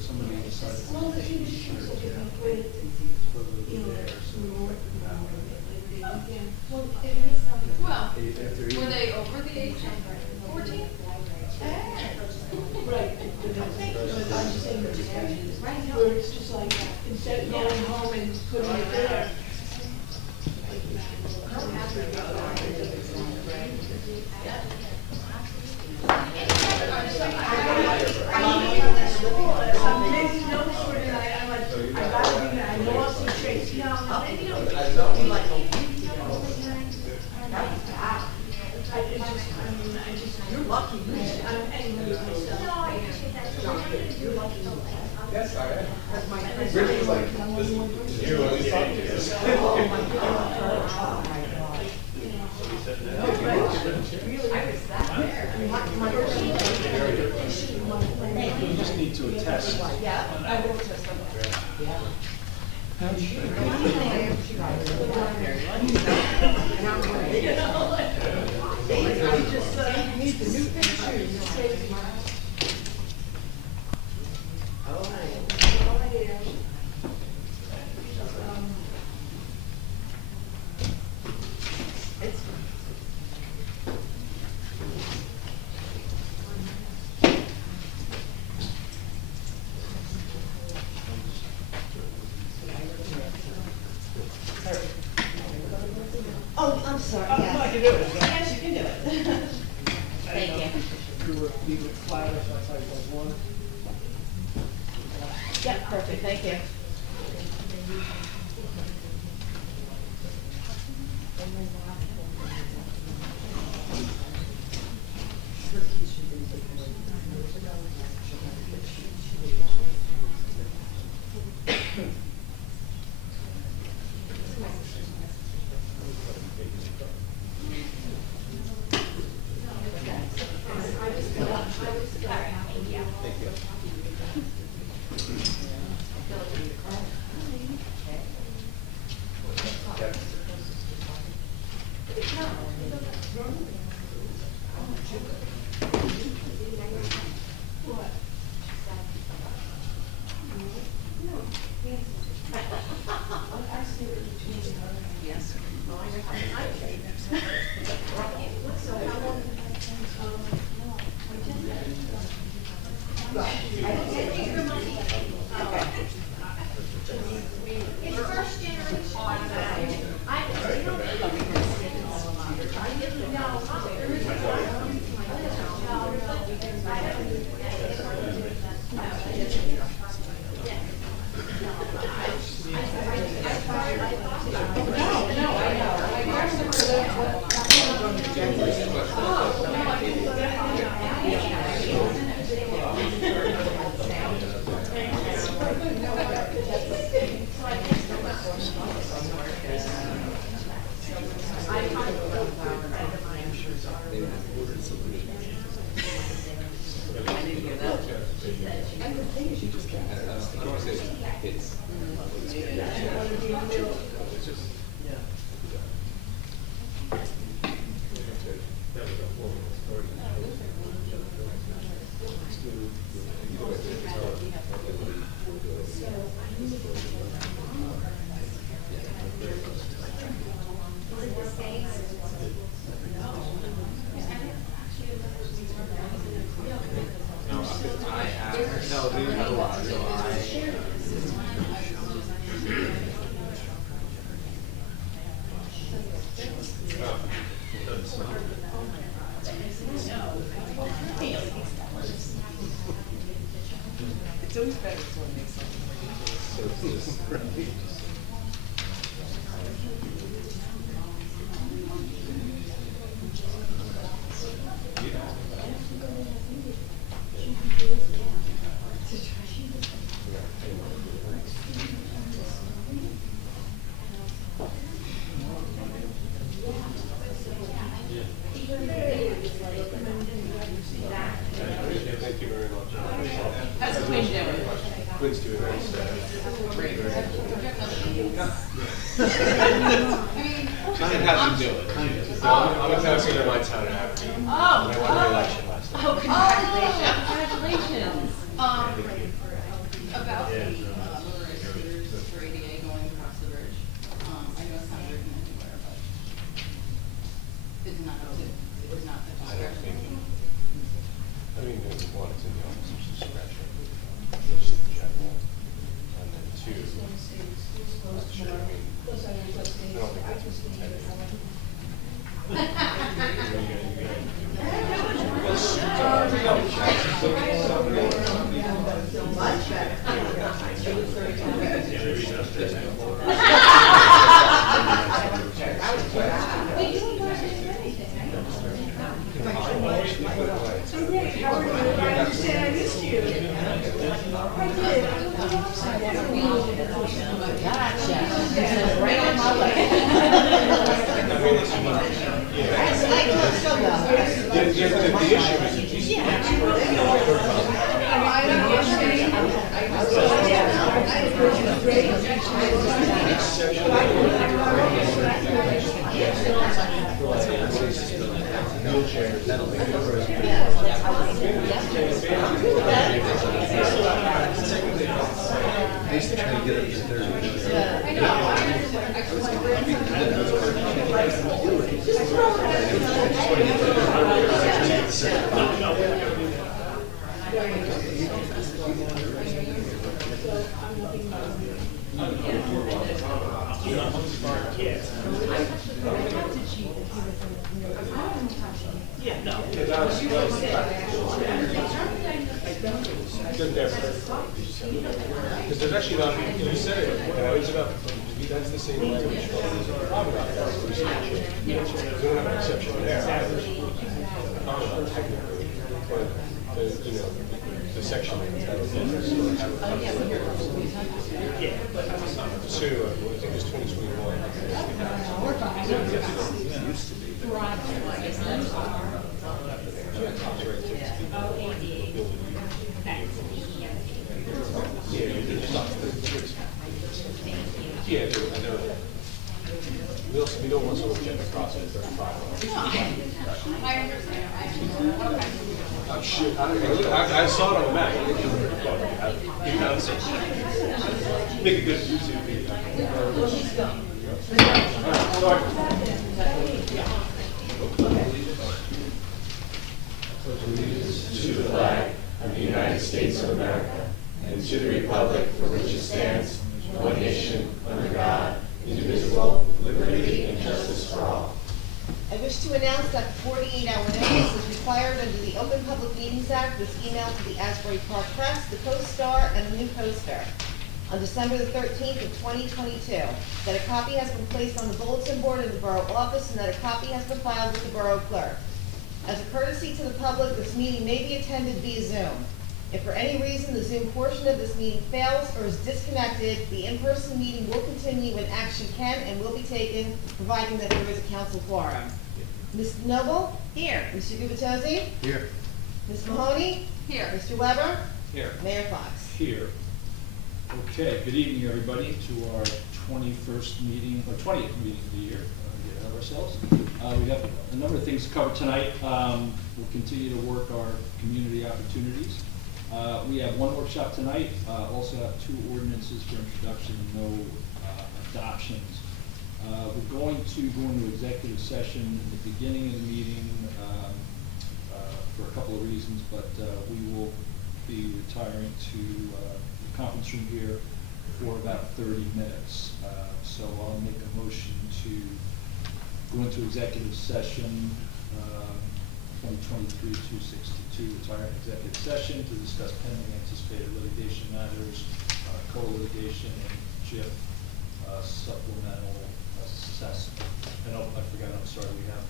somebody decided. Well, the TV shows will give me great, you know, more, yeah. Well, it is something. Well, After were they over the age of 14? Right, but I'm just saying, where it's just like, instead of going home and putting it there. You're lucky. Yes, I am. That's my friend. Really, like, you at least talk to us. Oh my God. Oh my God. Really, I was that there. You just need to attest. Yeah, I will test them. Need the new pictures. Oh, I'm sorry, Oh, no, I yes. can do it. Yes, you can do it. Thank you. You were leaving it flat, that's like one. Yep, perfect, thank you. No, there's not a lot, so It's always better to make something. thank you very much. How's the Queen doing? Quinn's doing nice. Kind of has to do it. I was asking her my town after. When I won the election last night. Oh, congratulations. So great, how are you? I understand I missed you. I did. I looked you upside down. Gotcha. So right on my way. I can still go. The issue is if he's. I used to try to get up to 30. Good there. Because there's actually not, you said it, it's about, that's the same language. Talk about that. We don't have an exception there. Talk about technically, but the section. Two, I think it's 2021. Yeah, I know. We don't want someone to get the process 35. I understand. Oh, shit. I saw it on the map. Make a good YouTube video. To the flag of the United States of America and to the republic for which it stands, one nation, under God, indivisible, with liberty and justice for all. I wish to announce that 48-hour notice is required under the Open Public Meetings Act was emailed to the Asbury Park Press, the Post-Star, and the New Poster on December the 13th of 2022, that a copy has been placed on the bulletin board in the Borough office and that a copy has been filed with the Borough Clerk. As a courtesy to the public, this meeting may be attended via Zoom. If for any reason the Zoom portion of this meeting fails or is disconnected, the in-person meeting will continue and action can and will be taken, providing that there is a council quorum. Ms. Noble? Here. Mr. Gubatose? Here. Ms. Mahoney? Here. Mr. Weber? Here. Mayor Fox? Here. Okay, good evening, everybody, to our 21st meeting, or 20th meeting of the year. Get ahead of ourselves. We have a number of things to cover tonight. We'll continue to work our community opportunities. We have one workshop tonight, also have two ordinances for introduction and no adoptions. We're going to go into executive session at the beginning of the meeting for a couple of reasons, but we will be retiring to the conference room here for about 30 minutes. So I'll make a motion to go into executive session 2023-262, retiring executive session to discuss pending anticipated litigation matters, co-litigation, and JIF supplemental assessment. And I forgot, I'm sorry, we have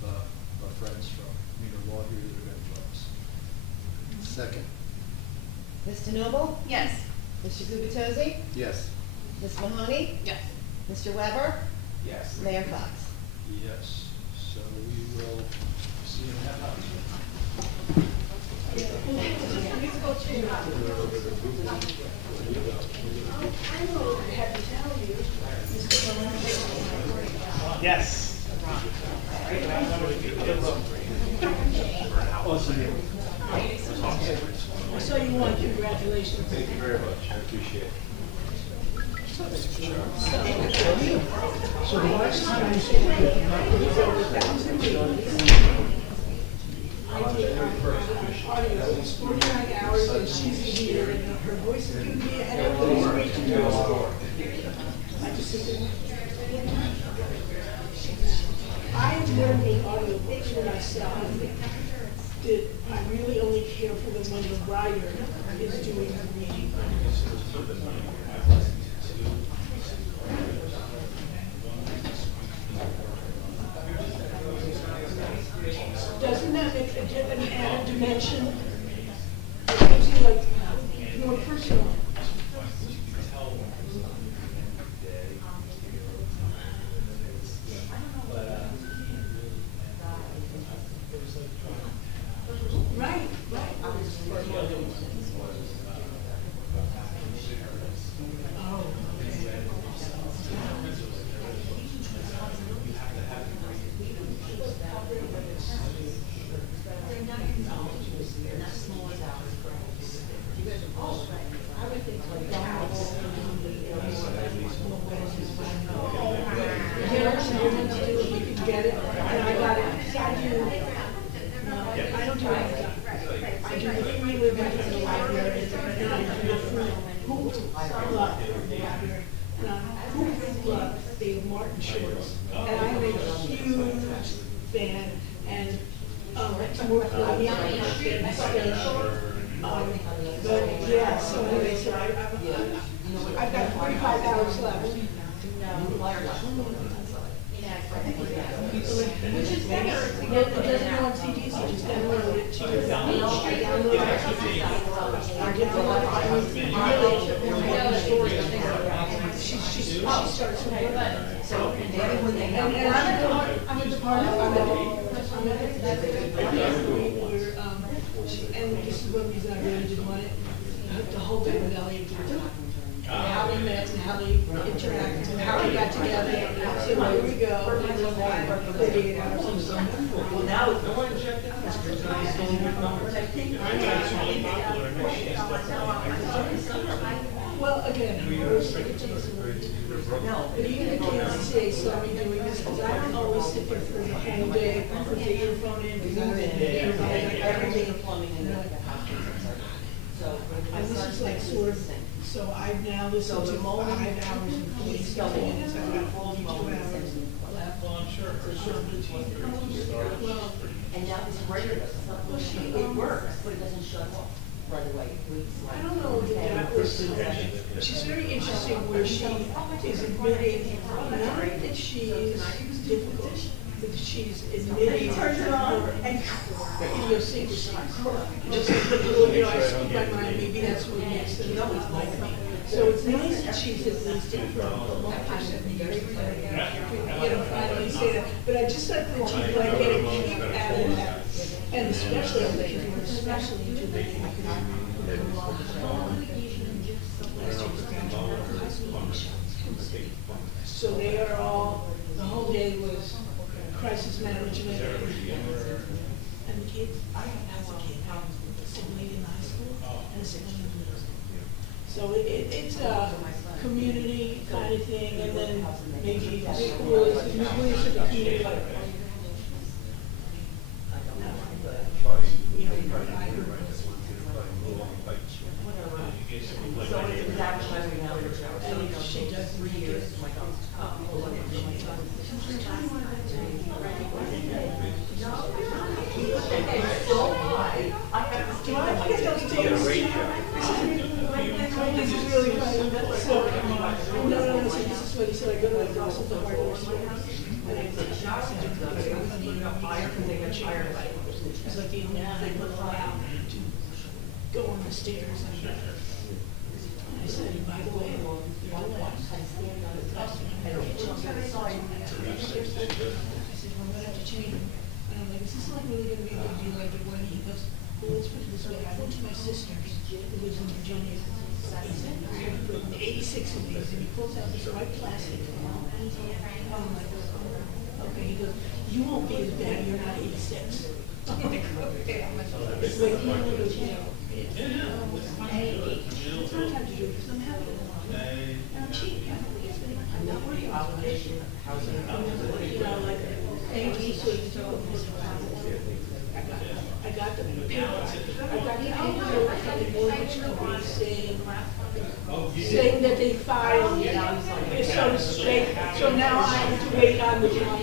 our friends from Meter Law here that are going to join us. Second. Mr. Noble? Yes. Mr. Gubatose? Yes. Ms. Mahoney? Yes. Mr. Weber? Yes. Mayor Fox? Yes, so we will see you in half hour. Yes. Awesome. I saw you won, congratulations. Thank you very much. I appreciate it. So the last time you spoke with them, I did audio, 49 hours, and she's here, and her voice is giving me a headache. I just sit there. I am learning audio for myself, that I really only care for them when the writer is doing the reading. Who Love and Who Love Dave Martin shorts. And I'm a huge fan, and I'm working on the but yeah, so anyway, so I've got 45 hours left. Which is better. It doesn't go on CDs, so just download it to your phone. I download it. I get the she starts with it. So, and I'm a department, and this is one reason I really did want it, the whole bit with Elliot. How they met and how they interacted and how they got together. So here we go. 38 hours of summer. Well, now it's going. Well, again, but even the kids say, saw me doing this, because I don't always sit there for the whole day, put the earphone in, because I'm in everything plumbing and and this is like sort of, so I've now listened to 5 hours and 46 minutes, I've got 42 hours left. Well, I'm sure. Well, And now this regular, it works, but it doesn't shut off right away. I don't know if that was, she's very interesting where she is admitting, not that she is difficult, but she's admitting her idiosyncrasies. Just, I speak my mind, maybe that's what makes them like me. So it's nice that she's at least in front of a long person, finally say that. But I just thought that she'd like get a kick out of that. And especially, because we're especially into the so they are all, the whole day was crisis management. And the kids, I have a kid, a sibling in high school and a sibling in middle school. So it's a community kind of thing, and then maybe it was the community like, So it was advertising now, and she does 3 years. This is really funny. So, no, so this is what he said. I go to the Gossip hardware store. It's like the only they were allowed to go on the stairs. And I said, by the way, I said, well, I'm going to have to change them. And I'm like, is this like really going to be a big deal like it when he goes, well, let's put it this way. I went to my sister's who lives in Virginia. He said, I'm going to put 86 of these. And he pulls out this white plastic. I'm like, okay. He goes, you won't be as bad. You're not 86. I'm like, okay. I'm like, wait, he goes, yeah. It's not time to do this. I'm happy. And I'm cheap. I'm not worried about it. You know, like, thank you, so you talk I got the paper from the mortgage company saying that they filed, so to speak. So now I have to wait on the job.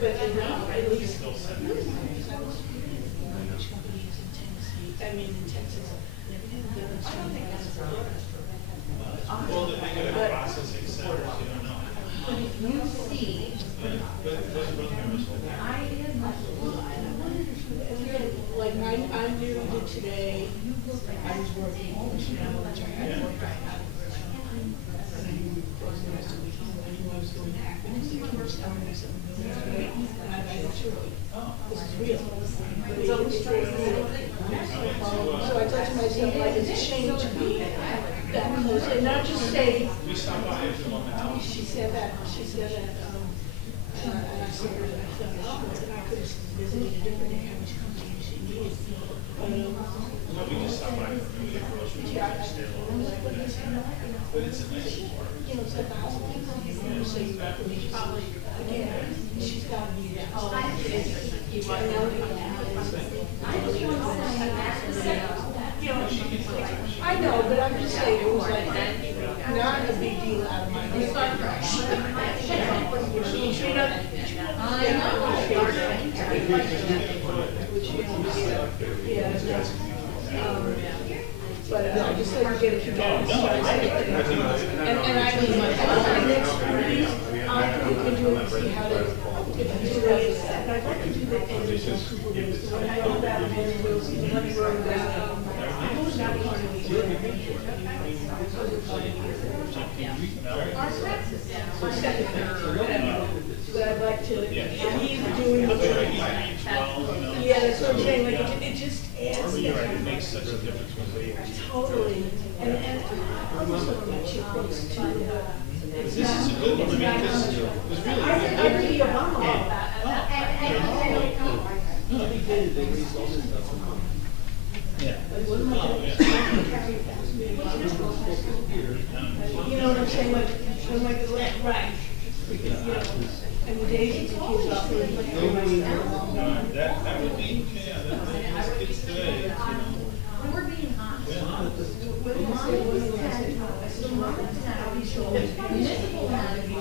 But at least, the mortgage company is in Tennessee, in Texas. Well, they're going to processing centers, you don't know. But if you see, like I knew that today I was working, which I worked out. And I knew it was the rest of the week. I knew I was going to happen. And I said, and I sure, this is real. So I thought to myself, like, it's a shame to be that close, and not just say, she said that, and I said, I thought, I could have visited a different day, how much company she needed. We just stopped by for maybe a grocery store. But it's a nice store. You know, it's like the hospital. So you probably, again, she's got to be there. Oh, you know, I know, but I'm just saying, it was like, not a big deal out of my way. But I just like to get it together. And I mean, like, next week, I can do it, see how to, if you do it, and I'd like to do the end of the Cooper Woods, the one I know about, the one where who's not part of the but I'd like to, he's doing, yeah, that's what I'm saying, like, it just adds. It makes such a difference when they. Totally, and I'll do some of my chip books too. This is a good one, I mean, because really. I read the Obama. Yeah. You know what I'm saying, like, right, because, you know, and the days of the kids off there, like, That would be, yeah, it's today, you know. We're being hot. Municipal had to be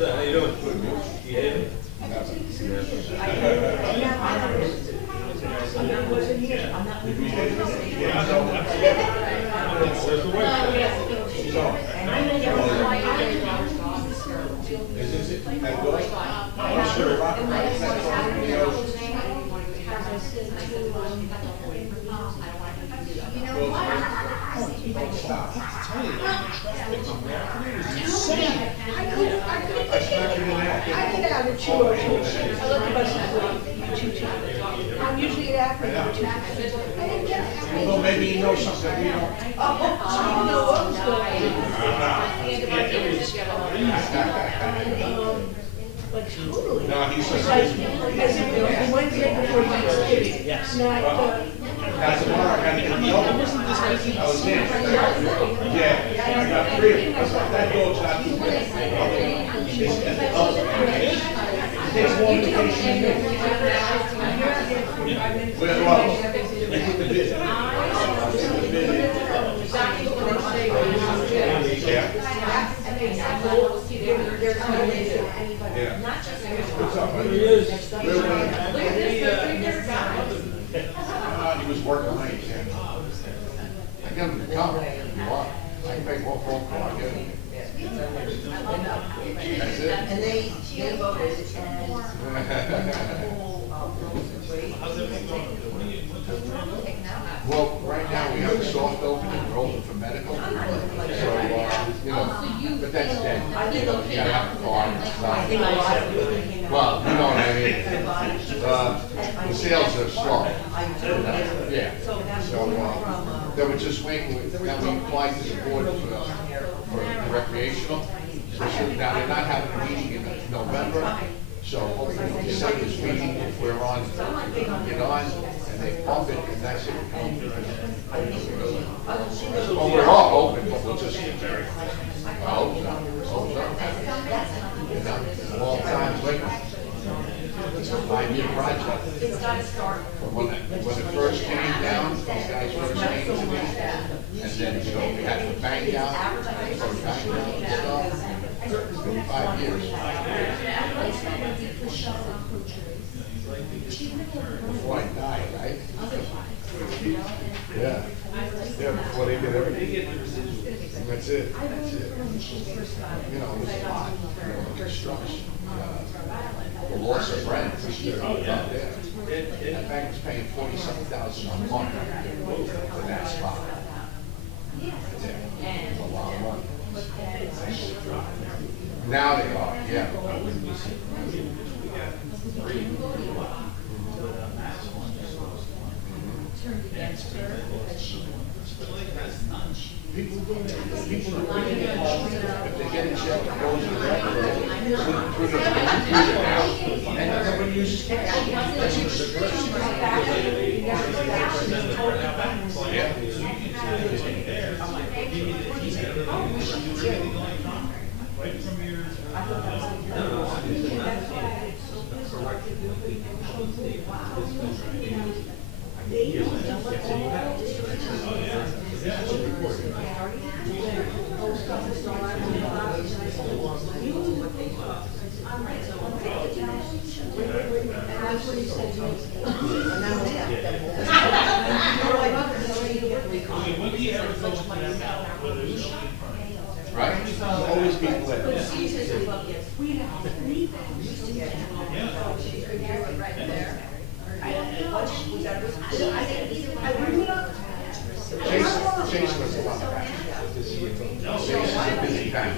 How you doing? Yeah. I'm usually at Africa. Well, maybe you know something we don't. I don't know what was going on. Like totally. No, he says. Like, as if it was Wednesday before Thanksgiving. Yes. Not, That's tomorrow, I had to get the other. I was in. Yeah, I got three of them. I was like, that dog's not too bad. It takes more vacation than me. Well, they put the bid. Yeah. Yeah. What's up, buddy? He was working late, yeah. I got him to come, if you want. I can make one phone call, I get him. That's it? And they voted Well, right now, we have a soft opening, we're open for medical. So, you know, but that's dead. You know, you gotta have a card and stuff. Well, you know what I mean? The sales are slow. Yeah. So, they were just waiting, now we applied to the board for recreational. So now they're not having a meeting in November. So hopefully December's meeting, if we're on, get on, and they pump it, and that's it. Well, we're all open, but we'll just, I hope so, You know, long time waiting. It's a 5-year project. It's got to start. When it first came down, these guys first came to me, and then, you know, we had the bank out, and stuff. It's been 5 years. Before I die, right? Yeah. Yeah, before they get everything. And that's it. That's it. You know, there's a lot. You know, the construction, the loss of rent, out there. That bank was paying $47,000 a month for that spot. Yeah, it's a lot of money. Now they are, yeah. People do it. If they get in jail, it goes to the record, through the house, and nobody uses cash. Yeah. They don't know what all districts are. Post office, all that, you know what they thought. I'm right, so I'm right. And that's what he said to me. Now they have them. Right? There's always people that. We have 3,000. Right there. I bring it up. Chase was a lot of that. Chase is a busy guy.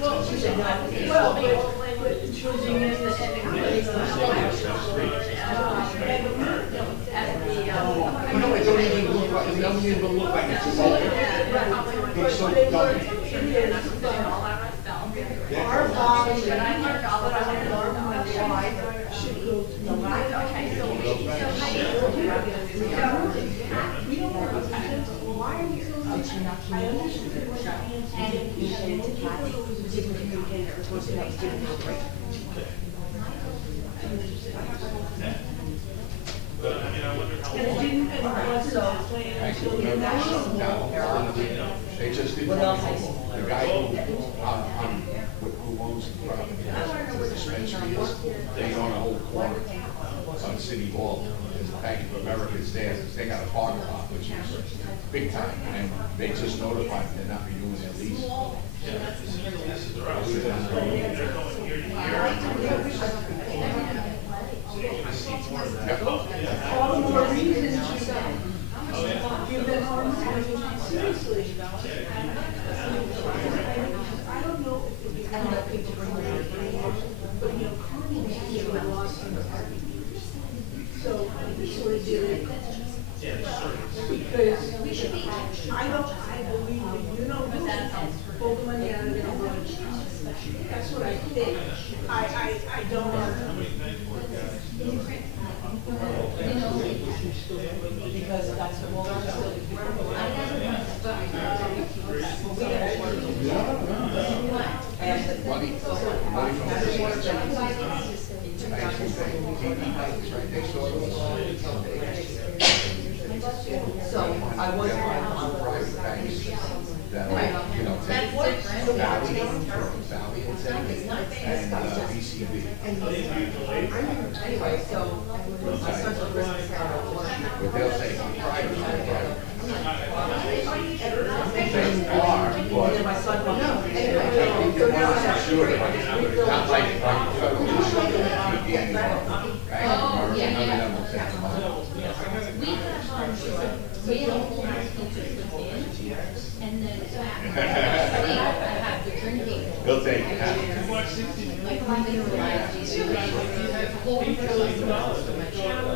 Well, she said, well, but choosing in the You know, it don't even look like, it doesn't even look like it's open. It's so dumb. our body, but I learned all that I want to learn my life should go to the light. Okay, so We don't know why are you so much? I understood what and it didn't, and it wasn't a plan until the national. They just didn't. The guy who owns the property, where the dispensary is, they own a whole corner on City Hall. There's the Bank of America is there. They got a parking lot, which is big time, and they just notified they're not renewing their lease. All the more reason to give them our money. Seriously. I don't know if it's kind of people bring their money, but you know, Carmen is a loss in the party. So we sort of did it. Because I believe that, you know, pull the money out of their lunch. That's what I think. I don't know. Because that's the whole Money from the dispensary. Right next door to us. So I was Private banks that, you know, take Valley and BCB. anyway, so my son's a business But they'll say private. They are, but my son won't know. sure, not like federal TD, Oh, yeah, none of yeah. them will take the money. We have whole institute within, and then I have the drinking. They'll take it. Like when they were like, whole foods for my child.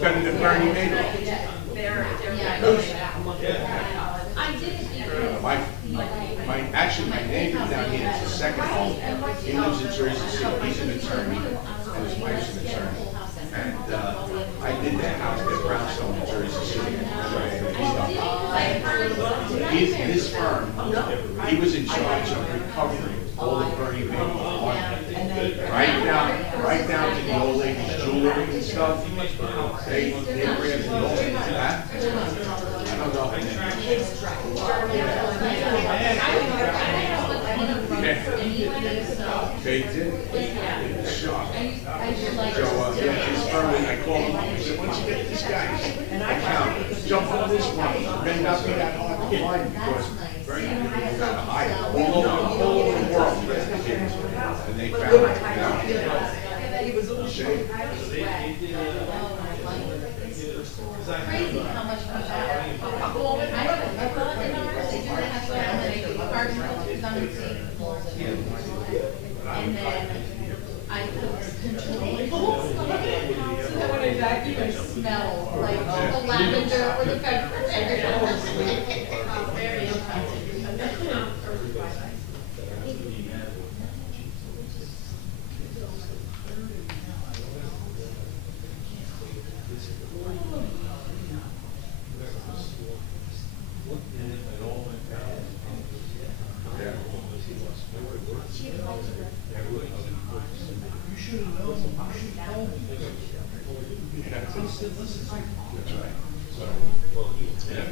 Better than Bernie Madoff. I did it. Actually, my neighbor down here is the second home. He lives in Jersey City. He's an attorney, and his wife's an attorney. And I did that house at Brownstone in Jersey City. His firm, he was in charge of recovering all the Bernie Madoff money. Right down to the old lady's jewelry and stuff. They ran the old lady to that. I don't know. They did. Shocked. So, yeah, his firm, I called him up and said, once you get this guy's account, jump on this one. May not be that hard to find because very many people got to hide all over the world. And they found it down here. He was a little Shame. Crazy how much we have. I thought they don't really do that, that's why I'm like, articles, because I'm seeing floors of and then I put control. So that when I vacuum, I smell like the lavender or the pepper. Very impressive. That's right. So, yeah,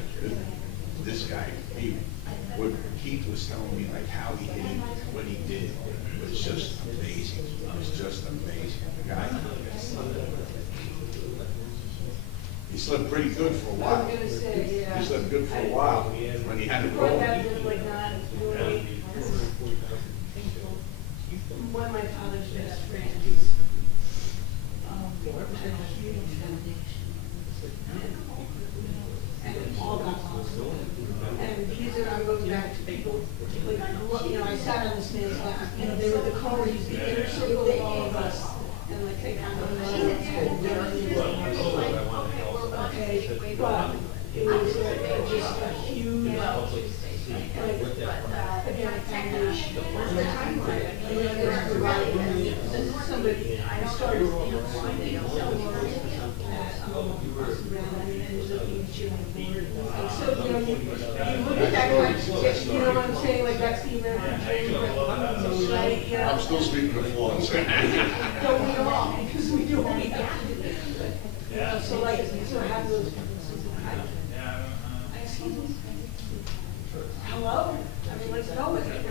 this guy, what Keith was telling me, like how he did it, what he did, was just amazing. It was just amazing. The guy, he slept pretty good for a I while. was gonna say, yeah. He slept good for a while when he had it Before that, rolling. it was like not really. One of my father's best friends, represented a huge foundation. And all got lost. And these are, I'm going back to people, like, you know, I sat on this man's lap, you know, they were the co-workers, the inner circle of all of us. And like, they kind of, okay, but it was just a huge, like, again, a foundation. And then there's providing somebody, I started, you know, finding somewhere and looking at you on board. And so, you know, you look at that kind of, you know what I'm saying, like that's the American dream, right? You know? I'm still sweeping the floors. Don't we all, because we do what we have to do. You know, so like, so have those excuse me? Hello? I mean, let's go with it.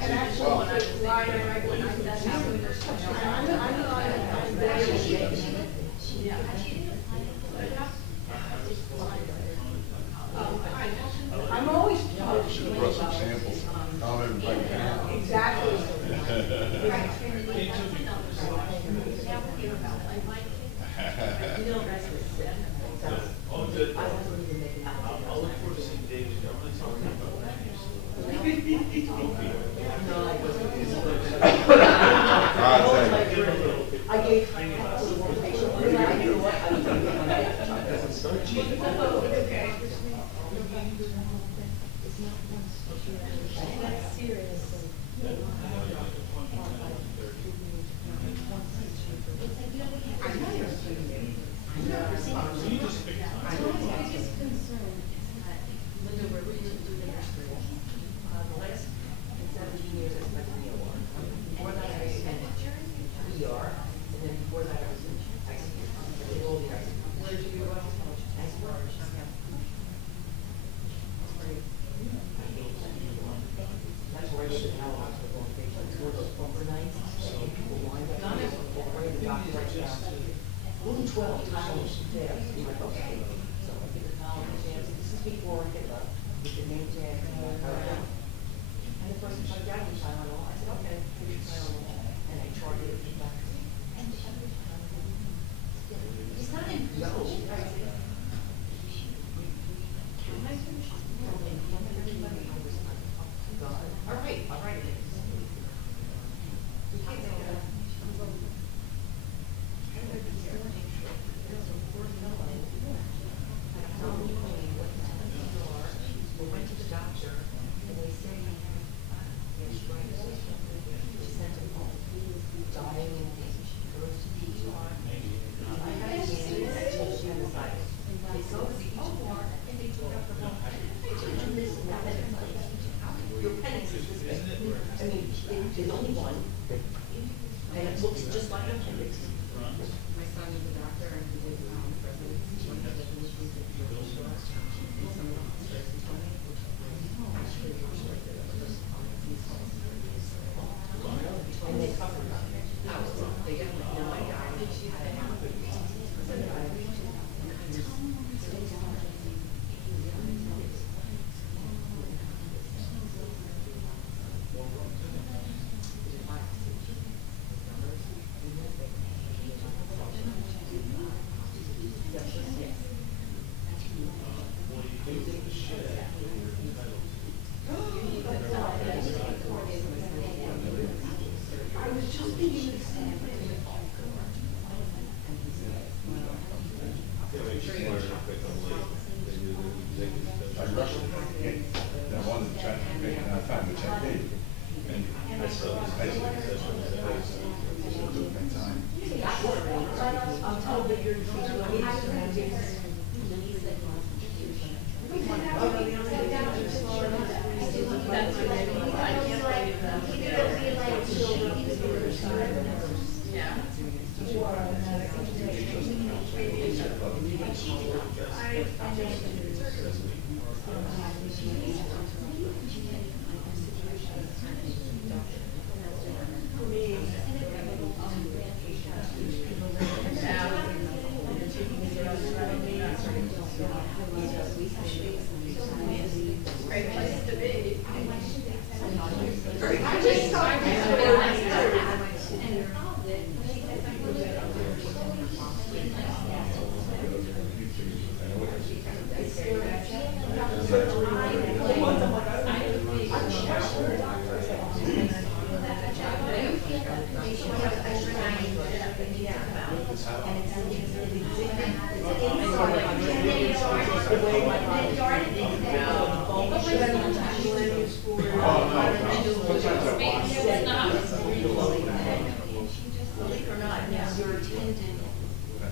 And actually, Ryan, I'm very I'm always Should have brought some samples. Calm everybody down. exactly. Oh, good. I'll look forward to seeing David. I gave.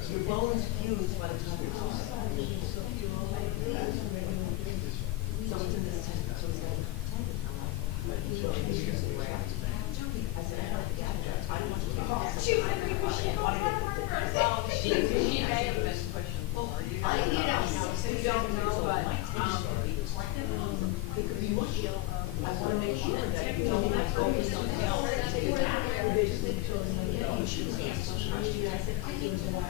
Your bones fuse by the time you come. So it's in this tent, so it's like tendon. I'm like, you know, I said, I don't get it. I don't want to be off. She was like, "We should go for her." Well, she may have been pushing for you. I, you know, So you don't know, but, it could be much. I want to make sure that you don't have to go with something else and take it back. I said, I think it's a while.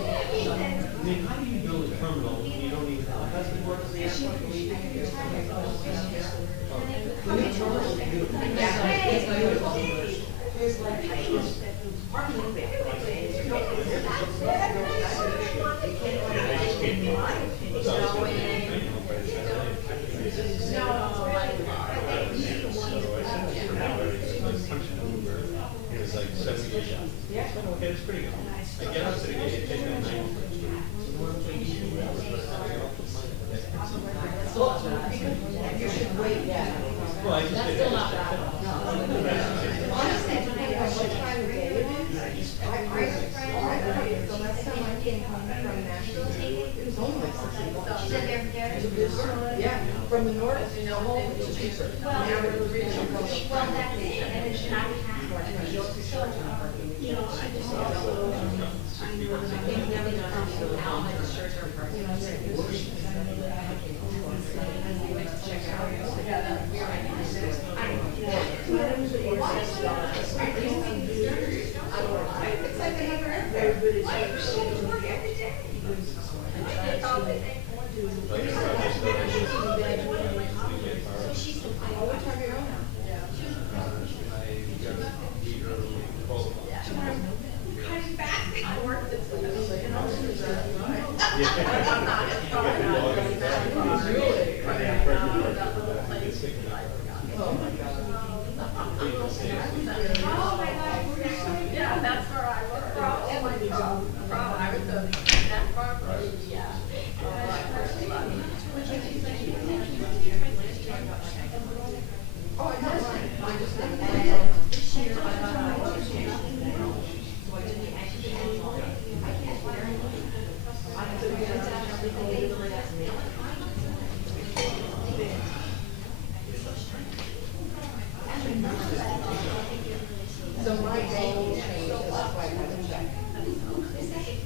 How do you build a terminal when you don't even have It's like 78. Yeah. Okay, it's pretty good. I get up to the gate, take that 9. You should wait, yeah. Well, I just That's did still it. not bad. Honestly, I don't know what time of day it is. The last time I came home from Nashville, it was only like 61. She said they're Yeah, from the north, you know, home, it's cheaper. Well, Now we're really well, that's it, and it's not You know, I just also, I knew that I didn't never know how to go out, my church or person. You know, certain positions, I know that I have to go on, so I went to check out. It's like they never end there. Very good at everything. Yeah, that's where I work from. Oh my God. I was that far from, yeah. Oh, I know. I just think This year, so my day will change, that's why I haven't checked. She said,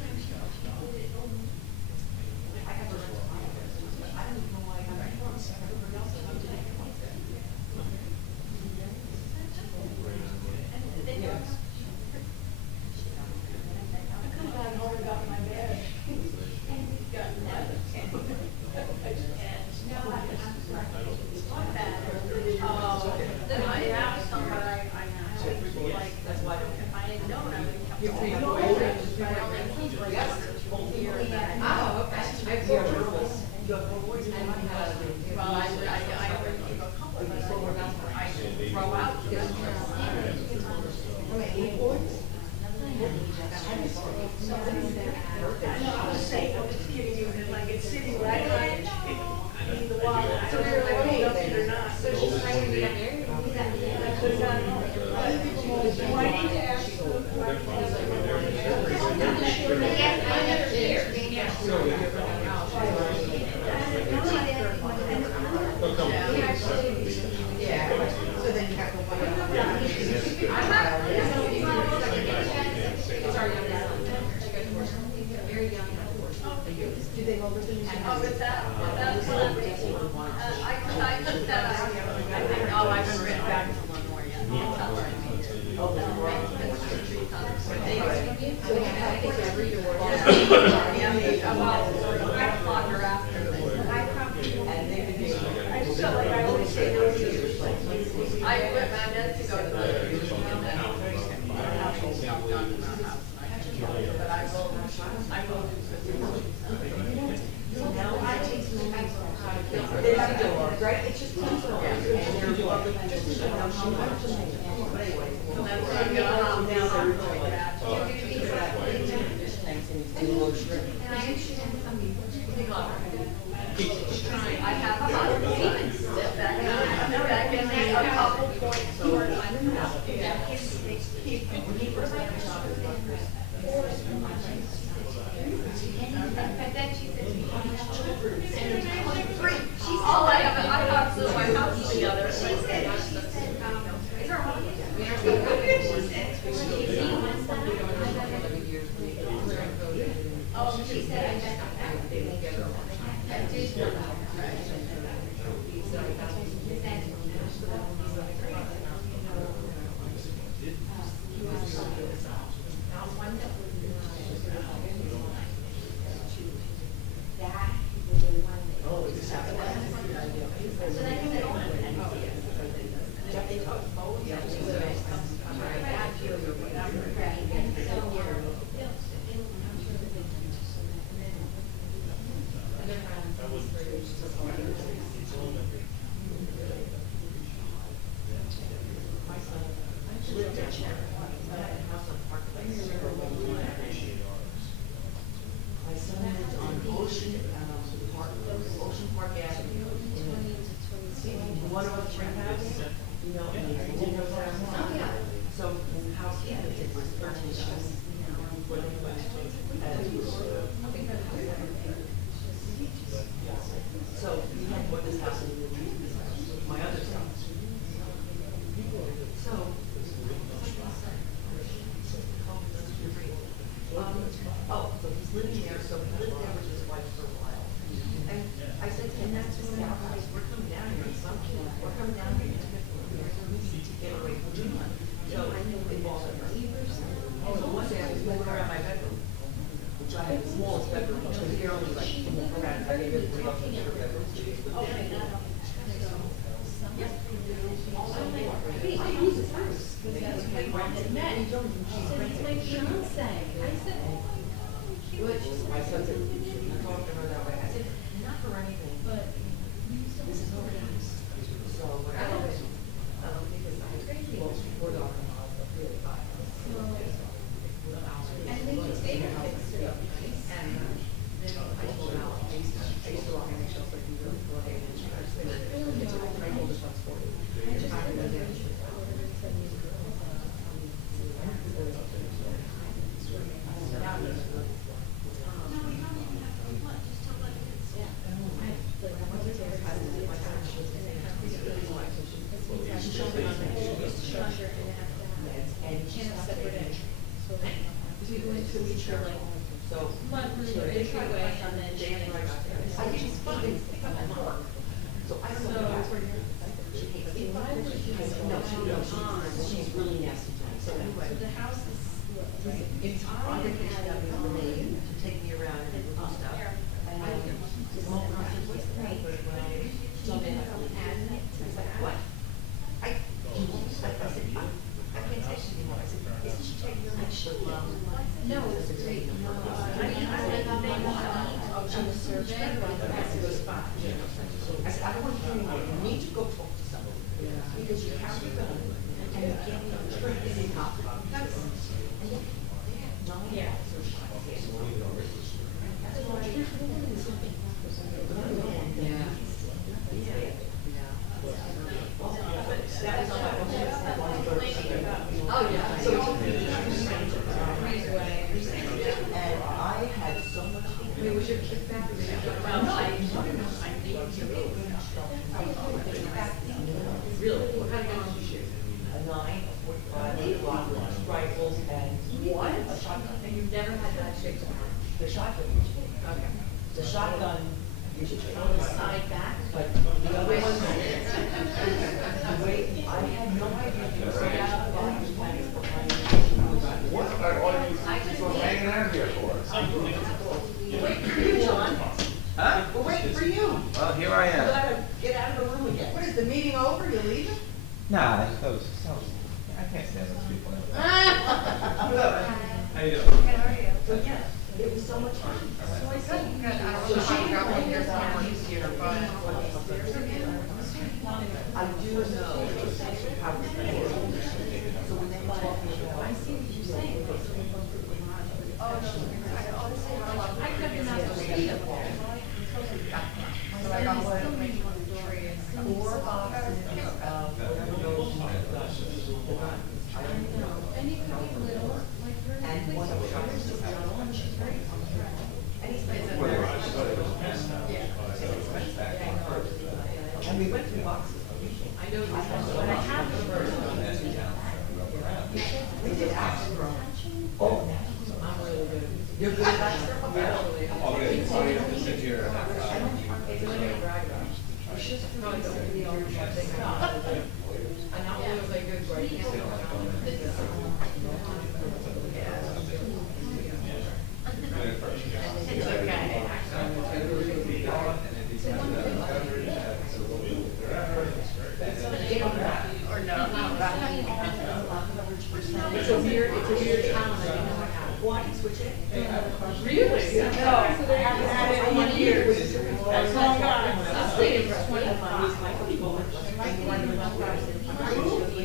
My son lives on Ocean Park Avenue. The one on the train house, you know, and the dinner house. So the house he lived in was 13 years. So we had bought this house and we were using this house with my other son. So. So he's living there, so he lived there with his wife for a while. And I said to him, that's when we're coming down here, some kid, we're coming down here to get away from you. So I knew it was at first. So one day I was moving around my bedroom, which I had the smallest bedroom, because the girl was like, move around, I gave everybody else in their bedroom. My son said, you talked to her that way. I said, not for anything, but this is her house. So what I don't think it's we're talking about really high. And then you stay in And then I told her, I used to walk in the shelves like you really go ahead and I just I hold this one's for you. I just have to go there. So, I think she's fun. So I don't know. She's really nasty to me. So anyway. the house is. It's on vacation up in Maine to take me around and do stuff. I smoke concerts with me, but when I something what? I said, I can't take you anymore. I said, isn't she taking your next shift? No, it's great. No, I mean, I like the big one on the survey, but that's a good spot. I said, I don't want to hear anymore. You need to go talk to someone. Because you have to go and you can't drink any coffee. No. Yeah. Oh, yeah. So and I had so much. Wait, was your kid back? Really? What kind of guns did you shoot? A 9, a 45, 8 block rifles, and What? a shotgun. And you've never had that shape before? The shotgun. Okay. The shotgun, you should On the side back? but the other one, the way, I had no idea you were out of line behind. What are all you people hanging out here for? Wait for you, John. Huh? We're waiting for you. Well, here I You am. gotta get out of the room again. What is the meeting over? You're leaving? Nah, I can't stand those people. Ah. How you doing? So, yeah, it was so much fun. So I said, you got, I don't So know she how you got one years years on on this year, but I do know how to spend it. So when they were talking about. I see what you're saying. I couldn't have to read it. So I got what? 4 boxes of whatever goes in the guns. I don't know. And you could be little, like her. And one of the guns is and she's great. And he's been. And we went through boxes. I know this, but I have the version. We did action room. Oh, I'm really good. You're good at action room? Oh, good. So you have to sit here. It's really a drag on. It's just really somebody on that thing. And that one was like good, right? It's okay.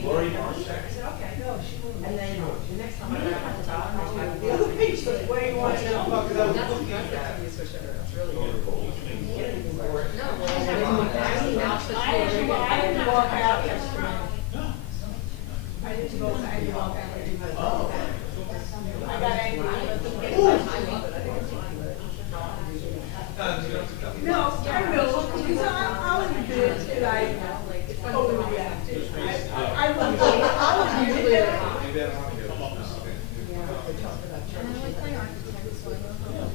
Lori? And then the next time I got the other page says, what do you want to know? That's really good. I didn't walk out yesterday. I didn't go, I didn't walk out. I got angry. No, I will, because I was a bit, and I overreacted. I was usually. Maybe I don't want to go. And then we play architect, so I love that.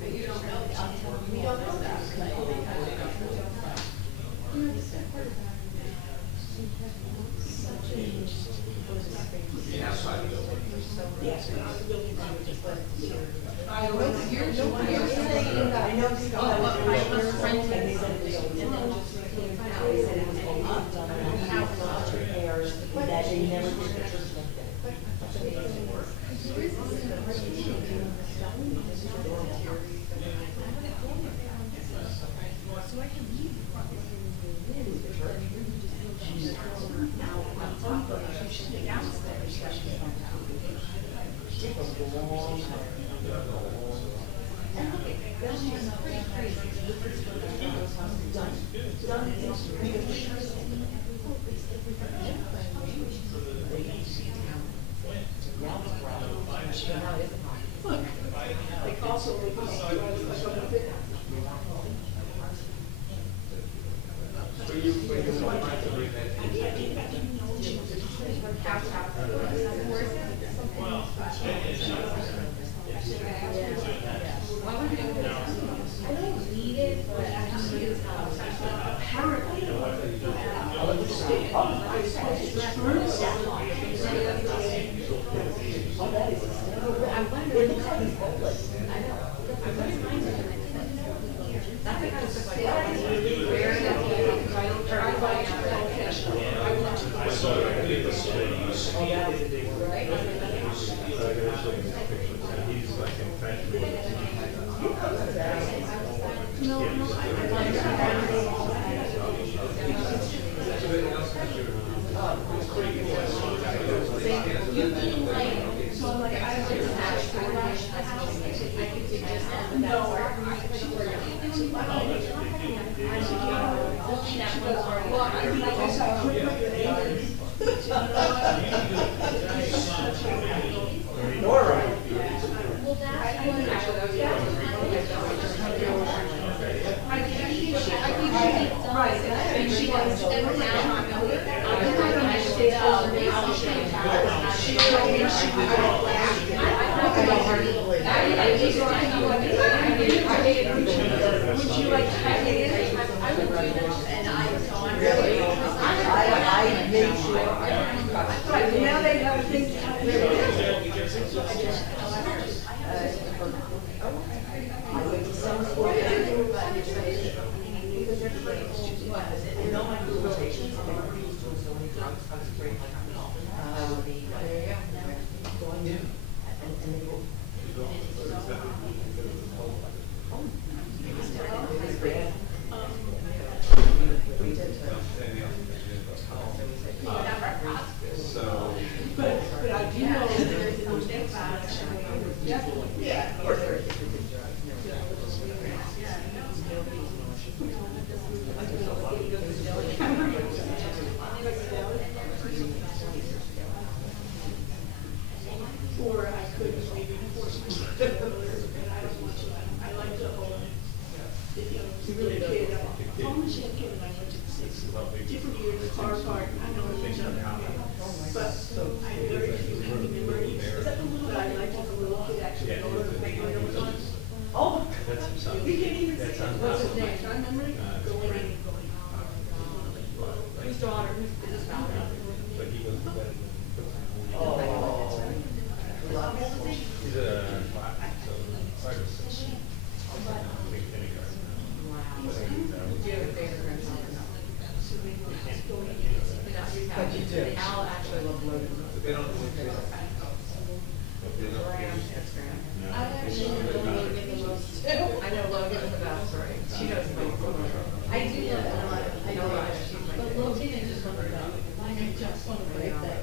But you don't know that. We don't know that. Yes, but the building was just like. I know people that was and they said it was repairs that they never did. Al actually loved loaded. I actually know Logan the most too. I know Logan's the best, right? She knows me. I do know that, I know that, but Logan is just one of them. I just want to break that.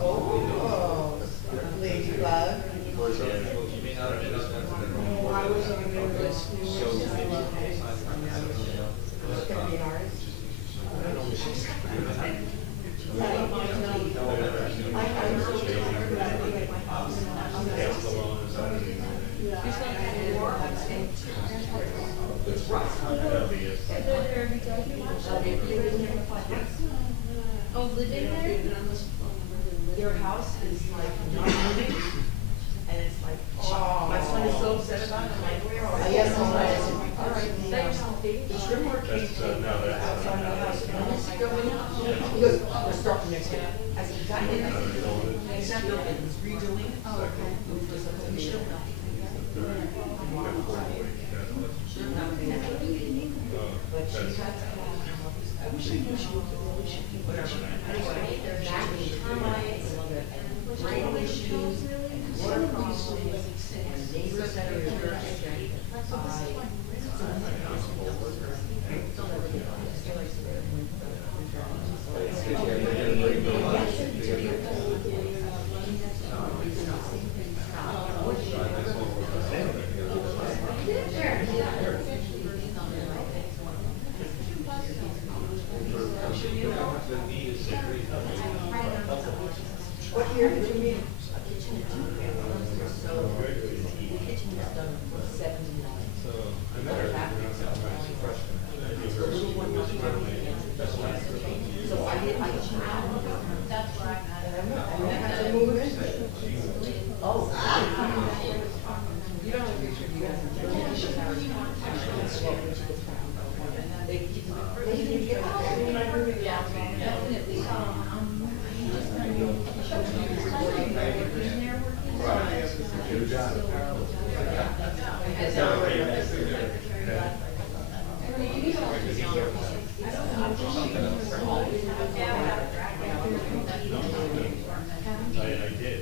Oh, Ladybug. Oh, I was on their list. It's gonna be hard. Oh, living there? Your house is like not moving, and it's like, my son is so upset about it, I'm like, where are you? Yes, I'm right. All right, the trimmer came outside of the house, and I said, going up. He goes, we're starting next week. I said, got it, he's not building, he's redoing. Oh, okay. Which was a whole show. But she got to have, I wish I knew she would go. She could. anyway, there's actually termites, rain issues, water problems, and neighbors that are irritated by. What year did you meet? So, the kitchen was done for 79. The little one was so I did, That's where I'm at. And they had to move it in? oh. You don't have a picture of you guys. They didn't get out. Definitely, I'm just gonna go. Good job. I did.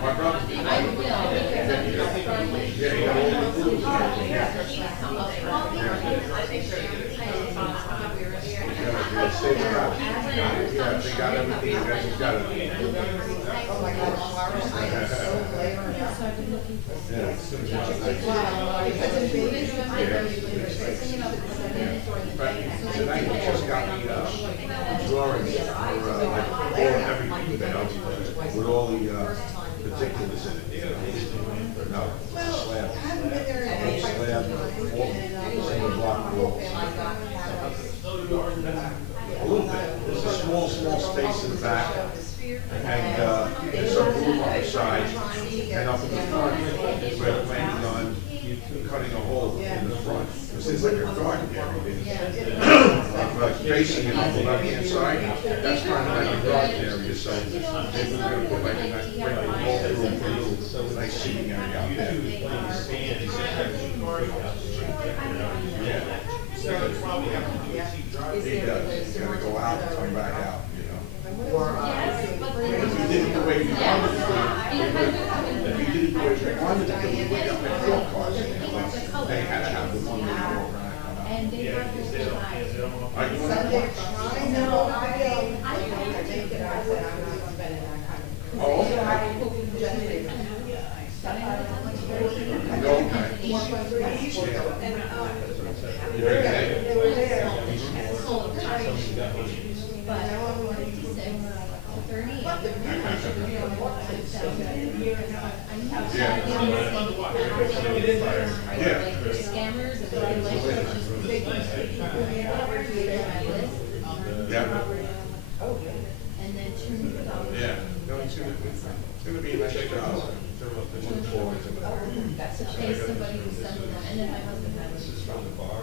My brother. I will, Yeah, they got everything, you guys have got it. Oh my God, I am so glad. Yeah, as soon as it's Wow, because it's been- But tonight we just got the drawings for everything, you know, with all the particulars in it. No, slab. I haven't been there in a Slab, single block wall. A little bit, there's a small space in the back, and there's some roof on the side, and up in the front, we're planning on cutting a hole in the front. This is like a garden area. But facing it on the left-hand side, that's kind of like a garden area, so maybe we're gonna put like a whole room for a little nice seating area out there. Yeah. He does, he's gonna go out and come back out, you know. If you did it the way you wanted to, if you did it the way you wanted to, we would have been real cars, they had to have the one that you were gonna come out. and they have this design. Sunday, I know, I think that I said I'm not spending that kind of. Oh, okay. No, okay. You're okay. They were there. But 56, 30. Scammers and they like to just take Yeah. and then $200. Yeah. No, it's gonna be a nice job. Looking forward to it. That's to pay somebody who's selling them, and then my husband had a strong bar.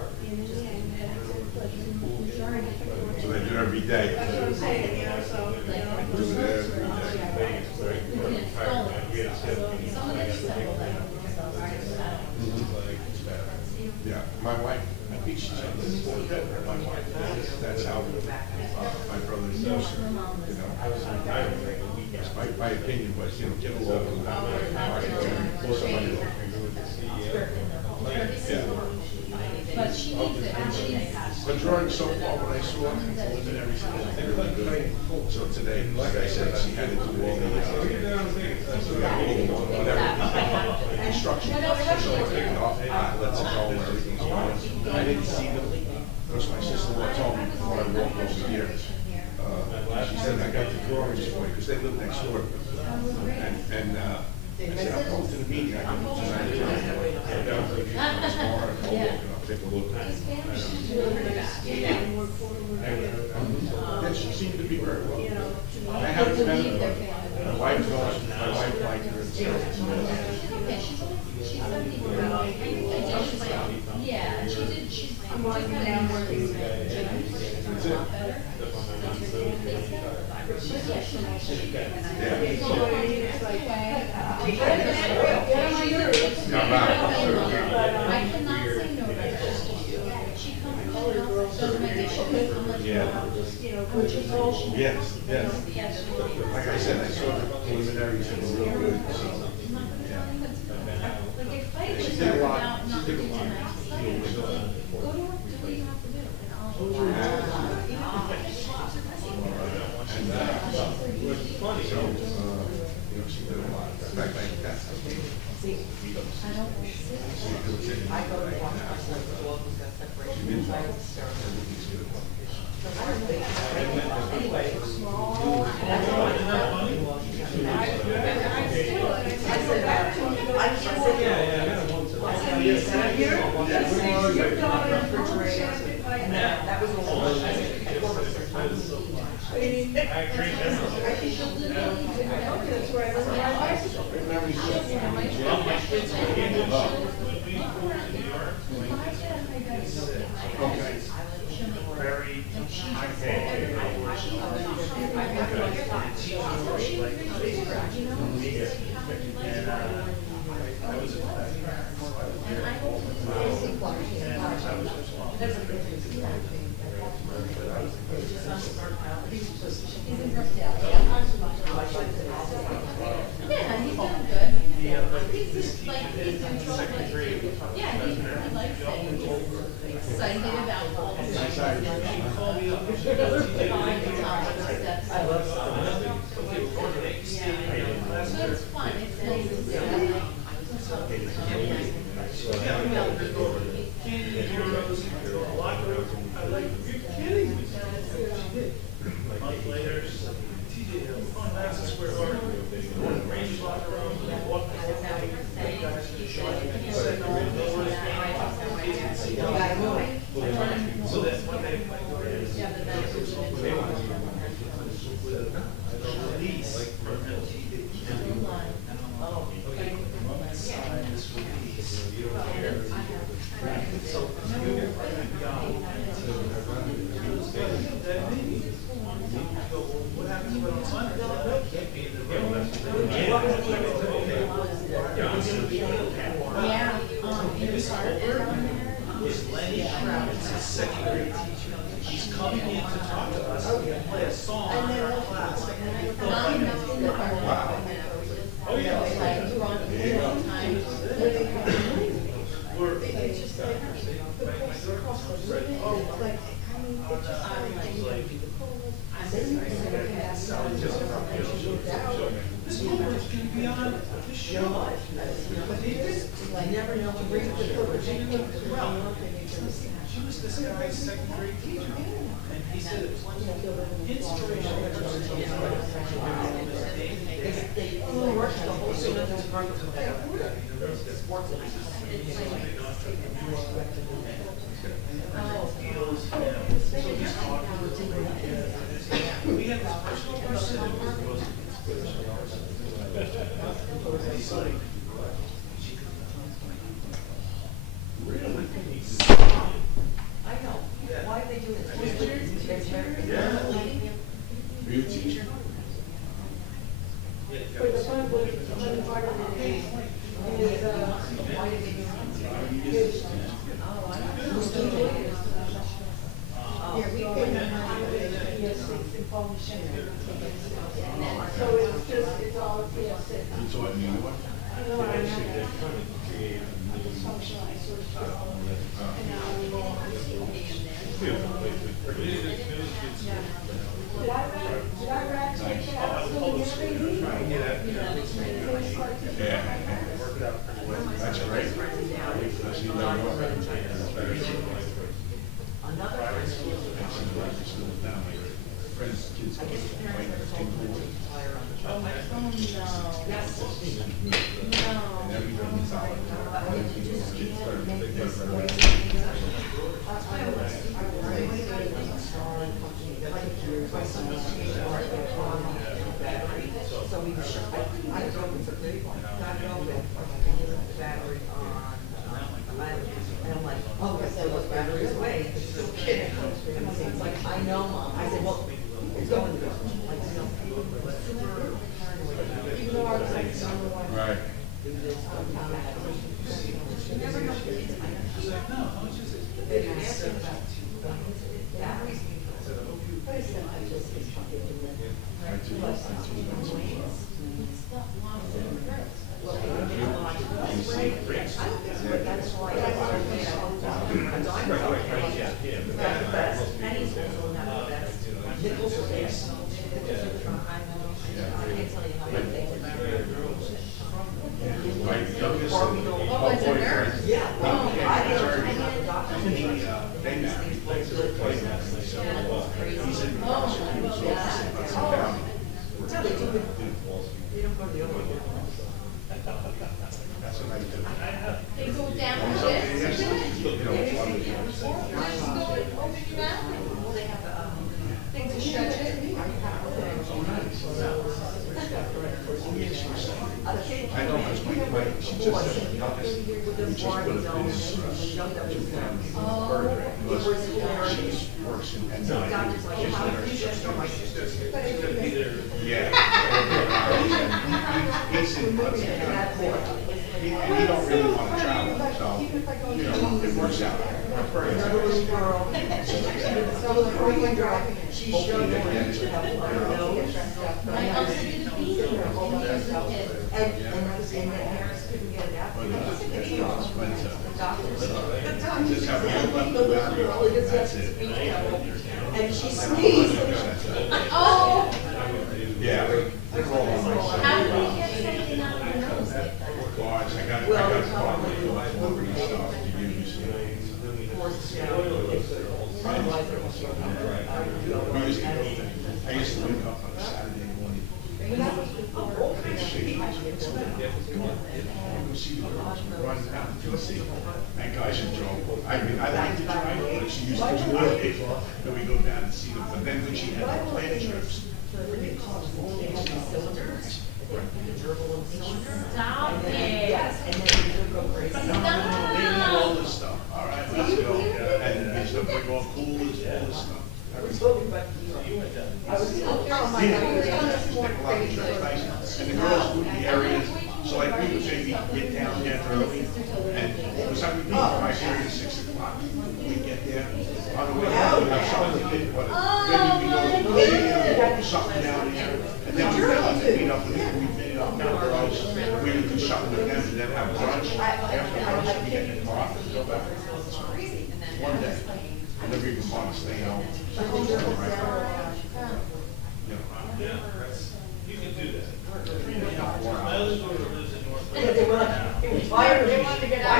So they do every day. That's what I'm saying, you know, so, you know. Do it every day. Some of them settle down. Yeah, my wife, I think she's on this board, my wife, that's how my brother used to, you know, my opinion was, you know, get a local, not like, somebody. Yeah. But she needs it, and she's. But drawing so far, when I saw preliminary, they were like good. So today, like I said, she had to do all the, instructions. So I take it off, lets it go, everything's going. I didn't see them, because my sister-in-law told me before I walked over here. She said, I got the drawings for you, because they live next door. And I said, I'll go to the meeting, I can go tonight. Tomorrow, I'll walk it up, take a look. Yeah, she seemed to be very well. I haven't met her. My wife knows, my wife liked her. Okay, she's 74. Yeah, and she's. I'm walking down working. That's it. I cannot say no to her. She comes in, does my dishes, I'm like, Yeah. Yes, yes. yeah, Like I said, I saw the preliminaries and were real good, so, yeah. like if I She was did a lot. about She not did a doing lot. tonight, go to work, do what you have to do, and I'll. And, so, you know, she did a lot. In fact, that's the thing. I don't sit. I go to watch my son, the dog who's got separation. She did well. Everything's good. Anyway, small. That was a long. That's where I live in my bicycle. Okay. Yeah, he's doing good. He's just like, he's in trouble. Yeah, he likes it. He's excited about all the stuff. I love so it's fun, it's nice to see. Month later, TJ Hill, on Madison Square Garden, Rangers locker room, walked the whole thing, guys in the short, second grade, no worries, so that when they played the Raiders, they were with a release from LTD. Oh, okay, sign this release. So, what happens when on Sunday? Can't be in the room. Yeah, This Holbert is Lenny Kravitz, his second grade teacher. He's coming in to talk to us and play a song in our class. Wow. Oh, yeah. We're, this Holbert is going to be on the show. I never know to read the book. Well, she was this guy's second grade teacher, and he said it was inspirational exercise. They worked the whole semester from sports. We had this personal person who was the most inspirational person. He's like, Really? I know. Why are they doing this? yeah. Yeah, we pay them PS6 and phone machine. So it's just, it's all PS6. So what, New York? No, I know. Functional, I sort of stuff. And now we will. Did I write it out so we get it? Yeah. That's great. That's New York. Another Friends, kids, Oh, no. No. So we, I drove it for 31, got it open, and he left the battery on, and I'm like, oh, I said, those batteries away, it's still kidding. And he's like, I know, Mom. I said, well, it's going to go. Like, you know, super paranoid. Even though I was like, the number one. Right. You never know. Batteries. What is that? I just, it's fucking doing. I do. Well, I don't think that's why I got the best. Pennies also have the best. Nickels are best. I can't tell you how many things. My youngest. Oh, it's a nurse? Yeah. Oh, I yeah. didn't. They married. He's in. Oh, my God. No, they do it. They don't go to the other one. That's what I do. They go down the list. Things to stretch it. I know, because she just said the youngest, we just put a pin in her, she works in, and yeah. He's in Hudson County. And he don't really want to travel, so, you know, it works out. Another little girl, she showed me where she had her nose. My uncle did a beat here when he was a kid. And the parents couldn't get it out. The doctors. Just have a little battery, that's it. And she sneezed. Oh, Yeah. They're all on my side. how did we get something out of the nose like that? Guards, I got probably delivery stuff to use. I used to wake up on a Saturday morning. And guys in trouble. I mean, I like to drive, but she used to do it. Then we go down and see them. But then when she had the plane trips, Stop it. Yes, and then you go crazy. they do all this stuff. All right, let's go. And they used to bring all coolers, all this stuff. I was, oh my God, we were on this morning crazy. And the girls would the areas, so like we would maybe get down there early, and it was like we leave by here at 6 o'clock. We get there, on the way out, we have something to eat, but then we go to the museum, something down there, and then we come and meet up with them, we meet up with the girls, we would do something with them, and then have brunch. After brunch, we get in the car and go back. One day, and then we would want to stay home. Yeah, you can do that. 4 My hours. other daughter lives in North Yeah, they were like, it was fire. They wanted to get out.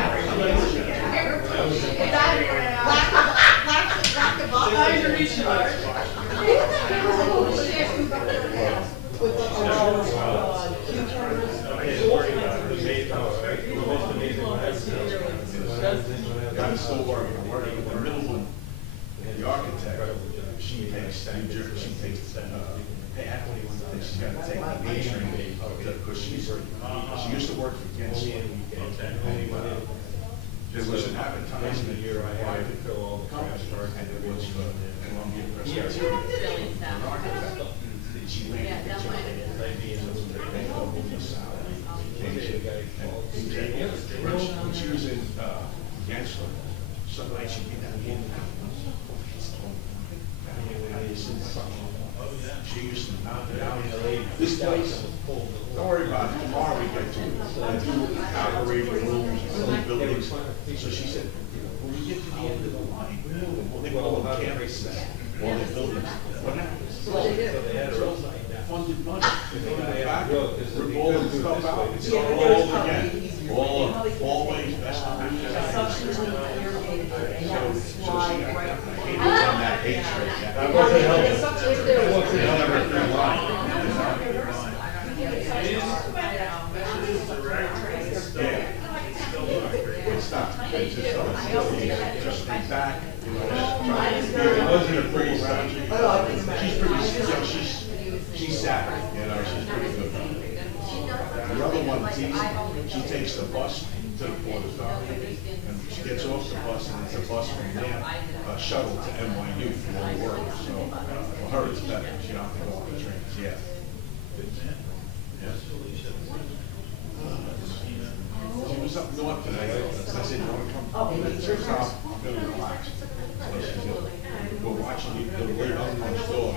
Yeah, I'm still working, I'm working with the middle one, the architect, she takes, she takes, she's gotta take the metering, because she used to work for Gensel. There was an advertisement here, I had to fill all the trash cars, and it was for Columbia Presbyterian. She landed the picture, they go over the salad, came She used to knock down the lady. This place, don't worry about it, tomorrow we get to it. Operating rooms, and buildings. So she said, when we get to the end of the line, we're moving. Well, they call them campuses, all the buildings. What happens? Funded money. Back, we're rolling stuff out, it's all again. All always best. Substantively irrigated, and that's why, right. It's on that page right there. That wasn't helpful. It's not, it's just be back, you know, it wasn't a pretty round. She's pretty, you know, she's savvy, you know, she's pretty good. The other one, she takes the bus to the Port Authority, and she gets off the bus, and it's a bus from there, shuttle to NYU for all work, so, for her it's better, she don't have to go on the trains, yeah. She was up north today, I said, you wanna come? I'm gonna relax. So she said, we're watching the way up on the store.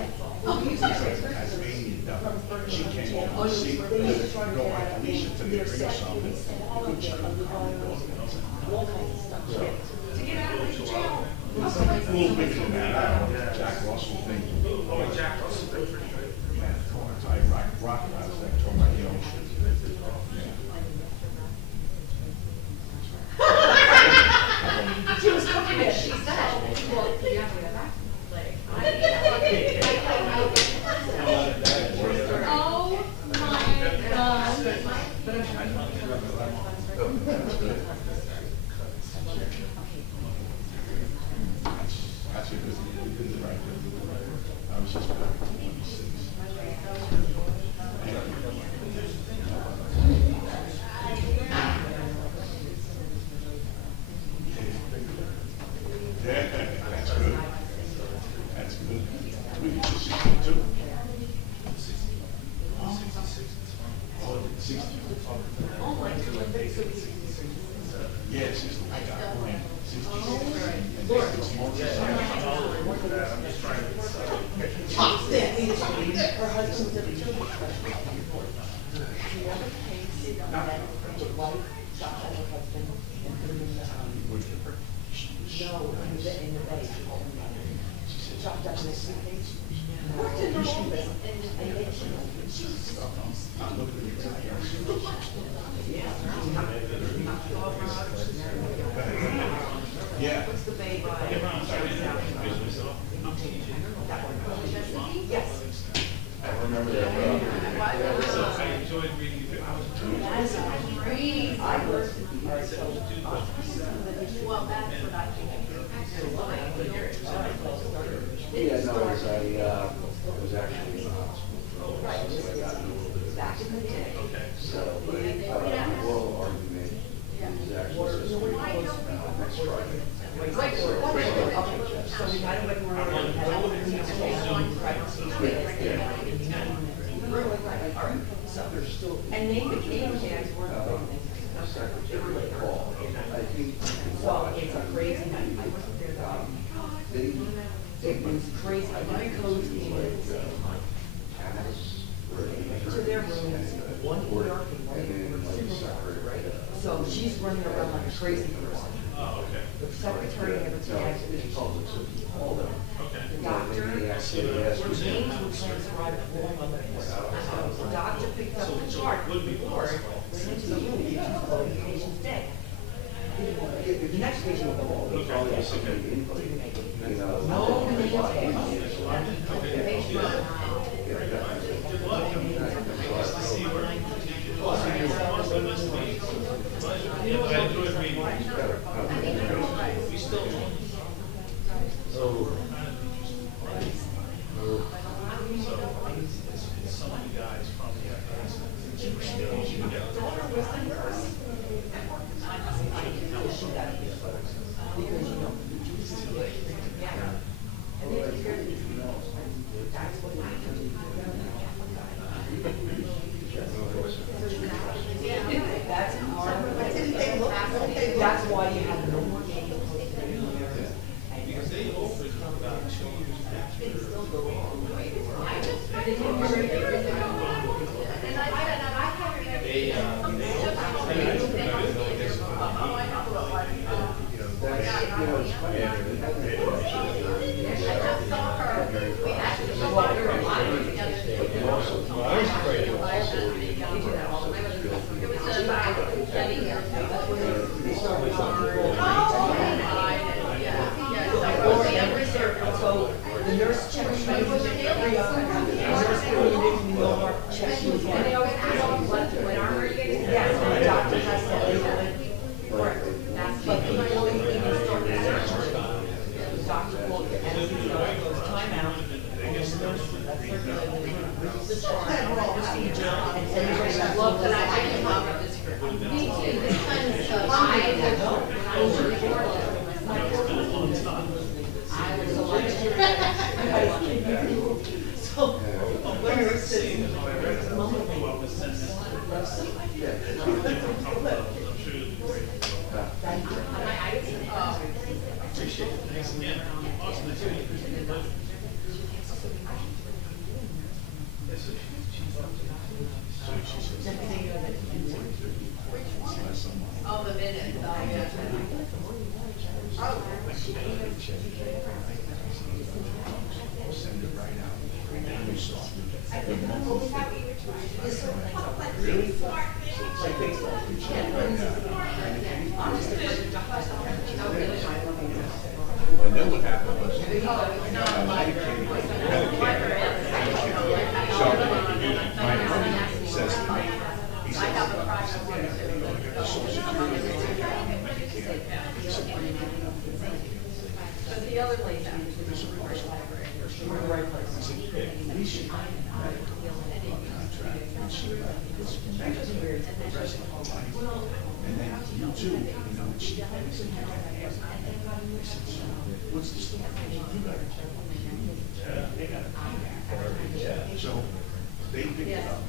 He's like a Tasmanian devil. She came over to see, go by Felicia to bring her something. Good job. A little bigger than that, I don't know, Jack Russell thing. Oh, Jack Russell thing for sure. Yeah, I rock, I was like, talking about the ocean. She was cooking it, she said. Well, yeah, we have that. Oh my God. That's a good, right. I was just back in 26. Yeah, that's good. That's good. We can just see them too. Oh, 60. Oh my God. Yeah, 60. I got mine. 66. And it's more than Her husband's at the church. No, in the bay. Chopped up in the suitcase. Worked in the office and they yeah. What's the bay by? Yes. I remember that. Uh, I enjoyed reading it. That's crazy. I worked at the Well, that's what I think. Yeah, no, I was actually in the hospital for a while, so I got a little bit of back in the day. So, but, the oral argument is actually supposed to be next Friday. Okay, so we might have went wrong and had all the things on pregnancies. So, and name tags weren't the big thing. They were like, well, it's a crazy night. I wasn't there that night. It was crazy. My codes came in to their rooms, one ER and one right? So she's running around like a crazy person. Oh, okay. The secretary never tagged me. She called her. The doctor, James would transcribe it wrong on the board. The doctor picked up the chart with the board, went into the room, he was calling the patient's dead. The next patient will go over. Didn't make it. No, the patient. Some of the guys probably have Because you know, Yes, my doctor has to leave it. But the only thing is during the surgery, the doctor will get time out. And the nurse, that's the procedure. And everybody's love that I can have this for. Me too, this kind of stuff, I was recorded. I was a lot. So, when you're sitting, Oh, the minute, oh, yeah. And then what happened was, my attorney says to me, he says, Social Security, Medicare, But the other place, I said, yeah, we should have a medical contract, and she would like this for the rest of her life. And then you too, you know, she has a I said, so what's the story? You got it. Yeah, they got it. So they picked it up.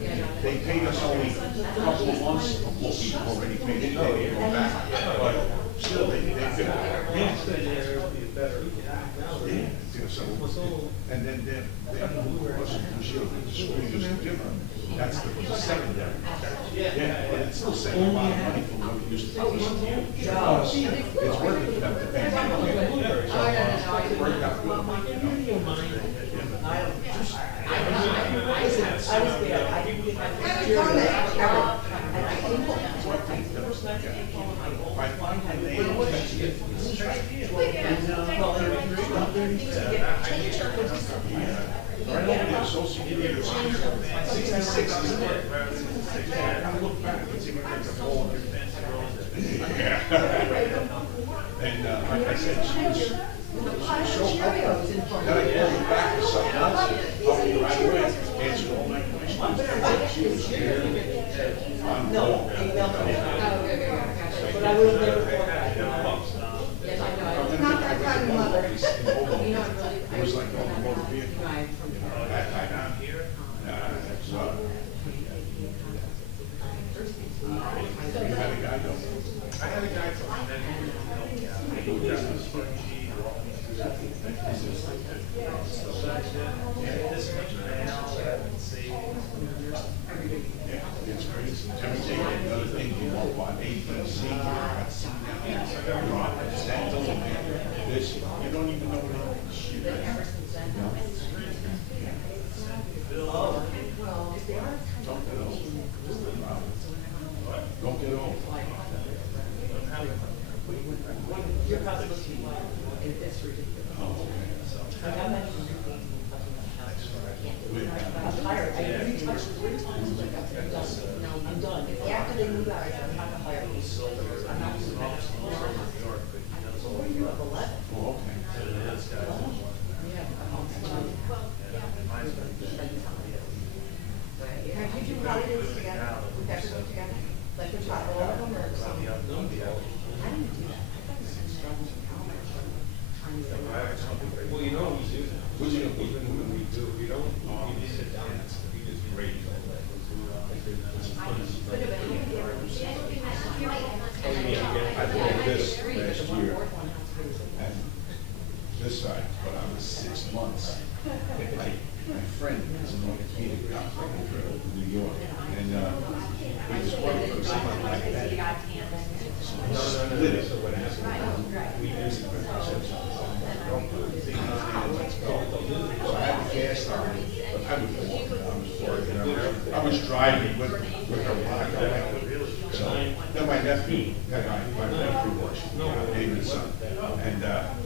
They paid us only a couple of months of what we already paid in. They didn't go back. But still, they picked it up. Yeah, so, and then their wasn't sure the school used to give them. That's the secondary. Yeah, but it's still saving a lot of money from what it used to be. It's worth it for them to pay. It worked out good. Right over there, Social Security, 66 is there. I look back and see what things are all. And like I said, she was so helpful. Then I called her back for something else, helped me right away, answered all my questions. She was here. no, but I would have never thought that. Not that kind of mother. It was like all the motor vehicle. That type. So, you had a guy though. I had a guy from I moved down to Spongy, this much now, see. Yeah, it's crazy. Everything, another thing, you want what, ABC, that doesn't matter. This, you don't even know what it is. Oh, well, Don't get old. Don't get old. you're probably looking like, it's ridiculous. Oh, okay. Like, I'm actually thinking, I'm tired, I retouched 3 times, like, I'm done, no, I'm done. After they move out, I'm not gonna hire me. I'm not gonna hire me. So what are you up, 11? Oh, okay. Yeah. Have you do holidays together, with everyone together? Like we try all of them or something? I didn't do that. I thought it was struggling. Well, you know, we do, even when we do, we don't, we just sit down, we just rate. I bought this last year, and this side, but I was 6 months. My friend is an orthopedic doctor in New York, and he was working for someone like that. So he split it. We used it for so I had the gas on, but I was walking, I was driving with her pocket. So then my nephew, my nephew works, David's son, and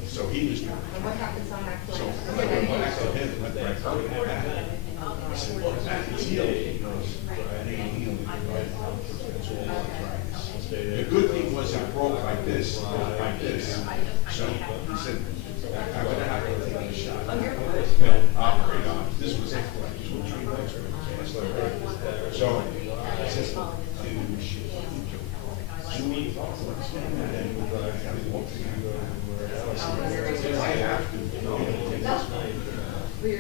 so he was doing it. And what happens on that So clinic? I went back to him, went right I said, well, it's healed. He goes, it ain't healed. The good thing was it broke like this, like this. So he said, I'm gonna have to take a shot. Operate on it. This was it, like 2 or 3 months ago. So I said, Zoom, and then I have to. The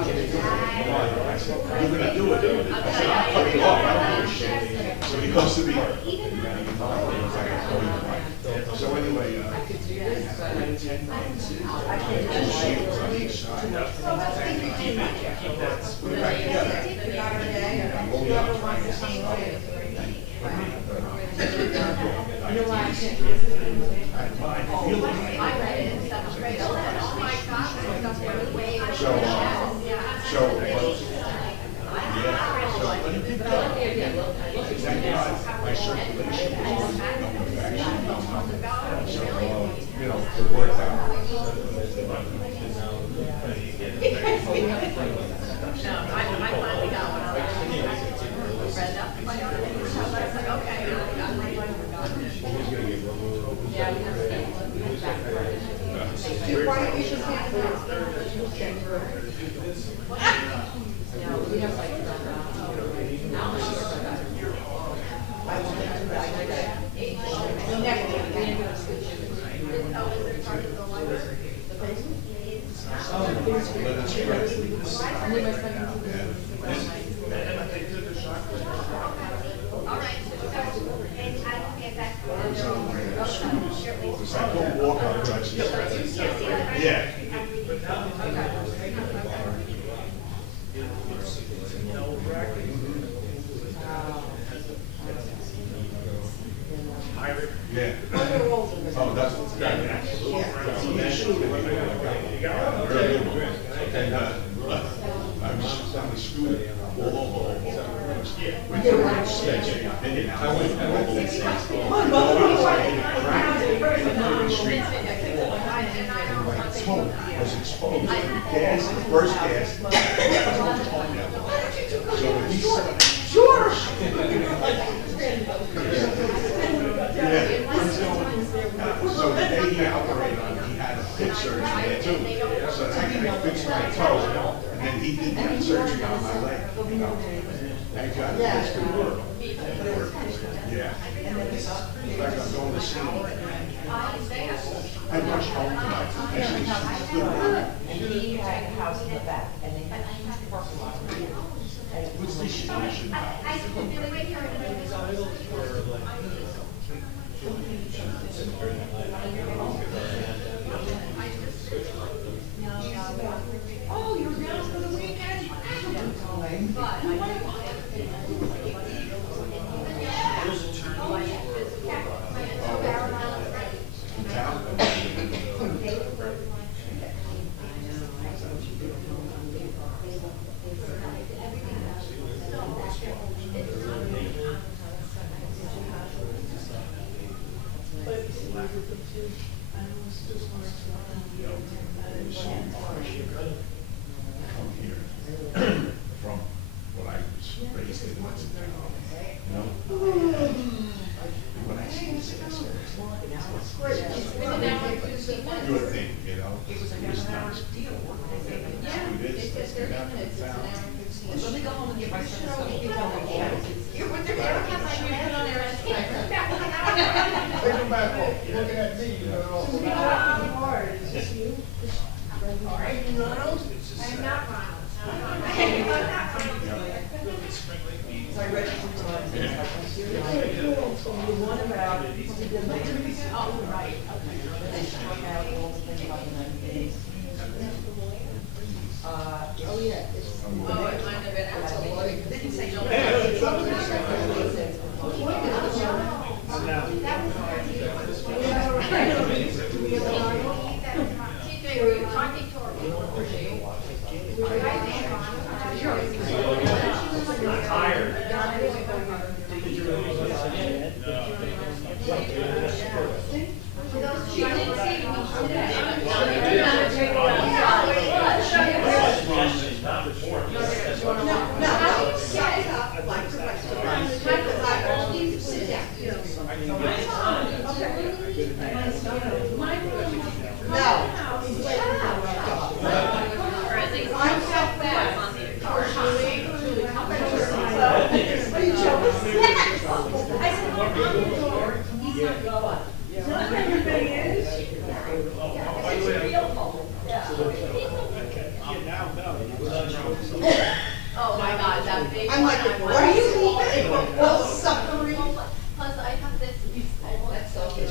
day before, I said, you're gonna do it. I said, I'll cut it off. I don't give a shit. So he goes to me. So anyway, I did 10 minutes. 2 shields on each side. Put it back together. Roll it up. Thank God, my circulation was no infection, no nothing. So, it worked out. I finally got one. Read up. I was like, okay. I don't walk on crutches. Yeah. Yeah. Oh, that's what's good. And I was down the school all over. We did an extension. I went to all these things. Tongue was exposed. Gas, the first gas, so he said, sure. So the day he operated on me, he had a hip surgery there too. So I fixed my toe, and then he did that surgery on my leg. Thank God, that's good work. Yeah. In fact, I'm going to see him. I rushed home tonight. I said, "She's good work." He had a house in the back, and they had a parking lot. What's the situation now? Oh, you're down for the weekend? In town? Come here from what I was raised in, what's it now? You know? When I see this, good thing, you know? It was nice. It is, let's get out to town. Let me go home and get my son some. Take them back home, looking at me, you know? Is this you? All right, Ronald? Oh my God, that big. I'm like, what are you eating? Well, suffering. Plus, I have this. That's so good.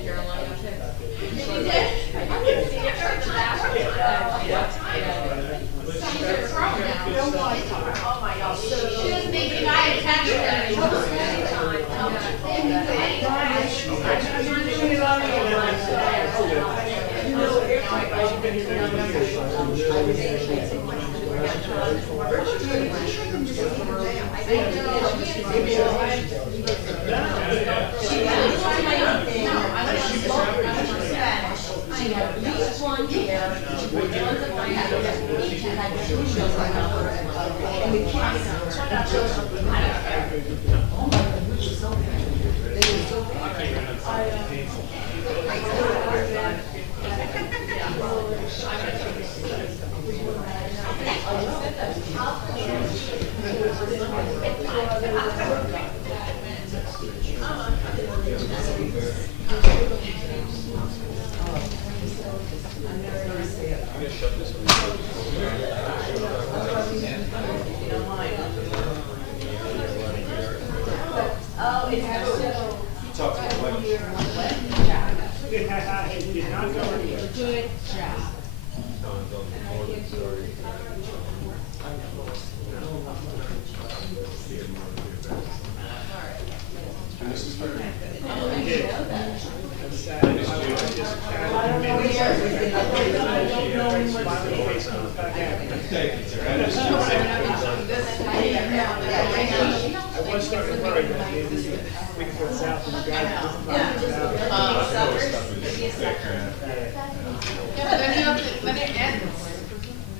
Carolina too. You did? I didn't see it from the back. Oh my God. She was making eye attachment.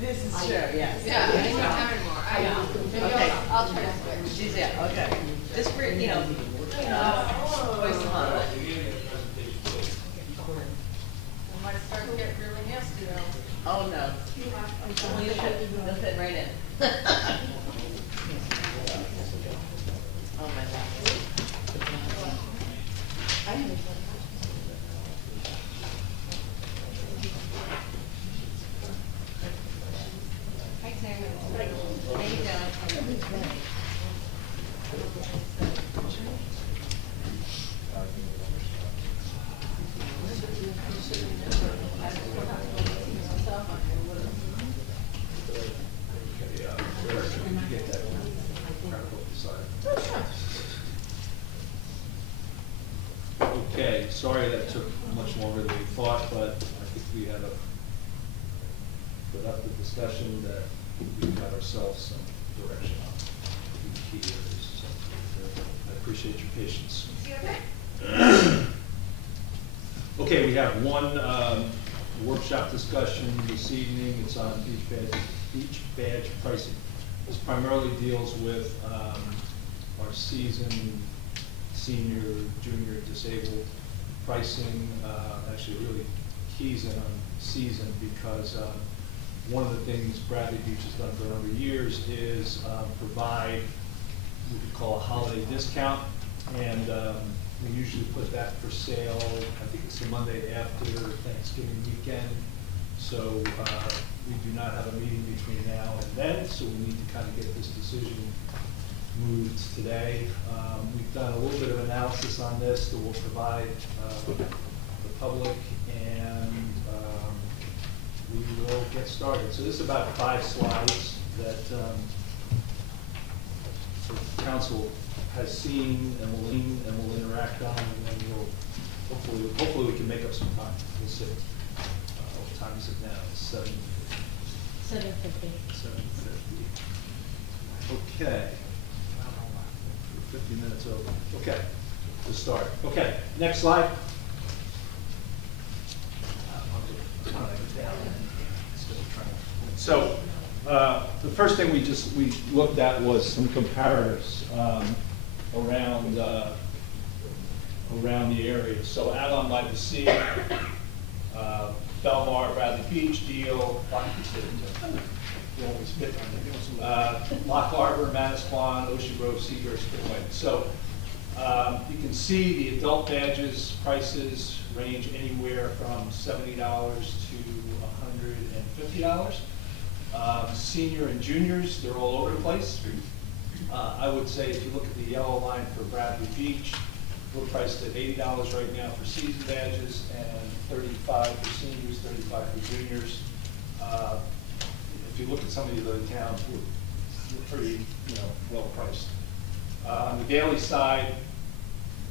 This is sure, yes. Yeah, I don't have any more. I know. Maybe I'll try to switch. She's, yeah, okay. Just for, you know, voice of honor. We might start to get really nasty though. Oh, no. They'll fit right in. Oh, my God. Hi, Terry. How you doing? Okay, sorry that took much longer than we thought, but I think we had a productive discussion that we got ourselves some direction on the key areas. So I appreciate your patience. Okay, we have one workshop discussion this evening. It's on beach badge pricing. This primarily deals with our season, senior, junior, disabled pricing. Actually really keys in on season because one of the things Bradley Beach has done for a number of years is provide what we call a holiday discount. And we usually put that for sale, I think it's the Monday after Thanksgiving weekend. So we do not have a meeting between now and then, so we need to kind of get this decision moved today. We've done a little bit of analysis on this that will provide the public, and we will get started. So this is about 5 slides that the council has seen and will interact on, and then we'll hopefully we can make up some time. We'll see. What time is it now? It's 7:50. 7:50. 7:50. Okay. 50 minutes over. Okay, to start. Okay, next slide. So, the first thing we looked at was some comparatives around the area. So Alon by the Sea, Belmar, Bradley Beach, Deal, Lock Harbor, Manasquan, Ocean Grove, Seagirt, Springway. So you can see the adult badges prices range anywhere from $70 to $150. Senior and juniors, they're all over the place. I would say if you look at the yellow line for Bradley Beach, we're priced at $80 right now for season badges and $35 for seniors, $35 for juniors. If you look at some of the other towns, we're pretty, well priced. On the daily side,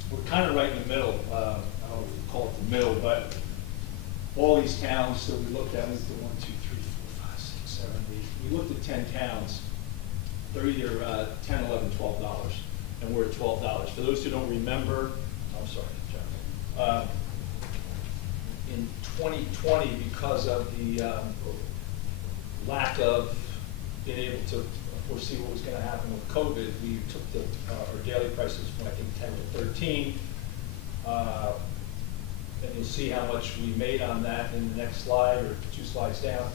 we're kind of right in the middle. I don't know if we call it the middle, but all these towns that we looked at, we looked at 1, 2, 3, 4, 5, 6, 7, 8. We looked at 10 towns. They're either $10, $11, $12, and we're at $12. For those who don't remember, I'm sorry, John. In 2020, because of the lack of being able to foresee what was going to happen with COVID, we took our daily prices from I think 10 to 13. And you'll see how much we made on that in the next slide or 2 slides down.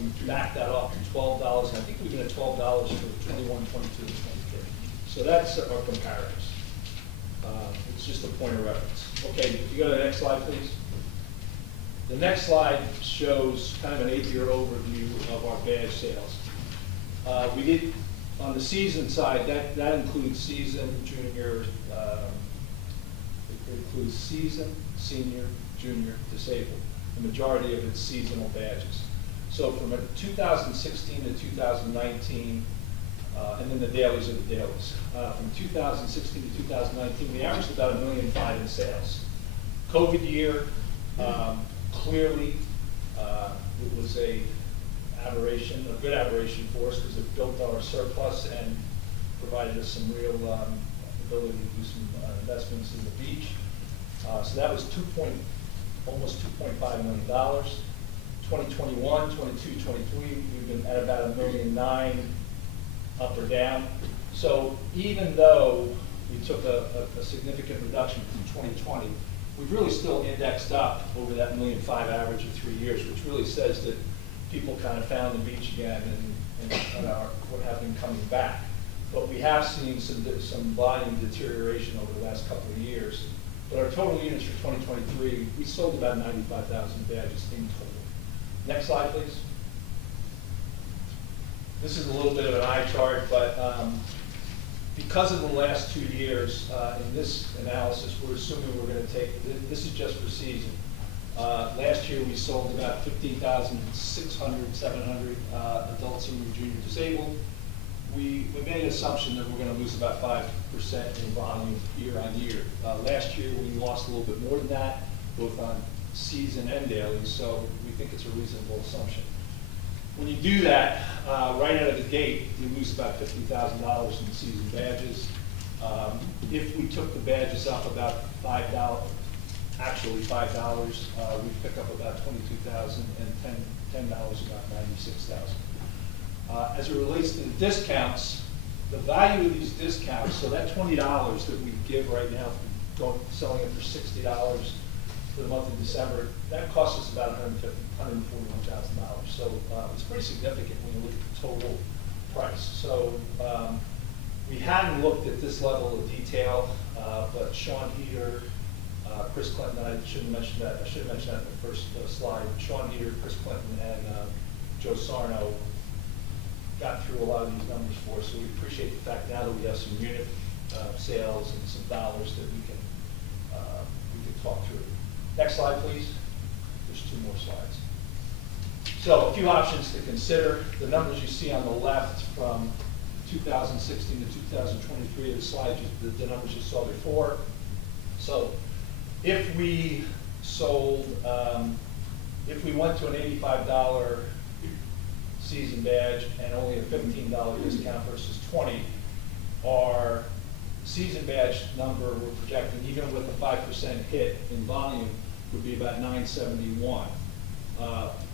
We backed that off to $12, and I think we've been at $12 for 21, 22, and 23. So that's our comparatives. It's just a point of reference. Okay, if you go to the next slide, please. The next slide shows kind of an 8-year overview of our badge sales. We did, on the season side, that includes season, junior, it includes season, senior, junior, disabled. The majority of it's seasonal badges. So from 2016 to 2019, and then the dailies are the dailies. From 2016 to 2019, we averaged about $1.5 million in sales. COVID year, clearly, it was a good aberration for us because it built our surplus and provided us some real ability to do some investments in the beach. So that was almost $2.5 million. 2021, 22, 23, we've been at about $1.9 million up or down. So even though we took a significant reduction from 2020, we've really still indexed up over that $1.5 million average of 3 years, which really says that people kind of found the beach again and have been coming back. But we have seen some volume deterioration over the last couple of years. But our total units for 2023, we sold about 95,000 badges in total. Next slide, please. This is a little bit of an eye chart, but because of the last 2 years, in this analysis, we're assuming we're going to take, this is just for season. Last year, we sold about 15,600, 700 adult, senior, junior, disabled. We made an assumption that we're going to lose about 5% in volume year on year. Last year, we lost a little bit more than that, both on season and daily, so we think it's a reasonable assumption. When you do that, right out of the gate, you lose about $50,000 in season badges. If we took the badges up about $5, actually $5, we pick up about $22,000 and $10 about $96,000. As it relates to the discounts, the value of these discounts, so that $20 that we give right now, selling it for $60 for the month of December, that costs us about $141,000. So it's pretty significant when you look at the total price. So we hadn't looked at this level of detail, but Sean Heater, Chris Clinton, I should have mentioned that in the first slide. Sean Heater, Chris Clinton, and Joe Sarno got through a lot of these numbers for us. So we appreciate the fact now that we have some unit sales and some dollars that we can talk through. Next slide, please. There's 2 more slides. So a few options to consider. The numbers you see on the left from 2016 to 2023 are the slides, the numbers you saw before. So if we sold, if we went to an $85 season badge and only a $15 discount versus 20, our season badge number we're projecting, even with a 5% hit in volume, would be about 971.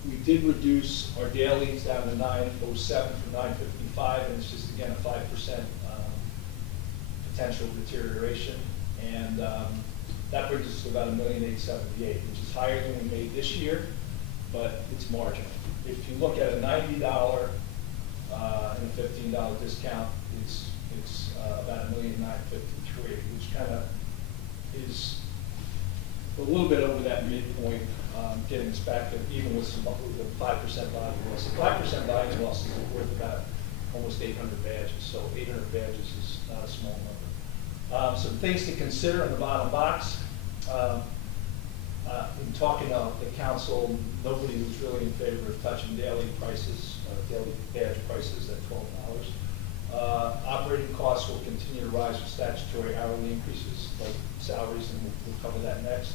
We did reduce our dailies down to 907 from 955, and it's just, again, a 5% potential deterioration. And that brings us to about $1,878,000, which is higher than we made this year, but it's marginal. If you look at a $90 and a $15 discount, it's about $1,953,000, which kind of is a little bit over that midpoint, getting us back to even with some 5% volume loss. The 5% volume loss is worth about almost 800 badges, so 800 badges is not a small number. Some things to consider in the bottom box. In talking to the council, nobody was really in favor of touching daily prices, daily badge prices at $12. Operating costs will continue to rise with statutory hourly increases like salaries, and we'll cover that next.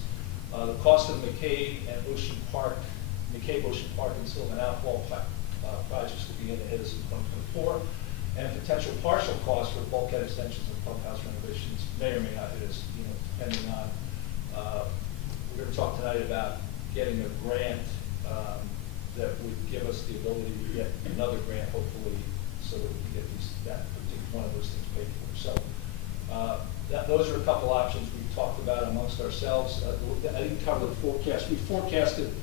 The cost of McCabe Ocean Park and Sylvan Outfall projects will begin to hit us in 2024, and potential partial costs for bulkhead extensions and pump house renovations may or may not hit us, depending on. We're going to talk tonight about getting a grant that would give us the ability to get another grant, hopefully, so that we can get that particular one of those things paid for. So those are a couple options we've talked about amongst ourselves. I didn't cover the forecast. We forecasted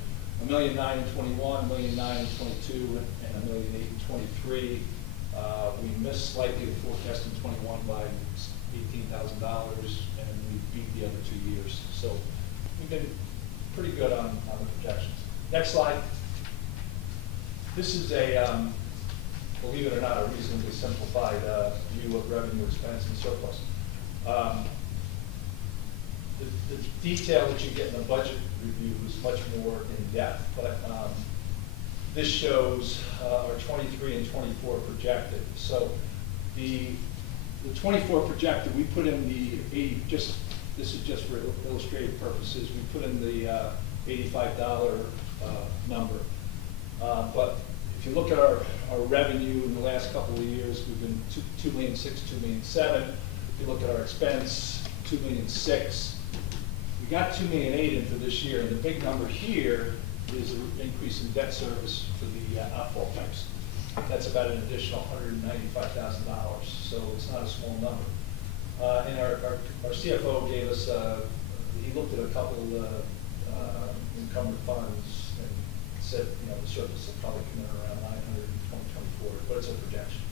$1,900,000 in 21, $1,900,000 in 22, and $1,800,000 in 23. We missed slightly the forecast in 21 by $18,000, and we beat the other 2 years. So we've been pretty good on the projections. Next slide. This is a, believe it or not, a reasonably simplified view of revenue, expense, and surplus. The detail that you get in the budget review is much more in depth, but this shows our 23 and 24 projected. So the 24 projected, we put in the 80, this is just for illustrative purposes, we put in the $85 number. But if you look at our revenue in the last couple of years, we've been $2,600,000, $2,700,000. If you look at our expense, $2,600,000. We got $2,800,000 in for this year, and the big number here is an increase in debt service for the outfall pipes. That's about an additional $195,000, so it's not a small number. And our CFO gave us, he looked at a couple of encumbered funds and said, the surplus will probably come in around $900 in 2024, but it's a projection.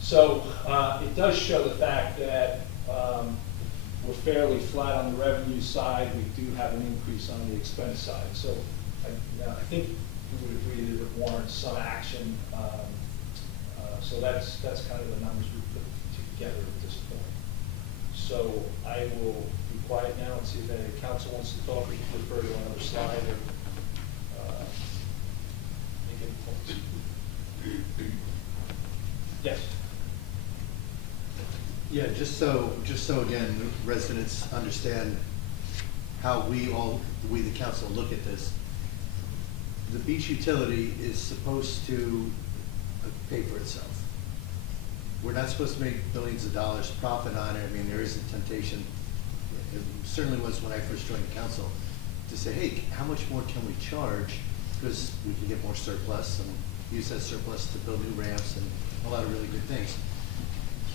So it does show the fact that we're fairly flat on the revenue side. We do have an increase on the expense side. So I think we would agree that it warrants some action. So that's kind of the numbers we put together at this point. So I will be quiet now and see if any council wants to talk. We can refer to another slide or make any points. Yes. Yeah, just so again, residents understand how we, the council, look at this. The beach utility is supposed to pay for itself. We're not supposed to make billions of dollars profit on it. I mean, there is a temptation, it certainly was when I first joined the council, to say, hey, how much more can we charge? Because we can get more surplus and use that surplus to build new ramps and a lot of really good things.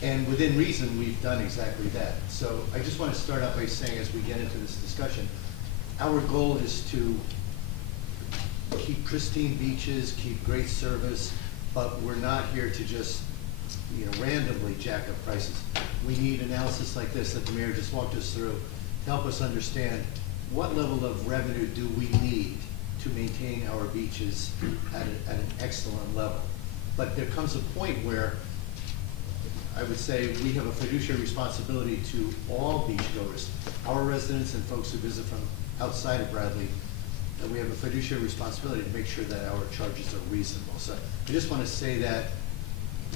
And within reason, we've done exactly that. So I just want to start out by saying, as we get into this discussion, our goal is to keep pristine beaches, keep great service, but we're not here to just randomly jack up prices. We need analysis like this that the mayor just walked us through to help us understand what level of revenue do we need to maintain our beaches at an excellent level. But there comes a point where I would say we have a fiduciary responsibility to all beachgoers, our residents and folks who visit from outside of Bradley, that we have a fiduciary responsibility to make sure that our charges are reasonable. So I just want to say that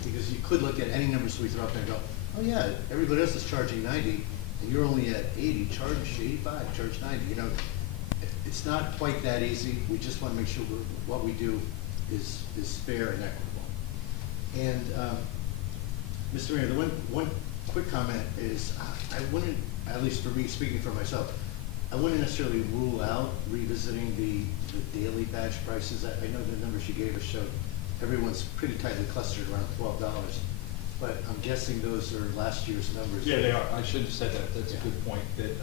because you could look at any numbers we throw up there and go, oh yeah, everybody else is charging 90 and you're only at 80, charge 85, charge 90. It's not quite that easy. We just want to make sure what we do is fair and equitable. And, Mr. Mayor, the one quick comment is, I wouldn't, at least for me, speaking for myself, I wouldn't necessarily rule out revisiting the daily badge prices. I know the numbers you gave us showed everyone's pretty tightly clustered around $12, but I'm guessing those are last year's numbers. Yeah, they are. I should have said that. That's a good point, that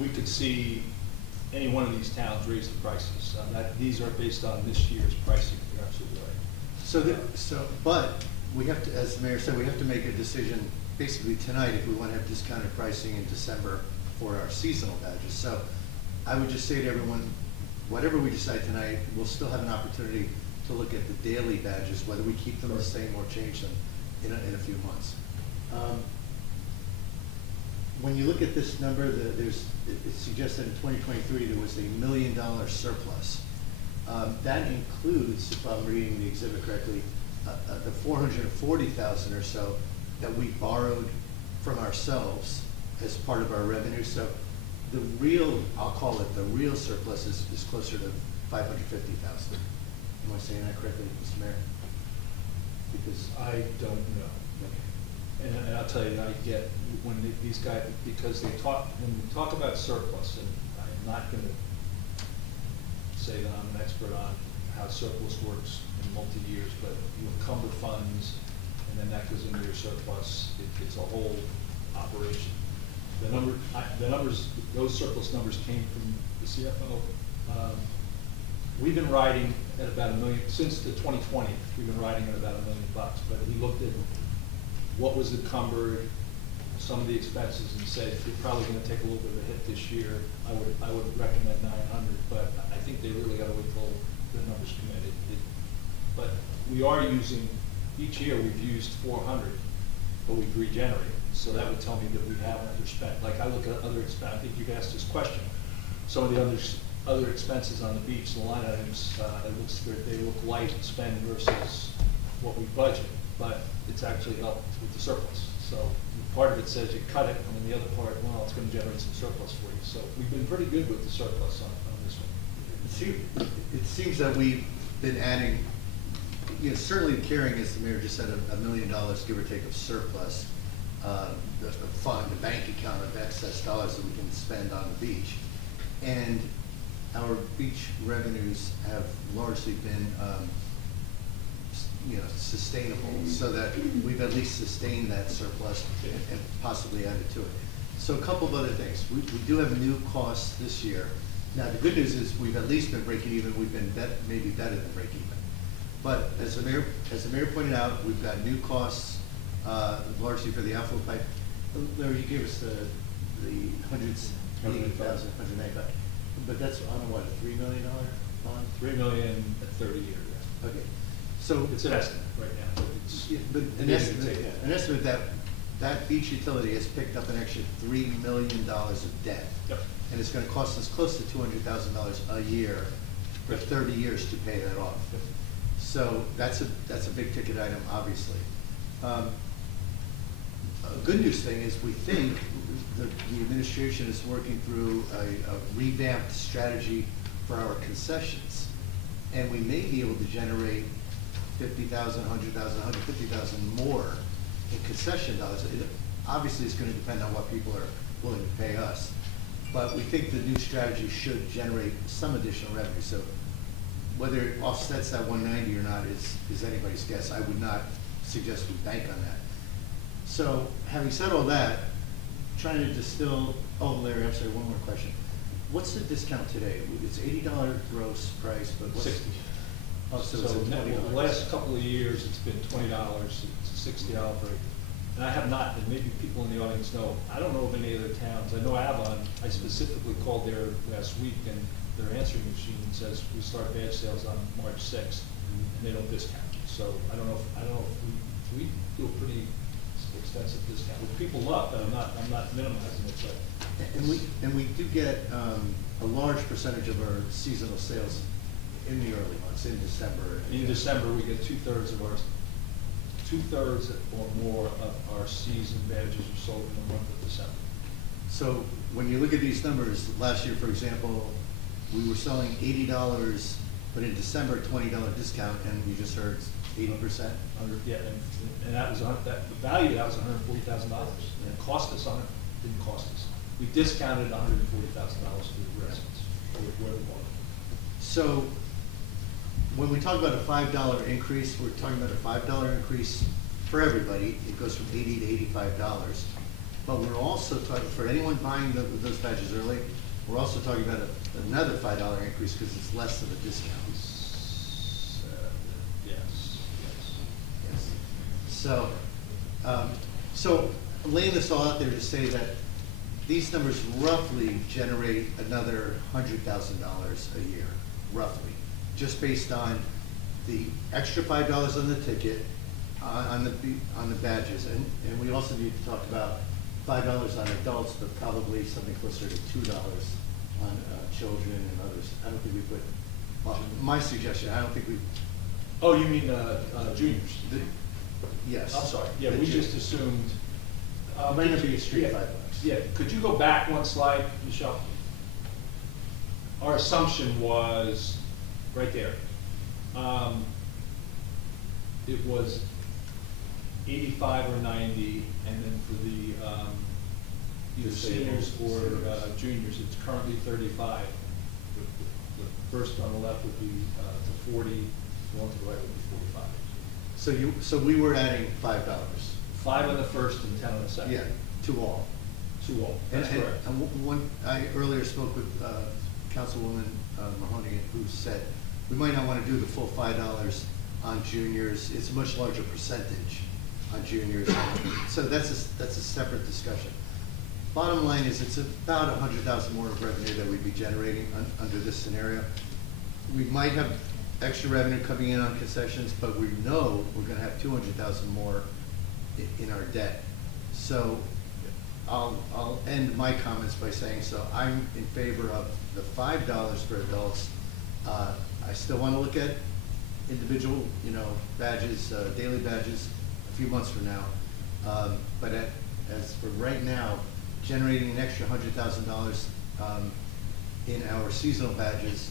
we could see any one of these towns raise the prices. These are based on this year's pricing. You're absolutely right. But we have to, as the mayor said, we have to make a decision basically tonight if we want to have discounted pricing in December for our seasonal badges. So I would just say to everyone, whatever we decide tonight, we'll still have an opportunity to look at the daily badges, whether we keep them the same or change them in a few months. When you look at this number, it suggests that in 2023 there was $1 million surplus. That includes, if I'm reading the exhibit correctly, the 440,000 or so that we borrowed from ourselves as part of our revenue. So the real, I'll call it the real surplus is closer to 550,000. Am I saying that correctly, Mr. Mayor? Because I don't know. And I'll tell you, I get when these guys, because when we talk about surplus, and I'm not going to say that I'm an expert on how surplus works in multi-years, but you encumber funds, and then that goes into your surplus. It's a whole operation. The numbers, those surplus numbers came from the CFO. We've been riding at about $1 million since the 2020. We've been riding at about $1 million, but he looked at what was encumbered, some of the expenses, and said you're probably going to take a little bit of a hit this year. I would recommend 900, but I think they really got to wait till the numbers come in. But we are using, each year we've used 400, but we've regenerated. So that would tell me that we have underspent. Like I look at other expenses, I think you've asked this question. Some of the other expenses on the beach, the line items, they look light in spend versus what we budget, but it's actually helped with the surplus. So part of it says you cut it, and then the other part, well, it's going to generate some surplus for you. So we've been pretty good with the surplus on this one. it seems that we've been adding, certainly carrying, as the mayor just said, $1 million, give or take, of surplus. The fund, the bank account of excess dollars that we can spend on the beach. And our beach revenues have largely been sustainable, so that we've at least sustained that surplus and possibly added to it. So a couple of other things. We do have new costs this year. Now the good news is we've at least been breaking even. We've been maybe better than break even. But as the mayor pointed out, we've got new costs largely for the outflow pipe. Larry, you gave us the 180,000, 195, but that's on a what, a $3 million bond? $3 million at 30 years. Okay, so it's an estimate right now. But an estimate that beach utility has picked up an extra $3 million of debt. Yep. And it's going to cost us close to $200,000 a year for 30 years to pay that off. Yep. So that's a big ticket item, obviously. A good news thing is we think the administration is working through a revamped strategy for our concessions, and we may be able to generate 50,000, 100,000, 150,000 more in concession dollars. Obviously, it's going to depend on what people are willing to pay us, but we think the new strategy should generate some additional revenue. So whether it offsets that 190 or not is anybody's guess. I would not suggest we bank on that. So having said all that, trying to distill, oh Larry, I'm sorry, one more question. What's the discount today? It's $80 gross price, but what's 60. Oh, so it's the last couple of years, it's been $20. It's a $60 break. And I have not, and maybe people in the audience know, I don't know of any other towns. I know Avon, I specifically called there last week, and their answering machine says we start badge sales on March 6th, and they don't discount. So I don't know if we do a pretty extensive discount, which people love, but I'm not minimizing it. But and we do get a large percentage of our seasonal sales in the early months, in December. In December, we get two-thirds or more of our season badges are sold in the month of December. So when you look at these numbers, last year, for example, we were selling $80 but in December, $20 discount, and you just heard 80%? Yeah, and that was, the value of that was $140,000. And it cost us, didn't cost us. We discounted $140,000 to the residents, where they bought it. So, when we talk about a $5 increase, we're talking about a $5 increase for everybody. It goes from $80 to $85. But we're also talking, for anyone buying those badges early, we're also talking about another $5 increase because it's less of a discount. Yes. Yes. So, so laying this all out there to say that these numbers roughly generate another $100,000 a year, roughly, just based on the extra $5 on the ticket, on the badges, and we also need to talk about $5 on adults, but probably something closer to $2 on children and others. I don't think we put. Well, my suggestion, I don't think we. Oh, you mean juniors? Yes. I'm sorry. Yeah, we just assumed. Might not be a straight $5. Yeah, could you go back one slide, Michelle? Our assumption was right there. It was 85 or 90, and then for the either seniors or juniors, it's currently 35. The first on the left would be to 40, the one to the right would be 45. So we were adding $5. 5 on the first and 10 on the second. Yeah, to all. To all, that's correct. And I earlier spoke with Councilwoman Mahoney, who said we might not want to do the full $5 on juniors. It's a much larger percentage on juniors. So that's a separate discussion. Bottom line is it's about 100,000 more of revenue that we'd be generating under this scenario. We might have extra revenue coming in on concessions, but we know we're going to have 200,000 more in our debt. So I'll end my comments by saying, so I'm in favor of the $5 for adults. I still want to look at individual, badges, daily badges a few months from now. But as for right now, generating an extra $100,000 in our seasonal badges,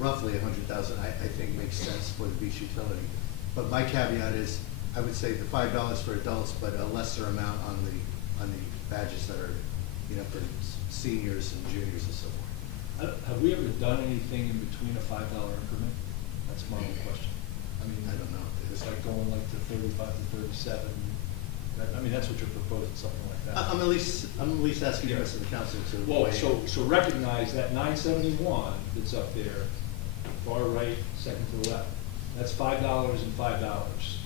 roughly 100,000, I think makes sense for the beach utility. But my caveat is, I would say the $5 for adults, but a lesser amount on the badges that are, for seniors and juniors and so forth. Have we ever done anything in between a $5 increment? That's my only question. I mean, I don't know. It's like going like to 35 to 37. I mean, that's what you're proposing, something like that. I'm at least asking the rest of the council to. Well, weigh in. so recognize that 971 that's up there, far right, second to the left. That's $5 and $5.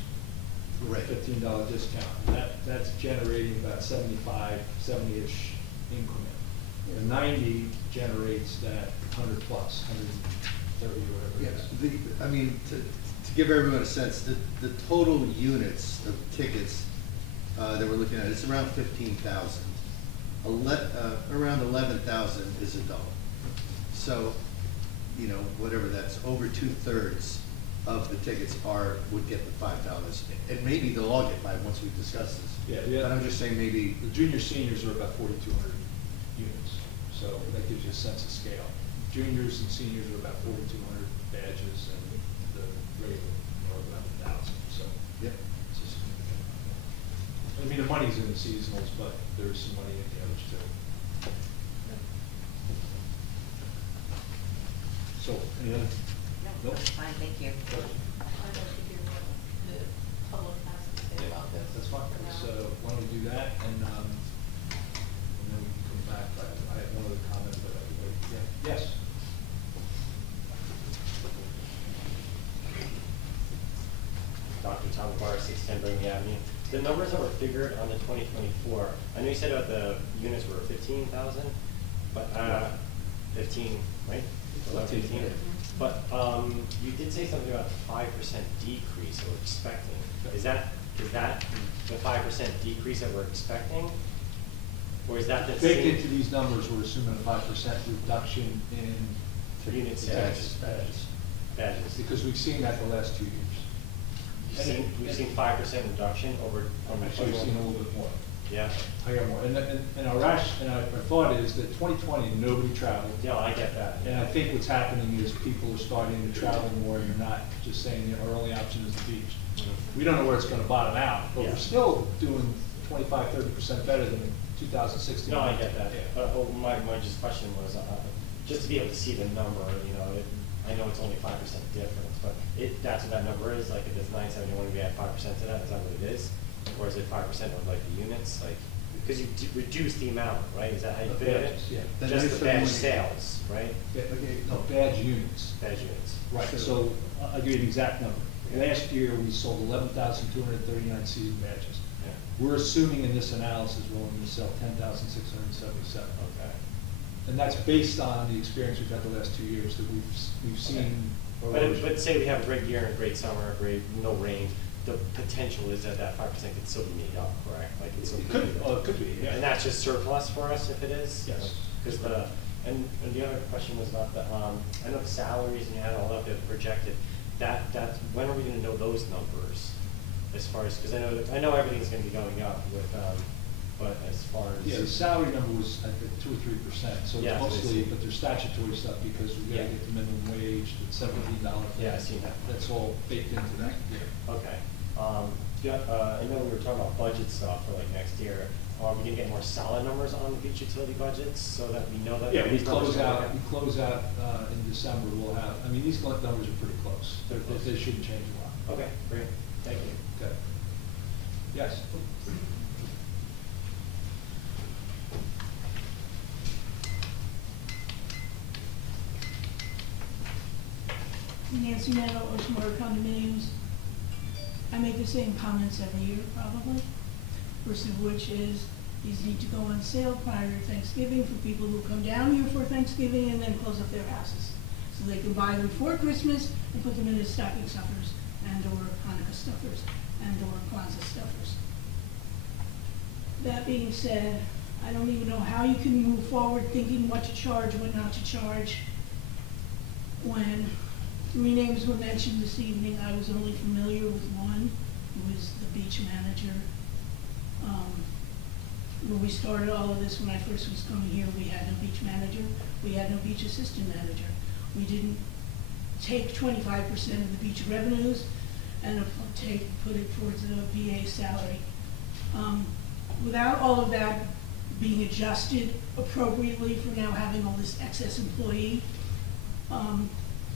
Right. $15 discount. That's generating about 75, 70-ish increment. The 90 generates that 100 plus, 130 or whatever it is. I mean, to give everyone a sense, the total units of tickets that we're looking at, it's around 15,000. Around 11,000 is adult. So, whatever that's, over 2/3 of the tickets would get the $5. And maybe they'll all get 5 once we discuss this. Yeah. But I'm just saying maybe. The junior seniors are about 4,200 units, so that gives you a sense of scale. Juniors and seniors are about 4,200 badges, and the regular are about 1,000. So Yep. it's a significant amount. I mean, the money's in the seasonals, but there's some money in the others too. So, any other? No, fine, thank you. I don't know if you hear what the public has to say Yeah, about this. that's fine. for now. So why don't we do that, and then we can come back. I have one other comment, but yes. Dr. Tom Barr, 610 Brigham Avenue. The numbers that were figured on the 2024, I know you said about the units were 15,000, but 15, right? About 15. But you did say something about 5% decrease that we're expecting. Is that the 5% decrease that we're expecting? Or is that the Baked same into these numbers, we're assuming a 5% reduction in unit sales? Badges. Because we've seen that the last 2 years. We've seen 5% reduction over. Actually, we've seen a little bit more. Yeah. I got more, and our thought is that 2020, nobody traveled. Yeah, I get that. And I think what's happening is people are starting to travel more, and they're not just saying our only option is the beach. We don't know where it's gonna bottom out, but Yeah. we're still doing 25–30% better than 2016. No, I get that. Yeah. My just question was, just to be able to see the number, you know, I know it's only 5% difference, but that's what that number is, like if it's 971, we add 5% to that, is that what it is? Or is it 5% of like the units, like, because you reduce the amount, right? Is that how you The fit it? badges, yeah. The Just the badge 971. sales, right? No, badge units. Badge units. Right, so I'll give you an exact number. Last year, we sold 11,239 season badges. Yeah. We're assuming in this analysis, we're only gonna sell 10,677. Okay. And that's based on the experience we've had the last 2 years, that we've seen. But say we have a great year and a great summer, no rain, the potential is that 5% could still be made up, correct? Like it's It could be, yeah. And that's just surplus for us if it is? Yes. Because and the other question was about I know the salaries and you had all that projected, that's, when are we gonna know those numbers? As far as, because I know everything's gonna be going up with, but as far as. Yeah, the salary number was, I think, 2 or 3%, so Yeah, it's so mostly, it's- but there's statutory stuff because we gotta Yeah. get the minimum wage, the $17. Yeah, I see that. That's all baked into that, yeah. Okay. I know we were talking about budget stuff for like next year. Are we gonna get more solid numbers on the beach utility budgets so that we know that? Yeah, we these numbers close are out, gonna in December, we'll have, I mean, these numbers are pretty close. They shouldn't change a lot. Okay, great. Thank you. Okay. Yes? Nancy Meadow, Oceanwater Condominiums. I make the same comments every year, probably. First of which is, these need to go on sale prior to Thanksgiving for people who come down here for Thanksgiving and then close up their houses. So they can buy them for Christmas and put them in as stocking stuffers and/or Hanukkah stuffers and/or Kwanzaa stuffers. That being said, I don't even know how you can move forward thinking what to charge, what not to charge. When 3 names were mentioned this evening, I was only familiar with one, who was the beach manager. When we started all of this, when I first was coming here, we had no beach manager, we had no beach assistant manager. We didn't take 25% of the beach revenues and put it towards the VA salary. Without all of that being adjusted appropriately for now having all this excess employee,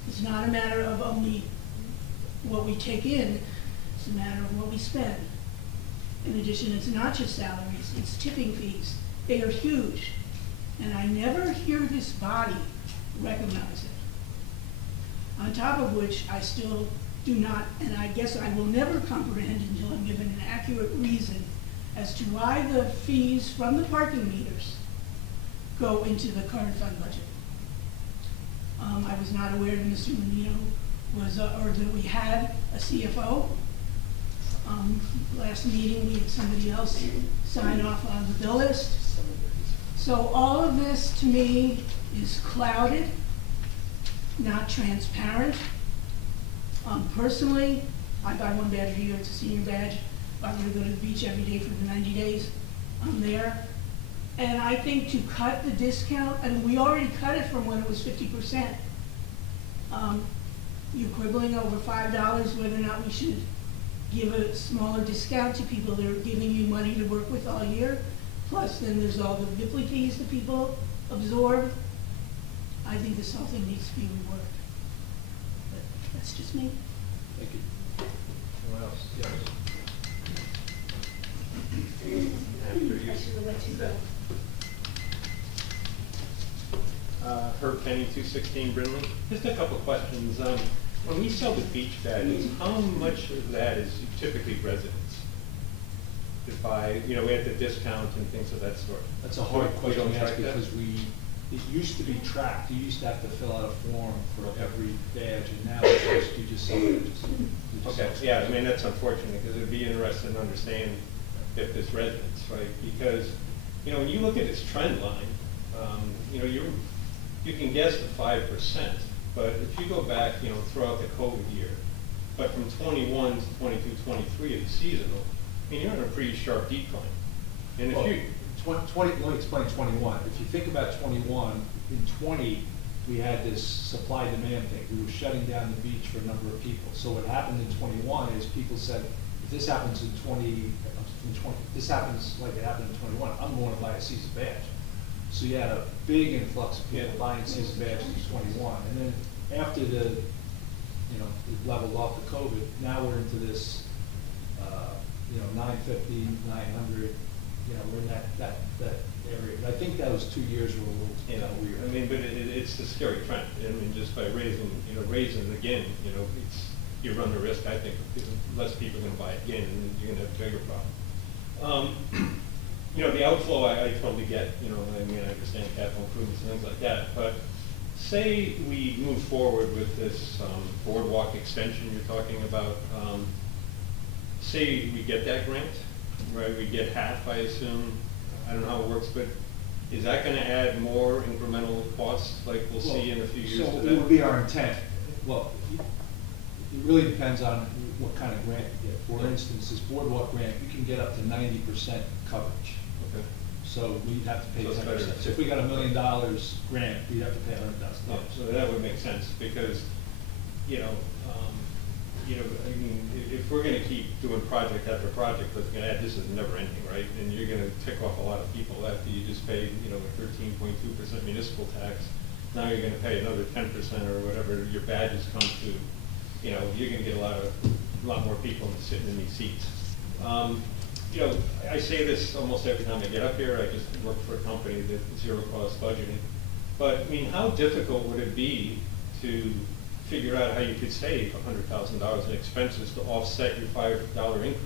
it's not a matter of only what we take in, it's a matter of what we spend. In addition, it's not just salaries, it's tipping fees. They are huge. And I never hear this body recognize it. On top of which, I still do not, and I guess I will never comprehend until I'm given an accurate reason as to why the fees from the parking meters go into the current fund budget. I was not aware that Mr. Menino was, or that we had a CFO. Last meeting, we had somebody else sign off on the bill list. So all of this, to me, is clouded, not transparent. Personally, I buy 1 badge a year, it's a senior badge. If I'm gonna go to the beach every day for the 90 days, I'm there. And I think to cut the discount, and we already cut it from when it was 50%. You're quibbling over $5 whether or not we should give a smaller discount to people that are giving you money to work with all year. Plus then there's all the VIPLI fees that people absorb. I think this whole thing needs to be reworked. But that's just me. Thank you. Anyone else? Yes. I should have let you go. Herb Kenny, 216 Brinley. Just a couple of questions. When we sell the beach badges, how much of that is typically residents? If we have the discount and things of that sort. That's a hard We question don't to ask track that? because it used to be tracked. You used to have to fill out a form for every badge, and now it's just, you just sell badges. You just Okay, sell- yeah, I mean, that's unfortunate, because it'd be interesting to understand if there's residents, right? Because, when you look at this trend line, you can guess the 5%, but if you go back, throughout the COVID year, but from 21 to 22, 23 of the seasonal, you're in a pretty sharp decline. And if Well, you, 20, let me explain 21. If you think about 21, in 20, we had this supply-demand thing. We were shutting down the beach for a number of people. So what happened in 21 is people said, if this happens in 20, this happens like it happened in 21, I'm going to buy a season badge. So you had a big influx of people buying season badges in 21. And then after the, you know, it leveled off the COVID, now we're into this, you know, 950, 900, you know, we're in that area. And I think those 2 years were a little, you know, weird. I mean, but it's a scary trend. I mean, just by raising it again, you know, you run the risk, I think, of less people going to buy it again, and you're going to have a bigger problem. You know, the outflow, I totally get, you know, I mean, I understand capital improvements and things like that, but say we move forward with this boardwalk extension you're talking about, say we get that grant, right, we get half, I assume, I don't know how it works, but is that gonna add more incremental costs like we'll see in a few years? So to it would that? be our intent. Well, it really depends on what kind of grant you get. For instance, this boardwalk grant, you can get up to 90% coverage. Okay. So we'd have to pay So it's 10%. better. So if we got $1 million grant, we'd have to pay $100,000. Yeah, so that would make sense, because, I mean, if we're gonna keep doing project after project, but this is never ending, right? And you're gonna tick off a lot of people after you just paid, a 13.2% municipal tax. Now you're gonna pay another 10% or whatever your badges come to, you're gonna get a lot more people sitting in these seats. I say this almost every time I get up here. I just work for a company that zero cost budgeting. But, I mean, how difficult would it be to figure out how you could save $100,000 in expenses to offset your $5 increase?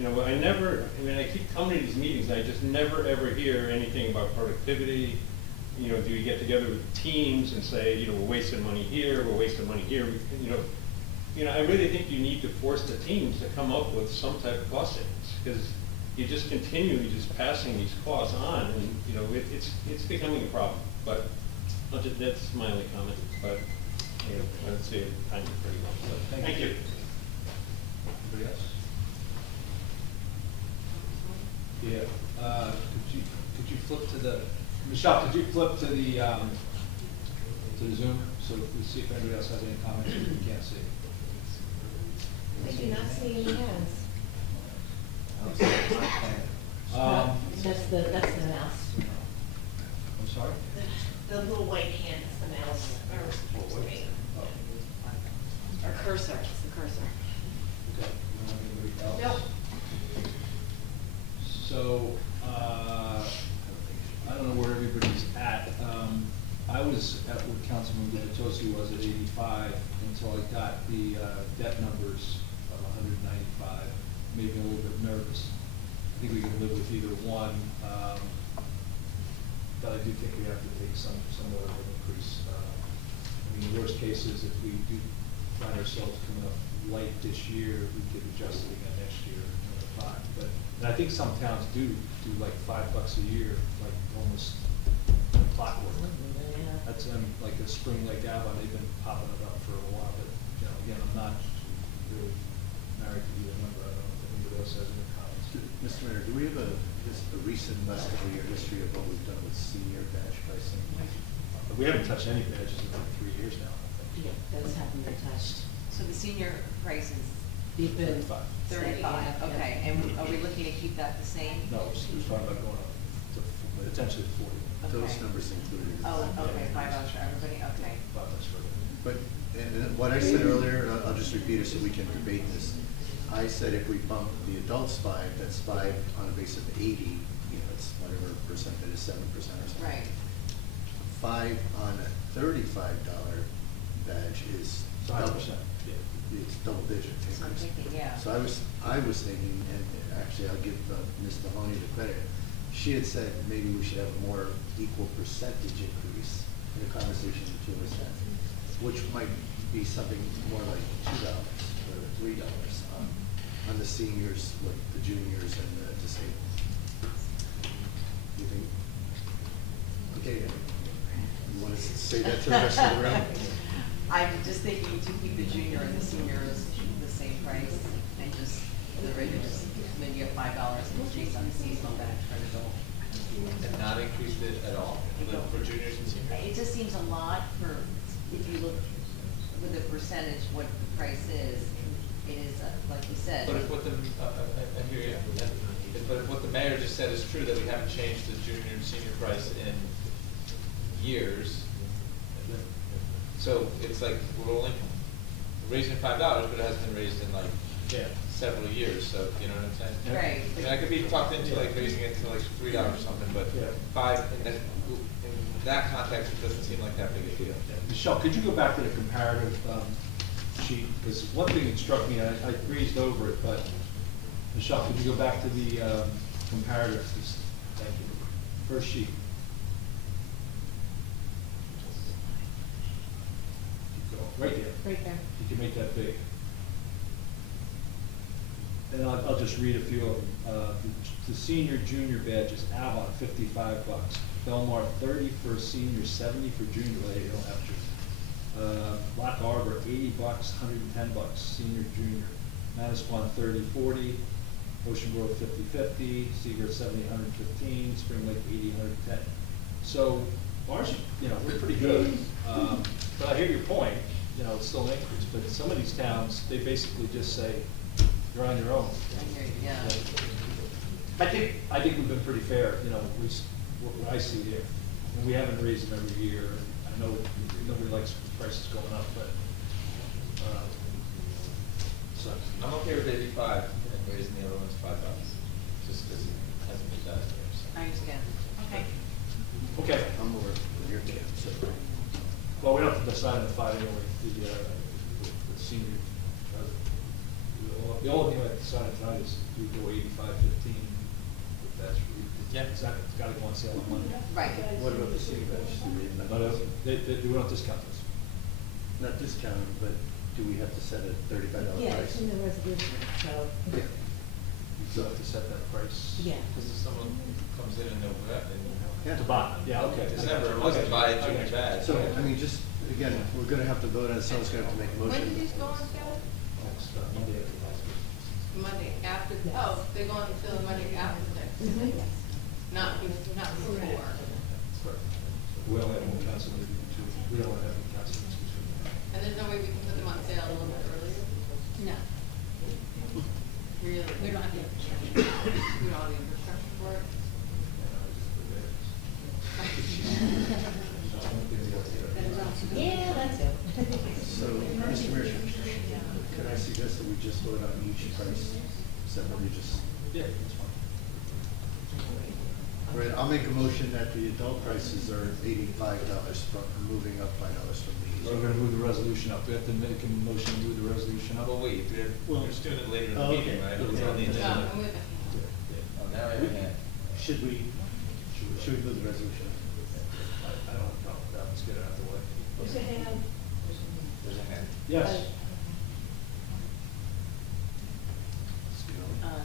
I keep coming to these meetings, and I just never ever hear anything about productivity. Do you get together with teams and say, we're wasting money here, we're wasting money here? I really think you need to force the teams to come up with some type of cost savings, because you just continually just passing these costs on, and it's becoming a problem. But that's my only comment. But I would say time is pretty well. So, thank you. Anybody else? Yeah. Could you flip to the Michelle? Could you flip to the Zoom so we see if anybody else has any comments that we can't see? I do not see any hands. That's the mouse. I'm sorry? The little white hand is the mouse, or cursor, it's the cursor. Okay. You don't have anybody else? Nope. So, I don't know where everybody's at. I was at what Councilman Gubertosi was at 85 until I got the debt numbers of 195. Made me a little bit nervous. I think we can live with either one, but I do think we have to take somewhat of an increase. The worst case is if we do find ourselves coming up light this year, we could adjust it again next year, another 5. But and I think some towns do like $5 a year, like almost clockwork. That's like a Spring Lake Avon. They've been popping it up for a while, but again, I'm not really married to either number. I don't know if anybody else has any comments. Mr. Mayor, do we have a recent last couple year history of what we've done with senior badge pricing? We haven't touched any badges in like 3 years now, I think. Yeah, those haven't been touched. So the senior prices, They've been 35. 35, okay, and are we looking to keep that the same? No, we're talking about going up to potentially 40. Those Okay. numbers included. Oh, okay, $5 for everybody, okay. $5 for it. But, and what I said earlier, I'll just repeat it so we can debate this. I said if we bump the adults 5, that's 5 on a base of 80, it's whatever percent that is, 7% or something. Right. 5 on a $35 badge is So double. 100%. Yeah. It's double digit So I'm increase. thinking, yeah. So I was thinking, and actually I'll give Ms. Mahoney the credit, she had said maybe we should have a more equal percentage increase in the conversation the two of us had, which might be something more like $2 or $3 on the seniors, with the juniors and the disabled. You think? Okay, you want to say that to the rest of the room? I'm just thinking to keep the junior and the seniors the same price, and just the regulars, then you have $5 increase on the seasonal badge for an adult. And not increased it at all for juniors and seniors? It just seems a lot for, if you look with the percentage, what the price is, it is, like you said. But if what the, I hear you, but if what the mayor just said is true, that we haven't changed the junior and senior price in years, so it's like we're only raising $5, but it hasn't been raised in like several years, so you know what I'm saying? Right. I mean, I could be talked into like raising it to like $3 or something, but five, in that context, it doesn't seem like that big a deal. Michelle, could you go back to the comparative sheet? Because one thing that struck me, I breezed over it, but Michelle, could you go back to the comparative? Thank you. First sheet. Keep going. Right there. Right there. You can make that big. And I'll just read a few of them. The senior, junior badges, Avon, $55. Belmar, 30 for senior, 70 for junior. Well, they don't have junior. Black Arbor, $80, $110, senior, junior. Manasquan, 30, 40. Ocean Grove, 50, Seagirt, 70, 115. Spring Lake, 80, 110. So ours, you know, we're pretty good. But I hear your point. You know, it's still an increase. But some of these towns, they basically just say, you're on your own. Yeah. I think we've been pretty fair, you know, at least what I see here. And we haven't raised them every year. I know nobody likes prices going up, but, so. I'm okay with 85 and raising the other ones $5, just because it hasn't been done here. So. I understand. Okay. Okay. I'm over your camp, so. Well, we don't have to decide on the five anyway, the senior. The only thing I decided tonight is we go 85, 15. That's it's got to go on sale on Monday. Right. What about the senior badges? Do we have But we don't discount this. not discounted, but do we have to set a $35 Yeah, price? it's in the resolution, so. Yeah. You still have to set that price. Yeah. Because if someone comes in and Yeah. To buy, yeah, okay. December, it wasn't buy a junior badge. So, I mean, just, again, we're gonna have to vote on it, someone's gonna have to make a When motion. did these go on sale? Next, Monday after last week. Monday after, Yes. oh, they go on sale Monday after the next, Mhm. not before. Correct. We only have one council meeting, we don't have any council meetings. And there's no way we can put them on sale a little bit earlier? No. Really? We don't have the infrastructure. We don't have the infrastructure for it? Yeah, that's it. So, Mr. Mayor, can I suggest that we just vote on each price separately, just? Yeah, that's fine. All right, I'll make a motion that the adult prices are $85 from, moving up $5 from So we're the. gonna move the resolution up, we have to make a motion to move the resolution up. Well, wait, we're just doing it later in the Oh, meeting, okay. right? It was on the Okay. agenda. I'm with it. Oh, now I have a hand. Should we move the resolution? I don't have a problem with that, let's get it out the way. Is it hand? There's a hand. Yes.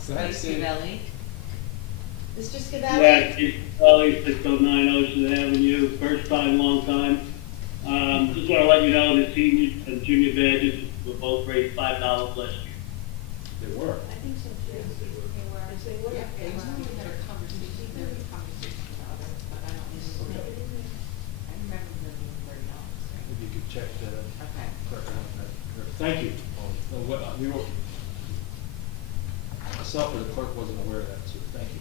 Go ahead, Steve Steve. Scavelli. Mr. Yeah, Scavelli? Steve Kelly, 609 Ocean Avenue, first time, long time. Just want to let you know the senior and junior badges were both raised $5 last year. They were. I think so, too. Yes, they were. Yeah, we had a conversation, there was a conversation about it, but I don't know. I remember them being $30, right? Maybe you could check the. Okay. Thank you. We were, myself or the clerk wasn't aware of that, so thank you.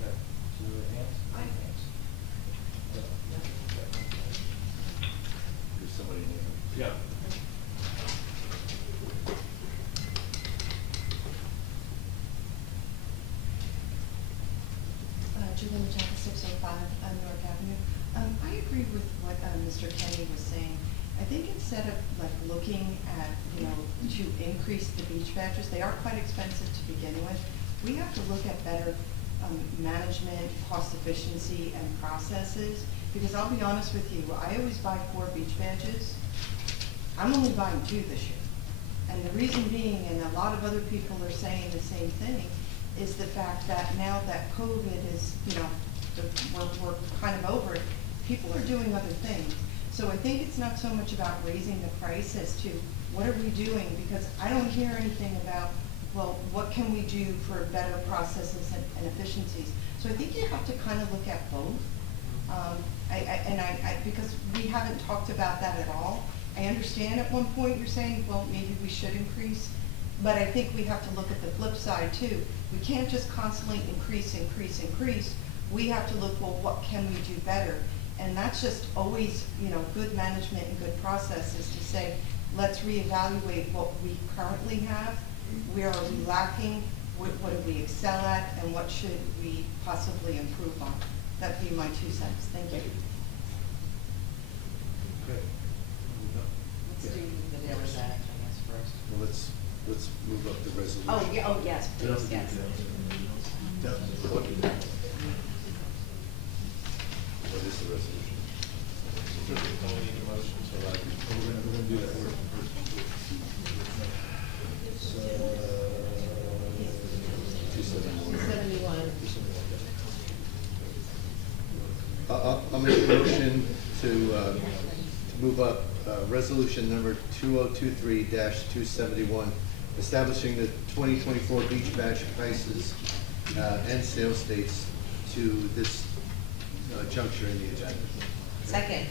Okay. So the hands? There's somebody in here. Yeah. Julie Machaca, 605 Newark Avenue. I agree with what Mr. Kenny was saying. I think instead of like looking at, you know, to increase the beach badges, they are quite expensive to begin with. We have to look at better management, cost efficiency, and processes. Because I'll be honest with you, I always buy 4 beach badges. I'm only buying 2 this year. And the reason being, and a lot of other people are saying the same thing, is the fact that now that COVID is, you know, we're kind of over it, people are doing other things. So I think it's not so much about raising the price as to what are we doing, because I don't hear anything about well, what can we do for better processes and efficiencies? So I think you have to kind of look at both. Because we haven't talked about that at all. I understand at one point you're saying, well, maybe we should increase, but I think we have to look at the flip side too. We can't just constantly increase. We have to look, well, what can we do better? And that's just always, good management and good processes to say, let's reevaluate what we currently have, where are we lacking, what do we excel at, and what should we possibly improve on. That'd be my 2 cents. Thank you. Okay. Let's do the daily badge, I guess, first. Well, let's move up the resolution. Oh, yeah, oh, yes, please, yes. Yeah. What is the resolution? Only need a motion to like. We're gonna do that first. So, 271. I'll make a motion to move up resolution number 2023-271, establishing the 2024 beach badge prices and sales dates to this juncture in the agenda. Second,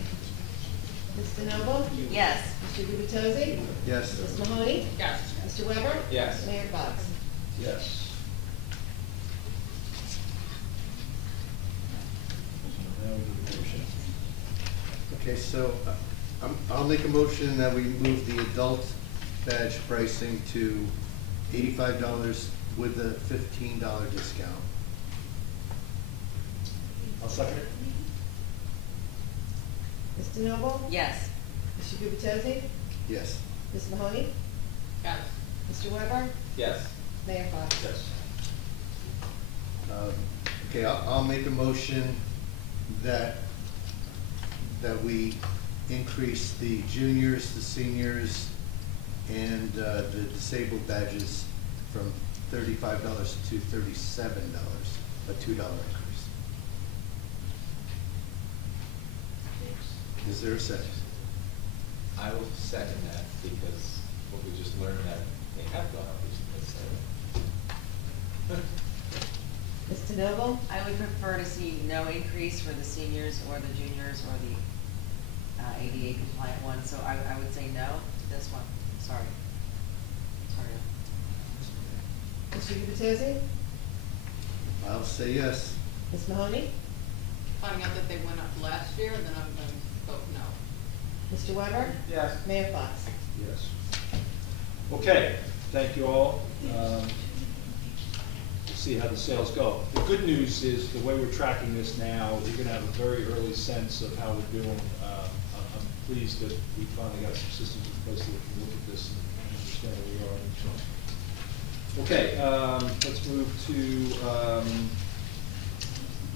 Ms. DeNoble? yes. Mr. Gubatose? Yes. Ms. Mahoney? Yes. Mr. Weber? Yes. Mayor Fox? yes. Now we need a motion. Okay, so I'll make a motion that we move the adult badge pricing to $85 with a $15 discount. I'll second it. Ms. DeNoble? Yes. Mr. Gubatose? Yes. Ms. Mahoney? Yes. Mr. Weber? Yes. Mayor Fox? Yes. Okay, I'll make a motion that we increase the juniors, the seniors, and the disabled badges from $35 to $37, a $2 increase. Is there a second? I will second that because what we just learned that they have gone up recently, so. Ms. DeNoble? I would prefer to see no increase for the seniors or the juniors or the ADA compliant ones, so I would say no to this one. Sorry. Mr. Gubatose? I'll say yes. Ms. Mahoney? Finding out that they went up last year, then I'm going to vote no. Mr. Weber? Yes. Mayor Fox? Yes. Okay, thank you all. We'll see how the sales go. The good news is the way we're tracking this now, you're gonna have a very early sense of how we're doing. I'm pleased that we finally got some systems in place that can look at this and understand where we are. Okay, let's move to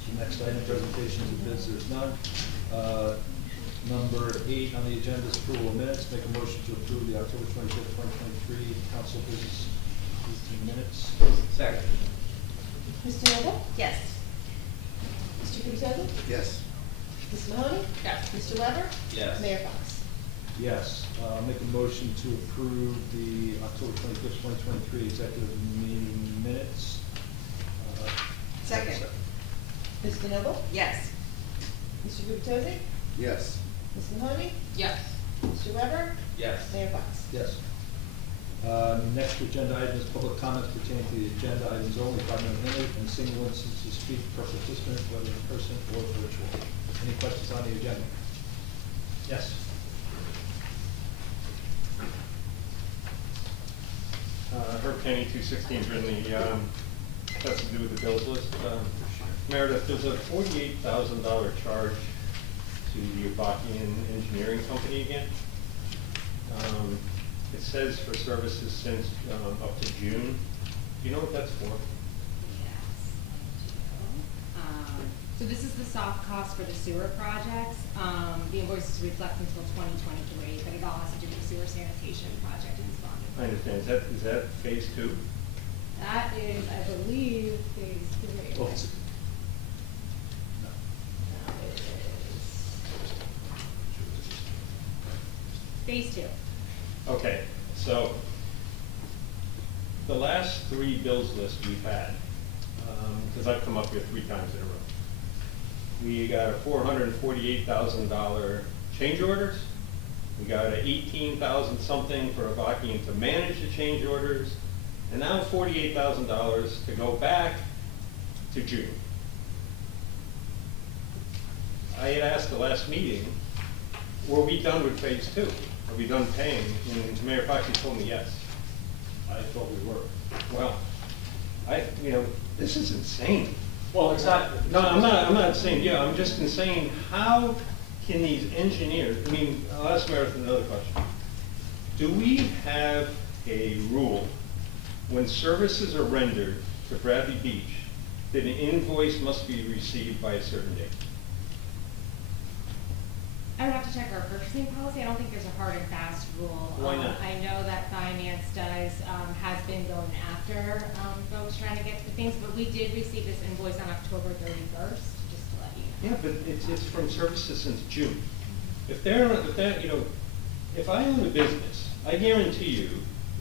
the next item, presentations of bids. There's none. Number 8 on the agenda is approval of minutes. Make a motion to approve the October 25th, 2023 council business 18 minutes. Second. Ms. DeNoble? Yes. Mr. Gubatose? Yes. Ms. Mahoney? Yes. Mr. Weber? Yes. Mayor Fox? Yes, make a motion to approve the October 25th, 2023 executive meeting minutes. Second. Ms. DeNoble? Yes. Mr. Gubatose? Yes. Ms. Mahoney? Yes. Mr. Weber? Yes. Mayor Fox? Yes. Next agenda item is public comments pertaining to the agenda items only, 5-minute limit, and single instance to speak per participant, whether in person or virtual. Any questions on the agenda? Yes. Herb Kenny, 216 Brindley, has to do with the bills list. Meredith, there's a $48,000 charge to the Avakian Engineering Company again. It says for services since up to June. Do you know what that's for? So this is the soft cost for the sewer projects. The invoices reflect until 2023, but it all has to do with the sewer sanitation project in Swan. I understand. Is that phase 2? That is, I believe, phase 3. Well, it's- That is phase 2. Okay, so the last 3 bills lists we've had, because I've come up here 3 times in a row, we got a $448,000 change orders. We got a 18,000 something for Avakian to manage the change orders, and now $48,000 to go back to June. I had asked the last meeting, were we done with phase 2? Are we done paying? And Mayor Foxy told me yes. I thought we were. Well, this is insane. Well, it's not. No, I'm not saying, yeah, I'm just saying, how can these engineers, I'll ask Meredith another question. Do we have a rule when services are rendered to Bradley Beach that an invoice must be received by a certain date? I would have to check our purchasing policy. I don't think there's a hard and fast rule. Why not? I know that finance has been going after folks trying to get to the things, but we did receive this invoice on October 31st, just to let you know. Yeah, but it's from services since June. If I own a business, I guarantee you,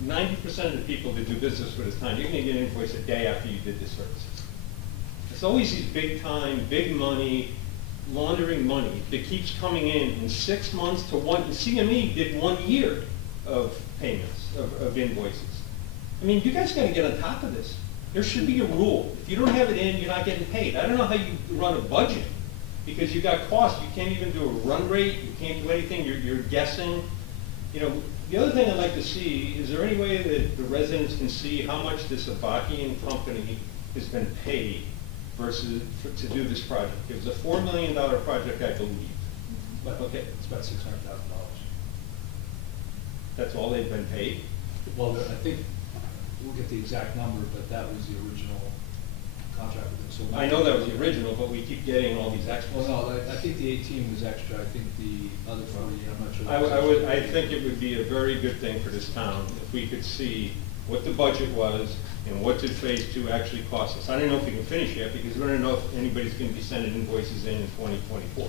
90% of the people that do business with us time, you're gonna get an invoice a day after you did the services. It's always these big time, big money, laundering money that keeps coming in 6 months to one. CME did 1 year of payments, of invoices. You guys gotta get on top of this. There should be a rule. If you don't have it in, you're not getting paid. I don't know how you run a budget, because you got costs. You can't even do a run rate. You can't do anything. You're guessing. The other thing I'd like to see, is there any way that the residents can see how much this Avakian company has been paid to do this project? It was a $4 million project, I believe. But okay, it's about $600,000. That's all they've been paid? Well, I think, we'll get the exact number, but that was the original contract with them. So I know that was the original, but we keep getting all these extras. Well, no, I think the 18 was extra. I think the other 40, I'm not sure. I think it would be a very good thing for this town if we could see what the budget was and what did phase 2 actually cost us. I don't know if we can finish yet, because we don't know if anybody's going to be sending invoices in 2024.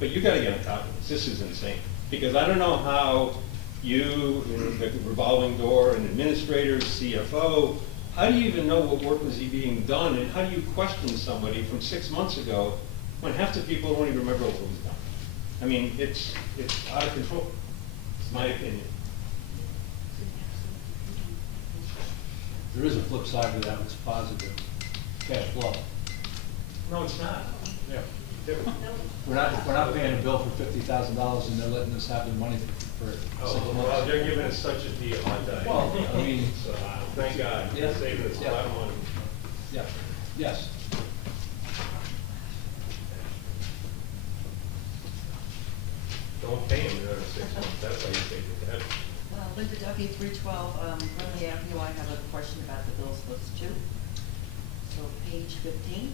But you got to get on top of this. This is insane. Because I don't know how you, the revolving door, and administrators, CFO, how do you even know what work was being done, and how do you question somebody from 6 months ago when half the people don't even remember what was done? It's out of control. It's my opinion. There is a flip side to that, it's positive. Cash flow. No, it's not. Yeah. We're not paying a bill for $50,000 and they're letting us have the money for 6 months. Well, they're giving us such a deal, aren't they? Well, So, thank God, they're saving us a lot of money. Yeah, yes. Don't pay them another 6 months, that's how you save the debt. Linda Duffy, 312 Burnley Avenue. I have a question about the bills list too. So page 15,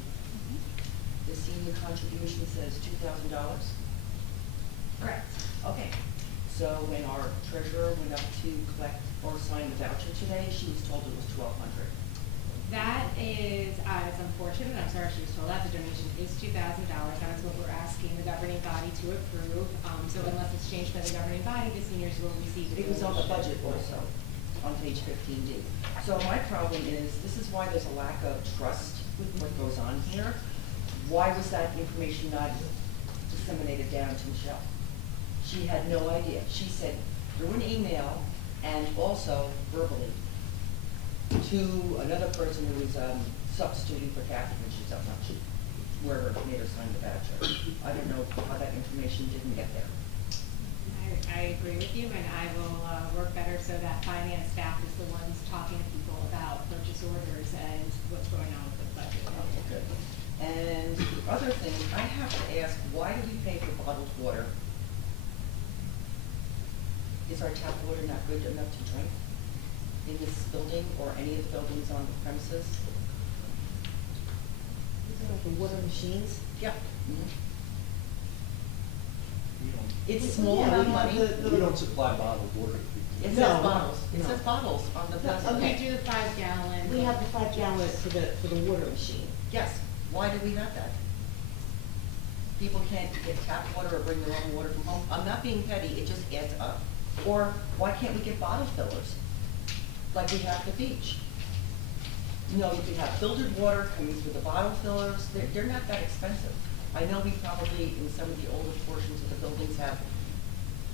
the senior contribution says $2,000. Correct. Okay, so when our treasurer went up to collect or sign the voucher today, she was told it was $1,200. That is unfortunate. I'm sorry she was told that. The donation is $2,000. That is what we're asking the governing body to approve. So unless it's changed by the governing body, the seniors will receive it. It was on the budget also, on page 15D. So my problem is, this is why there's a lack of trust with what goes on here. Why was that information not disseminated down to Michelle? She had no idea. She said through an email and also verbally to another person who was substituting for Kathy when she's up front, where her made her sign the voucher. I don't know how that information didn't get there. I agree with you, and I will work better so that finance staff is the ones talking to people about purchase orders and what's going on with the budget. Okay. And the other thing, I have to ask, why do we pay for bottled water? Is our tap water not good enough to drink in this building or any of the buildings on the premises? Is it like the water machines? Yeah. We don't- It's small Yeah, amount of we have money. We don't supply bottled water to people. It No, says bottles. It no. says bottles on the plastic. Okay. We do the 5 gallon. We have the 5 gallons for the water machine. Yes. Why do we have that? People can't get tap water or bring their own water from home. I'm not being petty. It just adds up. Or why can't we get bottle fillers? like we have the beach. You know, you could have filtered water coming through the bottle fillers, they're not that expensive. I know we probably, in some of the older portions of the buildings, have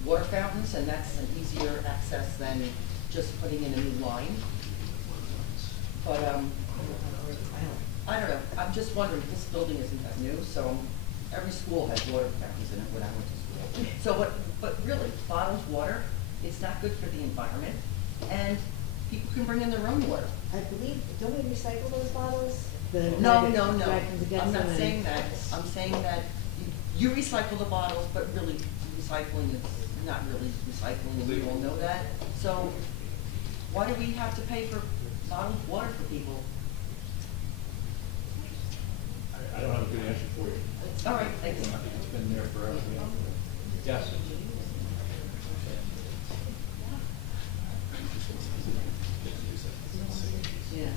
water fountains, and that's an easier access than just putting in a new line. But, I don't know, I'm just wondering, this building isn't that new, so every school has water fountains in it when I went to school. So, but really, bottled water, it's not good for the environment, and people can bring in their own water. I believe, don't we recycle those bottles? No, I'm not saying that. I'm saying that you recycle the bottles, but really recycling is not really recycling, and we all know that. So why do we have to pay for bottled water for people? I don't have a good answer for you. All right, thanks. It's been there forever. Yes. Yeah.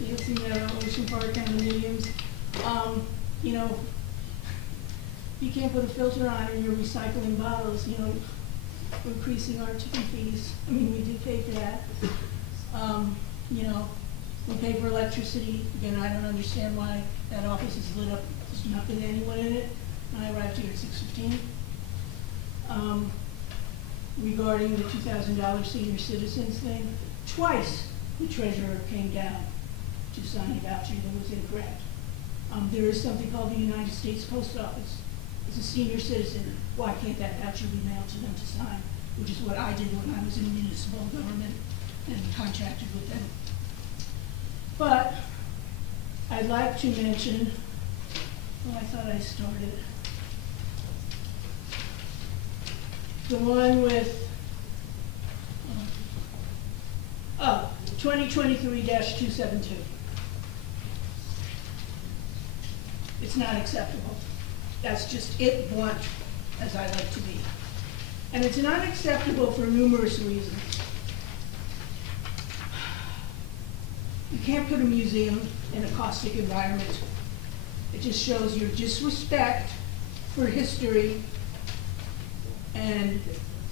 You've seen that on Ocean Park condominiums. You know, you can't put a filter on and you're recycling bottles, you know, we're increasing our tipping fees. I mean, we do pay for that. You know, we pay for electricity. Again, I don't understand why that office is lit up. There's not been anyone in it. I arrived here at 6:15. Regarding the $2,000 senior citizens thing, twice the treasurer came down to sign a voucher that was incorrect. There is something called the United States Post Office. As a senior citizen, why can't that voucher be mailed to them to sign? Which is what I did when I was in municipal government and contracted with them. But I'd like to mention, well, I thought I started. The one with, 2023-272. It's not acceptable. That's just it blunt, as I like to be. And it's not acceptable for numerous reasons. You can't put a museum in a caustic environment. It just shows your disrespect for history, and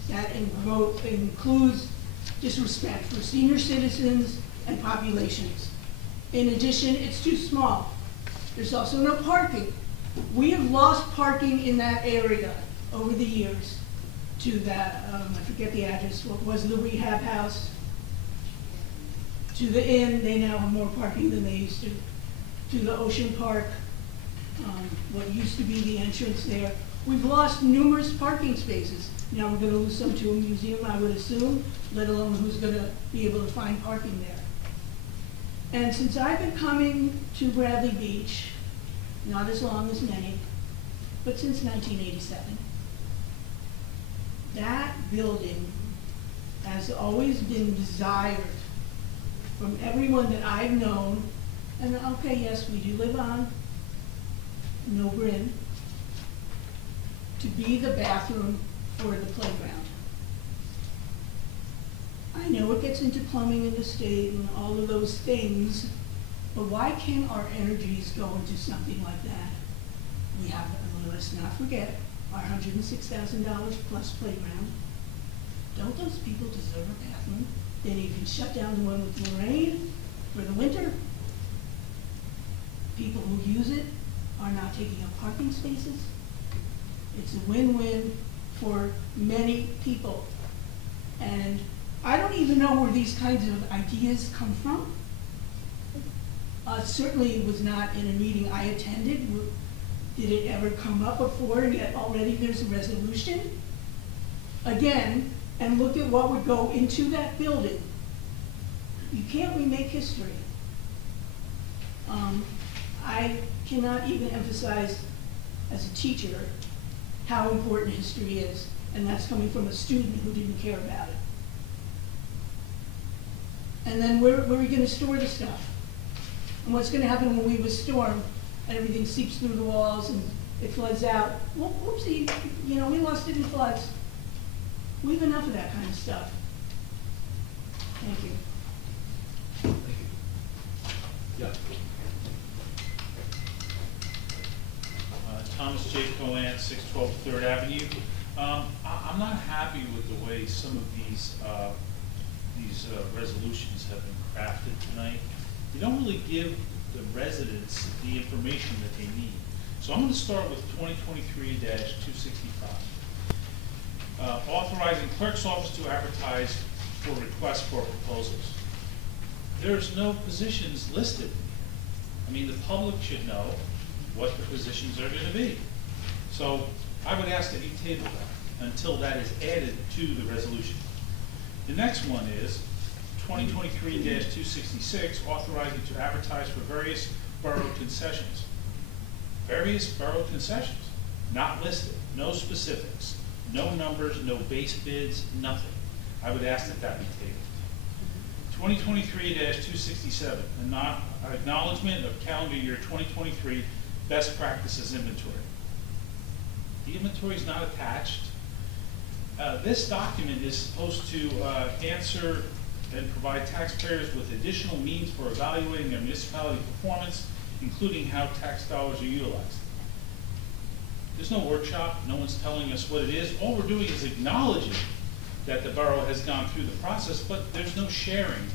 that includes disrespect for senior citizens and populations. In addition, it's too small. There's also no parking. We have lost parking in that area over the years to that, I forget the address, what was the rehab house, to the inn. They now have more parking than they used to the Ocean Park, what used to be the entrance there. We've lost numerous parking spaces. Now we're going to lose some to a museum, I would assume, let alone who's going to be able to find parking there. And since I've been coming to Bradley Beach, not as long as many, but since 1987, that building has always been desired from everyone that I've known. And okay, yes, we do live on No Grin, to be the bathroom for the playground. I know it gets into plumbing in the state and all of those things, but why can't our energies go into something like that? We have, let's not forget, our $106,000 plus playground. Don't those people deserve a bathroom? Then you can shut down the one with Lorraine for the winter. People who use it are not taking up parking spaces. It's a win-win for many people. And I don't even know where these kinds of ideas come from. Certainly it was not in a meeting I attended. Did it ever come up before, and yet already there's a resolution? Again, and look at what would go into that building. You can't remake history. I cannot even emphasize as a teacher how important history is, and that's coming from a student who didn't care about it. And then where are we going to store the stuff? And what's going to happen when we have a storm and everything seeps through the walls and it floods out? Well, whoopsie, you know, we lost it in floods. We have enough of that kind of stuff. Thank you. Thank you. Yeah. Thomas J. Cohen, 612 3rd Avenue. I'm I'm not happy with the way some of these resolutions have been crafted tonight. You don't really give the residents the information that they need. So I'm going to start with 2023-265. Authorizing clerk's office to advertise for requests for proposals. There's no positions listed. I mean, the public should know what the positions are going to be. So I would ask that you table that until that is added to the resolution. The next one is 2023-266, authorizing to advertise for various borough concessions. Various borough concessions, not listed, no specifics, no numbers, no base bids, nothing. I would ask that that be tabled. 2023-267, acknowledgement of calendar year 2023 best practices inventory. The inventory is not attached. This document is supposed to answer and provide taxpayers with additional means for evaluating their municipality performance, including how tax dollars are utilized. There's no workshop, no one's telling us what it is. All we're doing is acknowledging that the borough has gone through the process, but there's no sharing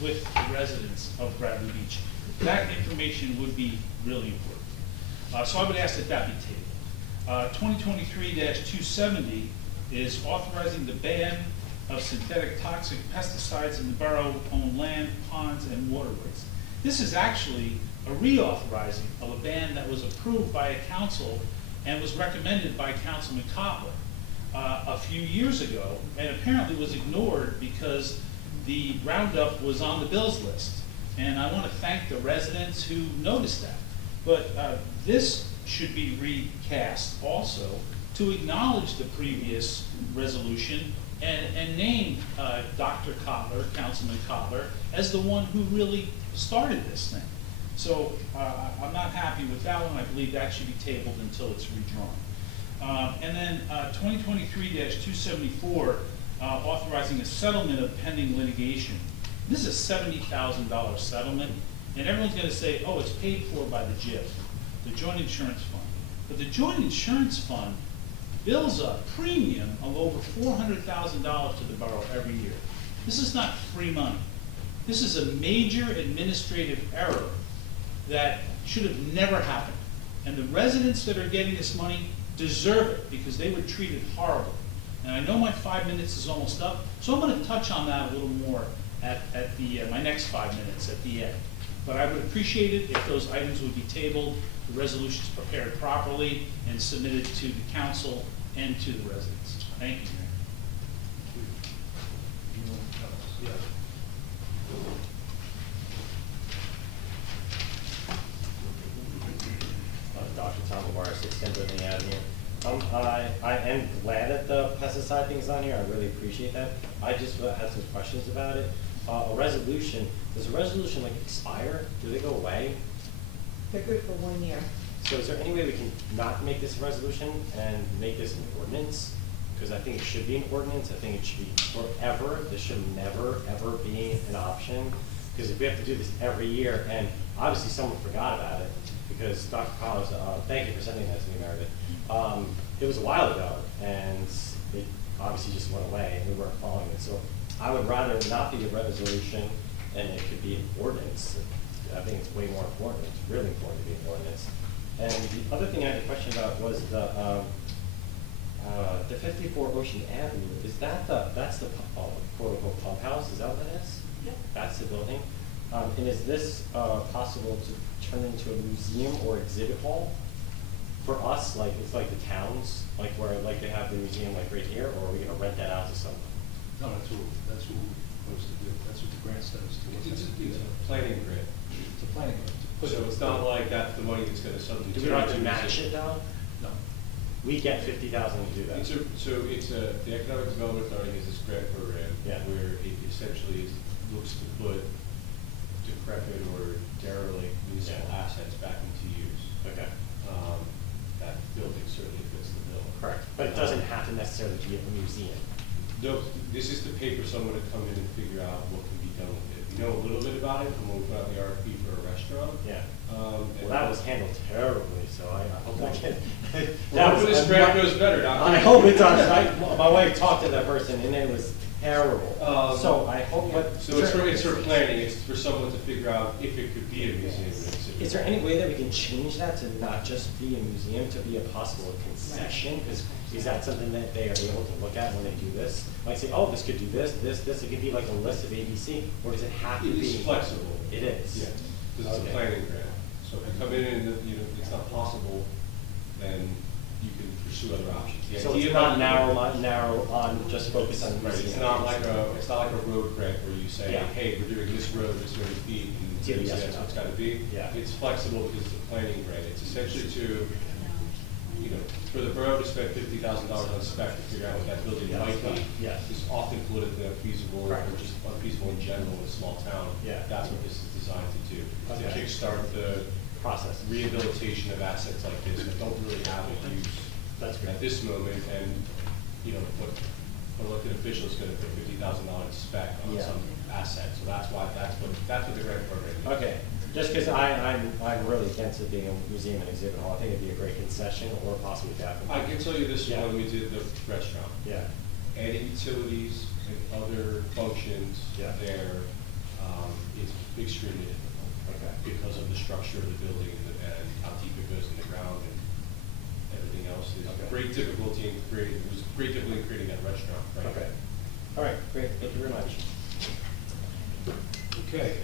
with the residents of Bradley Beach. That information would be really important. So I would ask that that be tabled. 2023-270 is authorizing the ban of synthetic toxic pesticides in the borough-owned land, ponds, and waterways. This is actually a reauthorizing of a ban that was approved by a council and was recommended by Councilman Kotler a few years ago, and apparently was ignored because the Roundup was on the bills list. And I want to thank the residents who noticed that. But this should be recast also to acknowledge the previous resolution and name Dr. Kotler, Councilman Kotler, as the one who really started this thing. So I'm not happy with that one. I believe that should be tabled until it's redrawn. And then 2023-274, authorizing a settlement of pending litigation. This is a $70,000 settlement, and everyone's going to say, oh, it's paid for by the JIF, the Joint Insurance Fund. But the Joint Insurance Fund bills a premium of over $400,000 to the borough every year. This is not free money. This is a major administrative error that should have never happened. And the residents that are getting this money deserve it because they were treated horribly. And I know my 5 minutes is almost up, so I'm going to touch on that a little more at my next 5 minutes at the end. But I would appreciate it if those items would be tabled, the resolutions prepared properly, and submitted to the council and to the residents. Thank you, Mayor. Dr. Tom Guevara, 610 Brittany Avenue. I am glad that the pesticide thing is on here. I really appreciate that. I just had some questions about it. A resolution, does a resolution like expire? Do they go away? They're good for 1 year. So is there any way we can not make this a resolution and make this an ordinance? Because I think it should be an ordinance. I think it should be forever. This should never, ever be an option. Because if we have to do this every year, and obviously someone forgot about it, because Dr. Collins, thank you for sending that to me, Meredith. It was a while ago, and it obviously just went away, and we weren't following it. So I would rather not be a resolution, and it could be an ordinance. I think it's way more important. It's really important to be an ordinance. And the other thing I had a question about was the 54 Ocean Avenue. Is that that's the quote-unquote pump house? Is that what that is? Yep. That's the building. And is this possible to turn into a museum or exhibit hall? For us, like it's like the towns, like where like they have the museum like right here, or are we gonna rent that out to someone? No, that's what we're supposed to do. That's what the grant says. It's a planning grant. It's a planning grant. So it's not like that's the money that's gonna suddenly. Do we have to match it though? No. We get 50,000 to do that. The Economic Development Authority has this grant program where it essentially looks to put decrepit or derelict municipal assets back into use. Okay. That building certainly fits the bill. Correct. But it doesn't have to necessarily be a museum. No, this is the pay for someone to come in and figure out what can be done with it. We know a little bit about it from when we put out the RFP for a restaurant. Yeah. And Well, that was handled terribly, so I hope that can. Well, hopefully this grant goes better, Dr. I hope it does. My wife talked to that person and it was terrible. So I hope, So it's for planning, it's for someone to figure out if it could be a museum. Is there any way that we can change that to not just be a museum, to be a possible concession? Is that something that they are able to look at when they do this? Like say, oh, this could do this, it could be like a list of ABC, or does it have to be? It's flexible. It is? Yeah, because it's a planning grant. So if you come in and, it's not possible, then you can pursue other options. The So idea it's not about- narrow on, just focus on the Right, museum. it's not like a road grant where you say, Yeah. hey, we're doing this road this many feet, and It's either yes or that's no. what it's gotta be. Yeah. It's flexible because it's a planning grant. It's essentially to, for the borough to spend $50,000 on spec to figure out what that building Yes. might be. Yes. It's often politically unfeasible, or Correct. just unfeasible in general in a small town. Yeah. That's what this is designed to do, to Okay. kickstart the Process. rehabilitation of assets like this that don't really have a use That's great. at this moment, and, what elected official is gonna put $50,000 spec on Yeah. some asset, so that's what the grant program is. Okay, just because I'm really against it being a museum and exhibit hall, I think it'd be a great concession or possibly that. I can tell you this Yeah. when we did the restaurant. Yeah. Adding utilities and other functions Yeah. there is extremely difficult. Okay. Because of the structure of the building and how deep it goes in the ground and everything else. There's Okay. great difficulty in creating that restaurant, right? Okay. All right, great, thank you very much. Okay.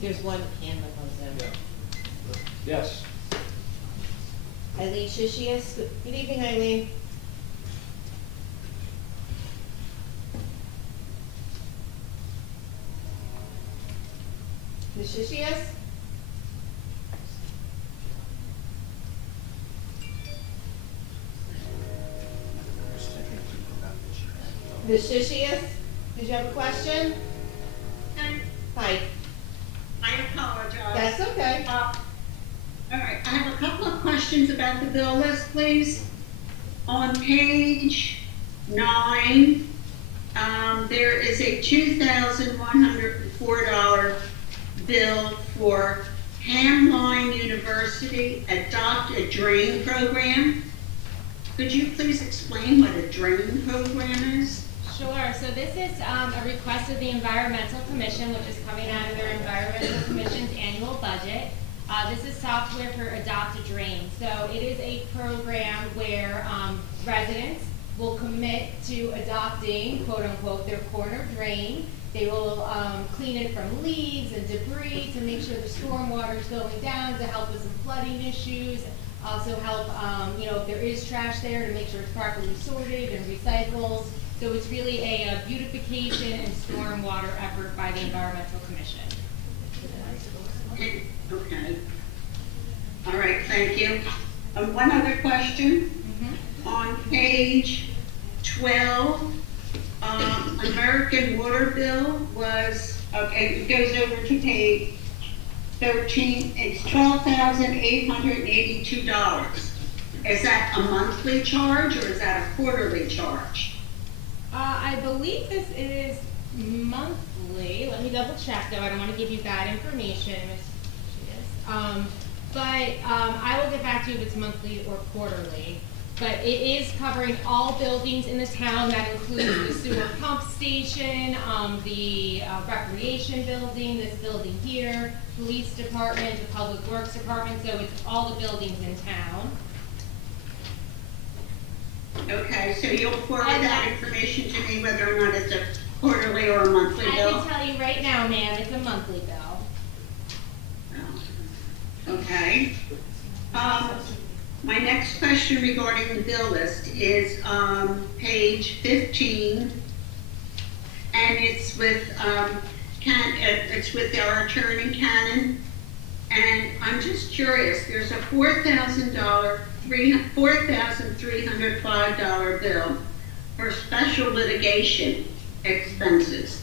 There's one hand up on Zoom. Yes. Eileen Shishias, good evening, Eileen. Ms. Shishias? Ms. Shishias, did you have a question? Hi. I apologize. That's okay. All right, I have a couple of questions about the bill list, please. On page 9, there is a $2,104 bill for Hamline University Adopt a Drain Program. Could you please explain what a drain program is? Sure, so this is a request of the Environmental Commission, which is coming out of their Environmental Commission's annual budget. This is software for Adopt a Drain. So it is a program where residents will commit to adopting, quote unquote, their corner drain. They will clean it from leaves and debris to make sure the stormwater is going down, to help with some flooding issues. Also help, if there is trash there, to make sure it's properly sorted and recycled. So it's really a beautification and stormwater effort by the Environmental Commission. Okay. All right, thank you. One other question. On page 12, American Water Bill was, it goes over to page 13, it's $12,882. Is that a monthly charge or is that a quarterly charge? I believe this is monthly. Let me double check though. I don't want to give you bad information, Ms. But I will get back to you if it's monthly or quarterly. But it is covering all buildings in the town. That includes the sewer pump station, the recreation building, this building here, police department, the public works department. So it's all the buildings in town. Okay, so you'll forward that information to me whether or not it's a quarterly or a monthly bill? I can tell you right now, ma'am, it's a monthly bill. Okay. My next question regarding the bill list is page 15, and it's with our attorney Cannon, and I'm just curious. There's a $4,305 bill for special litigation expenses.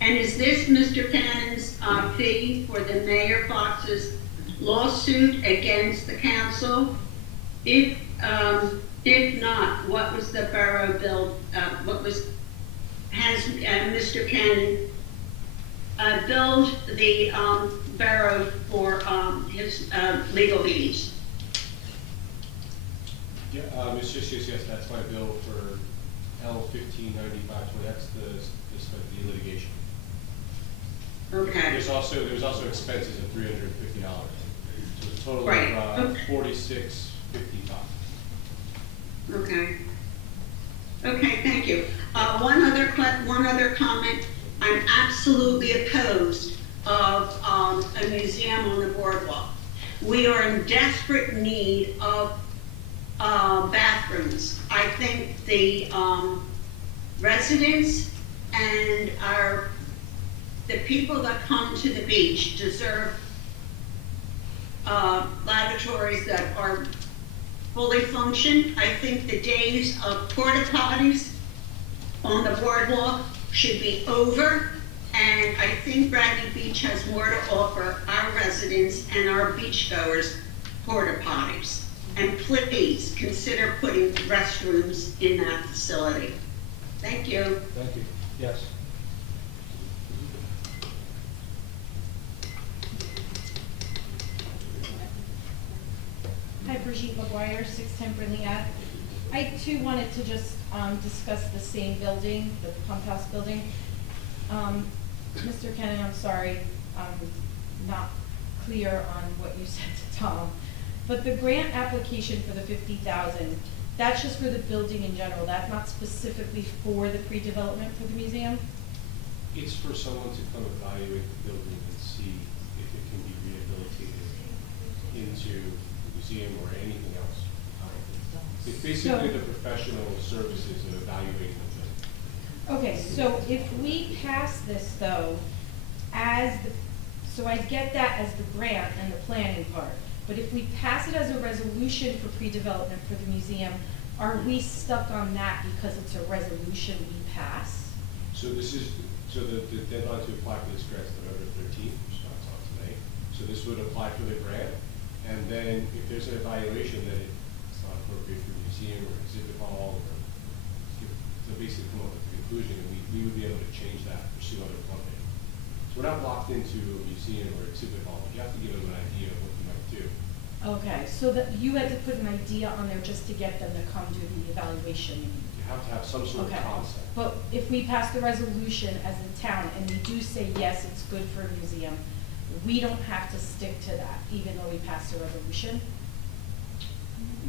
And is this Mr. Cannon's fee for the Mayor Fox's lawsuit against the council? If not, what was the borough bill, has Mr. Cannon billed the borough for his legal fees? Yeah, yes, that's my bill for L-159520, that's the litigation. Okay. There was also expenses of $350, so a total Right. of $46.55. Okay. Okay, thank you. One other comment. I'm absolutely opposed of a museum on the boardwalk. We are in desperate need of bathrooms. I think the residents and the people that come to the beach deserve lavatories that are fully functioned. I think the days of porta potties on the boardwalk should be over, and I think Bradley Beach has more to offer our residents and our beachgoers porta potties. And please consider putting restrooms in that facility. Thank you. Thank you. Yes. Hi, Brigitte McGuire, 610 Brindley Ave. I too wanted to just discuss the same building, the pump house building. Mr. Kennan, I'm sorry, not clear on what you said to Tom. But the grant application for the $50,000, that's just for the building in general. That's not specifically for the pre-development for the museum? It's for someone to come evaluate the building and see if it can be rehabilitated into a museum or anything else. It's basically the professional services of evaluating the building. Okay, so if we pass this though, so I get that as the grant and the planning part, but if we pass it as a resolution for pre-development for the museum, are we stuck on that because it's a resolution we pass? So the deadline to apply for this grant is November 13th, which starts on today. So this would apply for the grant, and then if there's an evaluation that it's not appropriate for the museum or exhibit hall, or to basically come up with a conclusion, and we would be able to change that, pursue other funding. So we're not locked into a museum or exhibit hall, but you have to give them an idea of what you might do. Okay, so that you had to put an idea on there just to get them to come do the evaluation. You have to have some sort of concept. But if we pass the resolution as a town and we do say, yes, it's good for a museum, we don't have to stick to that, even though we passed a resolution?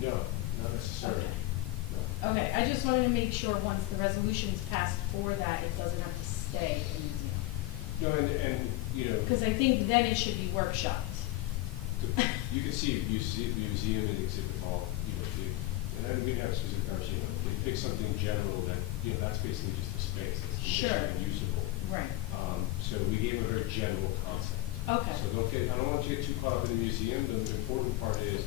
No, not necessarily. Okay. No. Okay, I just wanted to make sure once the resolution's passed for that, it doesn't have to stay a museum. No, and you know. Because I think then it should be workshopped. You can see museum and exhibit hall, and then we have specific conversation. They pick something general that, that's basically just a space that's usable. Right. So we gave her a general concept. Okay. So I don't want you to get too caught up in the museum. The important part is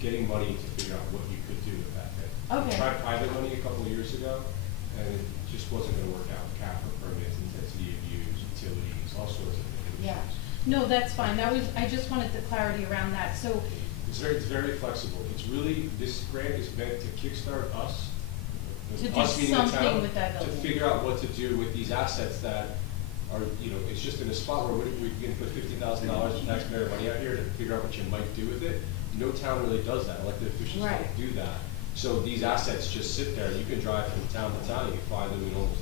getting money to figure out what you could do with that thing. Okay. We tried private money a couple of years ago, and it just wasn't going to work out. Capital permits, intensity of use, utilities, all sorts of things. Yeah. No, that's fine. I just wanted the clarity around that. So it's very flexible. It's really, this grant is meant to kickstart us, to do us meaning the something town, with that building. to figure out what to do with these assets that are, it's just in a spot where we can put $50,000 of taxpayer money out here to figure out what you might do with it. No town really does that. Elected officials don't do that. So these assets just sit there. You can drive from town to town. You can find them in almost,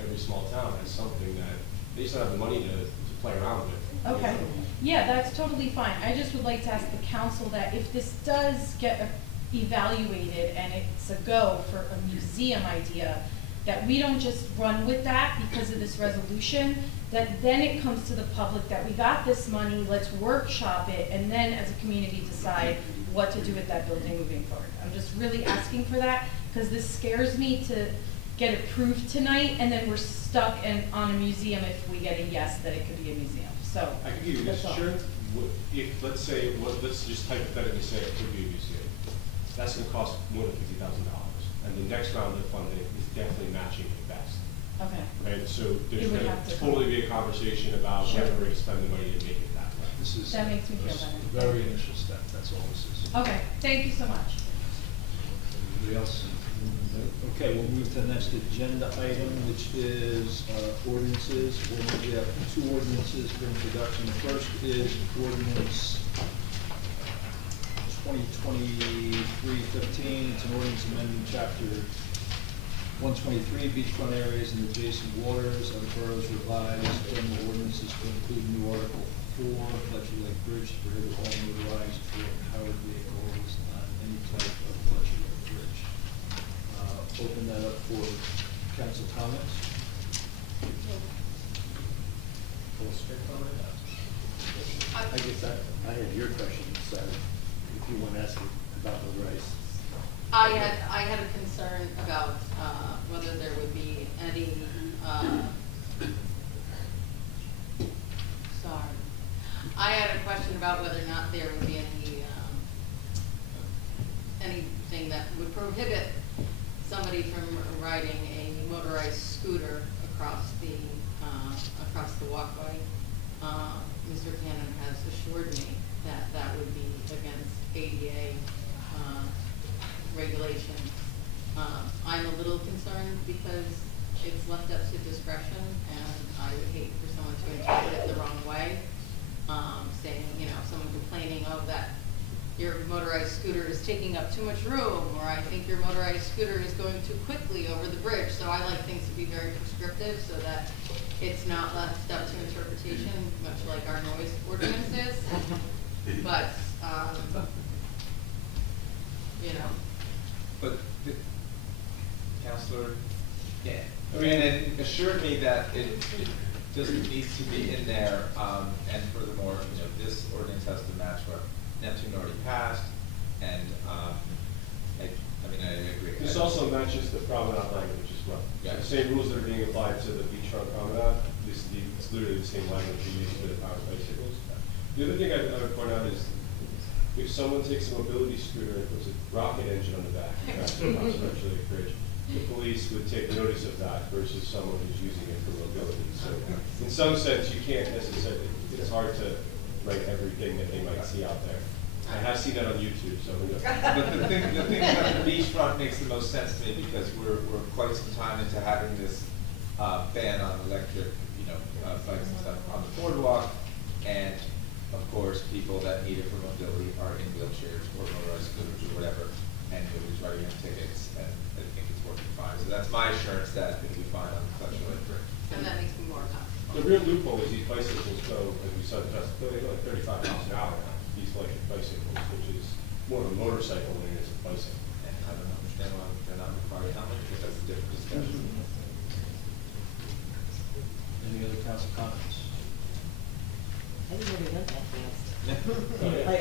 every small town has something that they just don't have the money to play around with. Okay. Yeah, that's totally fine. I just would like to ask the council that if this does get evaluated and it's a go for a museum idea, that we don't just run with that because of this resolution, that then it comes to the public that we got this money, let's workshop it, and then as a community decide what to do with that building moving forward. I'm just really asking for that because this scares me to get approved tonight and then we're stuck on a museum if we get a yes that it could be a museum. So I can give you this, sure. If, let's just hypothetically say it could be a museum. That's going to cost more than $50,000. And the next round of funding is definitely matching at best. Okay. Right, so there's going to totally be a conversation about whether we're going to spend the money to make it that way. That makes me feel better. The very initial step, that's all this is. Okay, thank you so much. Anybody else? Okay, we'll move to the next agenda item, which is ordinances. We have two ordinances for introduction. The first is ordinance 2023-15. It's an ordinance amending chapter 123, beachfront areas and adjacent waters of the borough's revised general ordinances to include new Article 4, Fletcher Lake Bridge, to prohibit all motorized or powered vehicles on any type of Fletcher Lake Bridge. Open that up for council comments. Full straight comment? I guess I had your question, so if you want to ask it about motorized. I had a concern about whether there would be any, sorry. I had a question about whether or not there would be anything that would prohibit somebody from riding a motorized scooter across the walkway. Mr. Cannon has assured me that that would be against ADA regulations. I'm a little concerned because it's left up to discretion, and I would hate for someone to interpret it the wrong way, saying, you know, someone complaining, oh, that your motorized scooter is taking up too much room, or I think your motorized scooter is going too quickly over the bridge. So I like things to be very prescriptive so that it's not left up to interpretation, much like our noise ordinances. But, you know. But, Counselor, yeah, I mean, it assured me that it doesn't need to be in there, and furthermore, you know, this ordinance has to match what Neptune already passed, and, I agree. This also matches the promenade language as well. Yeah. The same rules that are being applied to the beachfront promenade, it's literally the same language we use for the powered bicycles. The other thing I would point out is, if someone takes a mobility scooter and puts a rocket engine on the back, that's especially a bridge, the police would take notice of that versus someone who's using it for mobility. So in some sense, you can't necessarily, it's hard to write everything that they might see out there. I have seen that on YouTube, so who knows. But the thing about the beachfront makes the most sense to me because we're quite some time into having this ban on electric, bikes and stuff on the boardwalk, and of course, people that need it for mobility are in wheelchairs or motorized scooters or whatever, and nobody's writing them tickets, and I think it's working fine. So that's my assurance that it'll be fine on the Fletcher Lake Bridge. And that makes me more comfortable. The real loophole is these bicycles go, like we said, they go like 35 miles an hour now, these electric bicycles, which is more of a motorcycle than it is a bicycle. And I don't understand why they're not required helmet, because that's a different discussion. Any other council comments? I didn't know they went that fast. I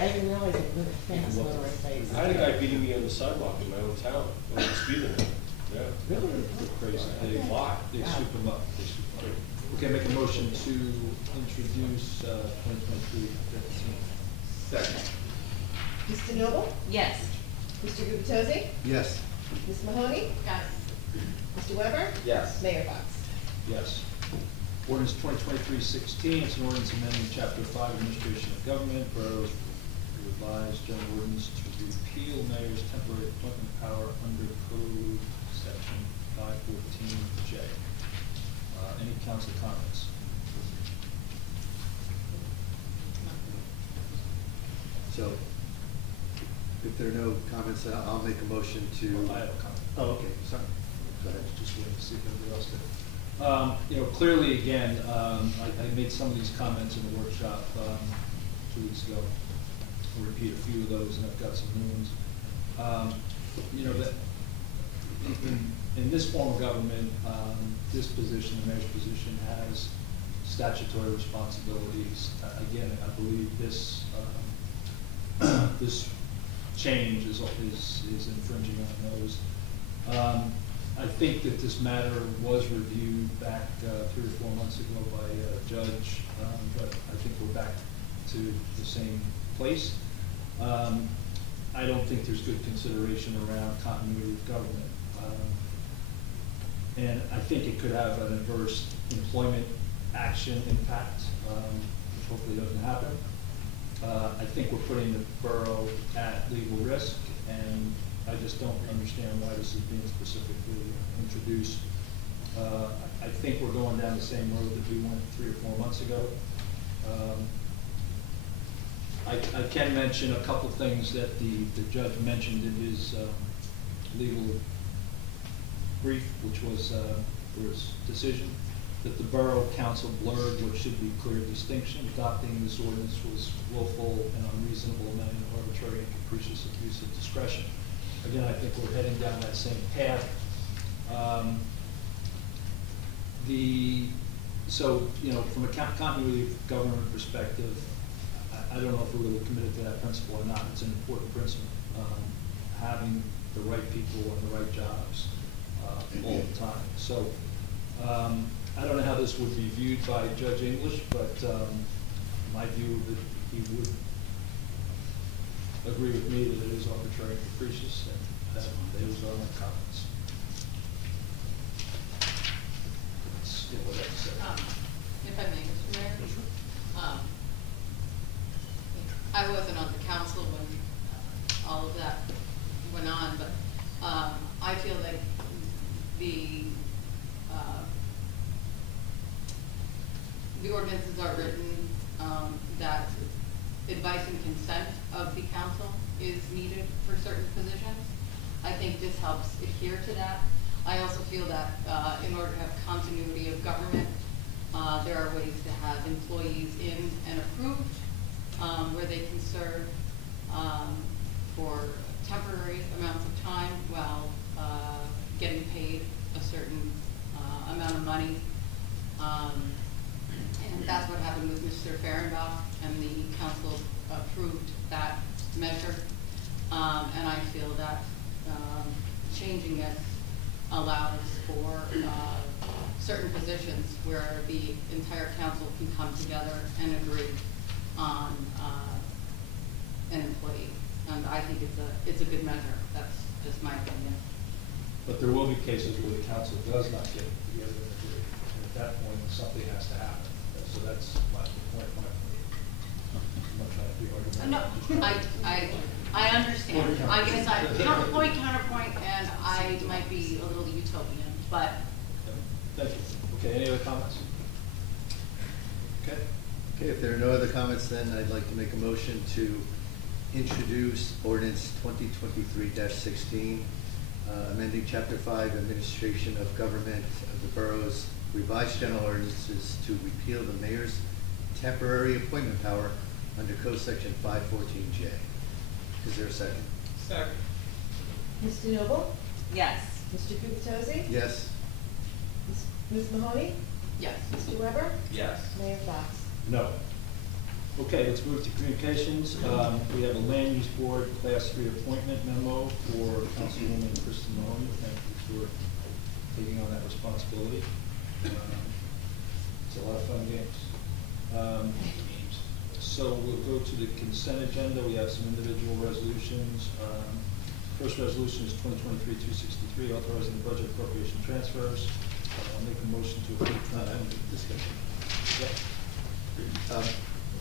didn't realize it went fast motorized bikes. I had a guy beating me on the sidewalk in my own town, on the speed limit. Yeah. Really? Crazy. They fly. They swoop them up. They swoop them up. Okay, make a motion to introduce 2023-15. Second. Mr. Noble? Yes. Mr. Gubatose? Yes. Ms. Mahoney? Yes. Mr. Weber? Yes. Mayor Fox? Yes. Ordinance 2023-16, it's an ordinance amending Chapter 5 Administration of Government, Borough's revised general ordinance to repeal mayor's temporary appointment power under Code Section 514J. Any council comments? So, if there are no comments, I'll make a motion to. I have a comment. Oh, okay, sorry. Go ahead. Just waiting to see if anybody else did. Clearly, again, I made some of these comments in the workshop 2 weeks ago. I'll repeat a few of those, and I've got some new ones. That in this form of government, this position, the mayor's position, has statutory responsibilities. Again, I believe this this change is infringing on those. I think that this matter was reviewed back 3 or 4 months ago by a judge, but I think we're back to the same place. I don't think there's good consideration around continuity of government. And I think it could have an adverse employment action impact, which hopefully doesn't happen. I think we're putting the borough at legal risk, and I just don't understand why this is being specifically introduced. I think we're going down the same road that we went 3 or 4 months ago. I can mention a couple things that the judge mentioned in his legal brief, which was for his decision, that the Borough Council blurred what should be clear distinction. Adopting this ordinance was willful and unreasonable and arbitrary and capricious abuse of discretion. Again, I think we're heading down that same path. So, you know, from a continuity of government perspective, I don't know if we're really committed to that principle or not. It's an important principle. Having the right people and the right jobs all the time. So, I don't know how this would be viewed by Judge English, but my view that he would agree with me that it is arbitrary and capricious, and that those are my comments. Let's get what I said. If I may, Mr. Mayor? I wasn't on the council when all of that went on, but I feel like the ordinances are written that advice and consent of the council is needed for certain positions. I think this helps adhere to that. I also feel that in order to have continuity of government, there are ways to have employees in and approved where they can serve for temporary amounts of time while getting paid a certain amount of money. And that's what happened with Mr. Fehrenbach, and the council approved that measure. And I feel that changing it allows for certain positions where the entire council can come together and agree on an employee. And I think it's a good measure. That's just my opinion. But there will be cases where the council does not get together and agree. And at that point, something has to happen. So that's my point. I'm not trying to be argumentative. No, I understand. I guess counterpoint, and I might be a little utopian, but. Thank you. Okay, any other comments? Okay. Okay, if there are no other comments, then I'd like to make a motion to introduce ordinance 2023-16, amending Chapter 5, Administration of Government of the Borough's revised general ordinances to repeal the mayor's temporary appointment power under Code Section 514J. Is there a second? Second. Mr. Noble? Yes. Mr. Gubatose? Yes. Ms. Mahoney? Yes. Mr. Weber? Yes. Mayor Fox? No. Okay, let's move to communications. We have a land use board class 3 appointment memo for Councilwoman Kristen Mahoney. Thank you for taking on that responsibility. It's a lot of fun games. So we'll go to the consent agenda. We have some individual resolutions. First resolution is 2023-263, authorizing the budget appropriation transfers. I'll make a motion to approve. Discussion. Yeah.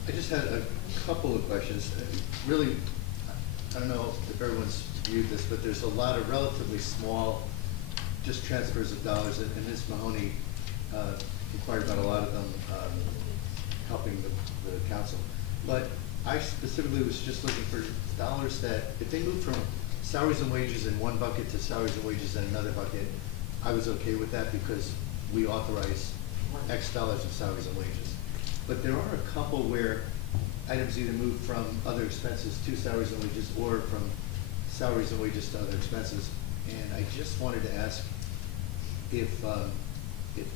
I just had a couple of questions. Really, I don't know if everyone's viewed this, but there's a lot of relatively small, just transfers of dollars, and Ms. Mahoney inquired about a lot of them helping the council. But I specifically was just looking for dollars that, if they move from salaries and wages in one bucket to salaries and wages in another bucket, I was okay with that because we authorize X dollars of salaries and wages. But there are a couple where items either move from other expenses to salaries and wages or from salaries and wages to other expenses. And I just wanted to ask if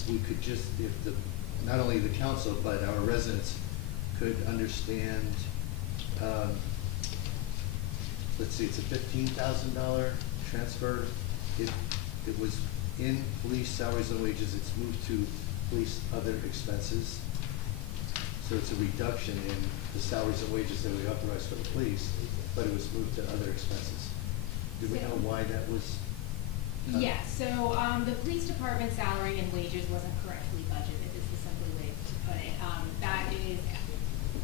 we could just, not only the council, but our residents could understand, let's see, it's a $15,000 transfer. It was in police salaries and wages, it's moved to police other expenses. So it's a reduction in the salaries and wages that we authorized for the police, but it was moved to other expenses. Do we know why that was? Yes, so the police department salary and wages wasn't correctly budgeted, is the simple way to put it. That is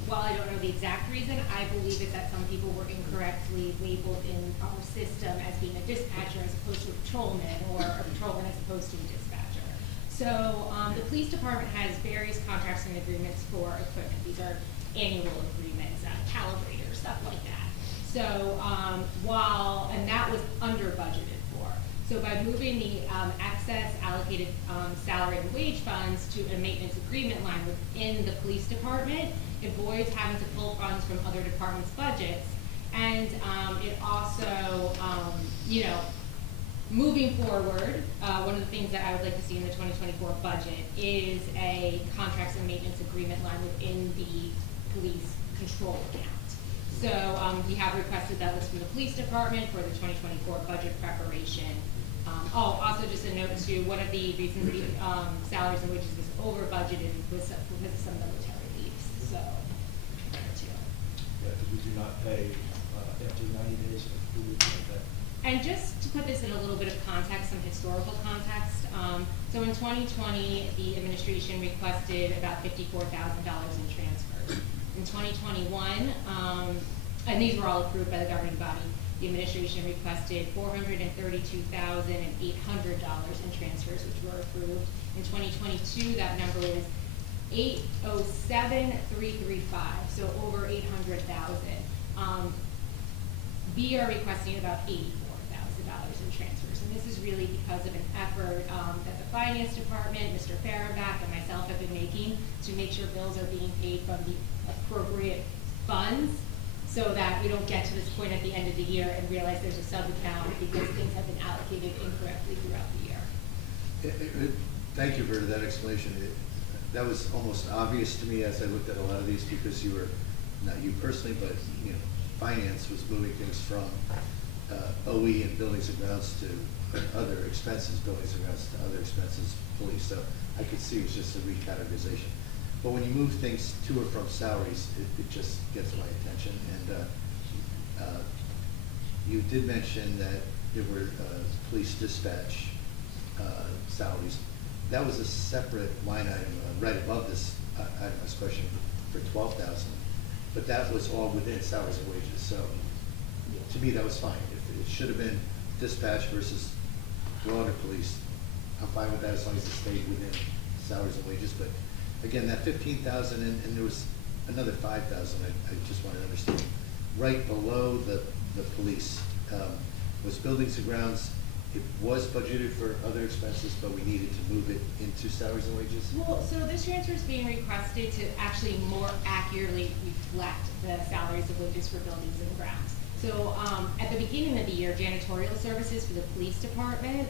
while I don't know the exact reason, I believe it's that some people were incorrectly labeled in our system as being a dispatcher as opposed to a patrolman, or a patrolman as opposed to a dispatcher. So, the police department has various contracts and agreements for equipment. These are annual agreements, calibrators, stuff like that. So, and that was under budgeted for. So by moving the excess allocated salary and wage funds to a maintenance agreement line within the police department, it avoids having to pull funds from other departments' budgets. And it also, moving forward, one of the things that I would like to see in the 2024 budget is a contracts and maintenance agreement line within the police control account. So we have requested that list from the police department for the 2024 budget preparation. Also just a note too, one of the reasons the salaries and wages was over budgeted was because of some military leaves, so there too. Yeah, because we do not pay after 90 days of food like that. And just to put this in a little bit of context, some historical context, so in 2020, the administration requested about $54,000 in transfers. In 2021, and these were all approved by the governing body, the administration requested $432,800 in transfers, which were approved. In 2022, that number was $807,335, so over $800,000. We are requesting about $84,000 in transfers, and this is really because of an effort that the finance department, Mr. Fahrenbach, and myself have been making to make sure bills are being paid from the appropriate funds, so that we don't get to this point at the end of the year and realize there's a sub-account because things have been allocated incorrectly throughout the year. Thank you for that explanation. That was almost obvious to me as I looked at a lot of these, because you were, not you personally, but finance was moving things from OE and buildings and grounds to other expenses, buildings and grounds to other expenses, police. So I could see it was just a recategorization. But when you move things to or from salaries, it just gets my attention. And you did mention that there were police dispatch salaries. That was a separate line item right above this itemized question for $12,000, but that was all within salaries and wages. So to me, that was fine. If it should have been dispatch versus broader police, I'm fine with that as long as it stayed within salaries and wages. But again, that $15,000 and there was another $5,000. I just want to understand. Right below the police was buildings and grounds. It was budgeted for other expenses, but we needed to move it into salaries and wages. Well, so this transfer is being requested to actually more accurately reflect the salaries and wages for buildings and grounds. So at the beginning of the year, janitorial services for the police department,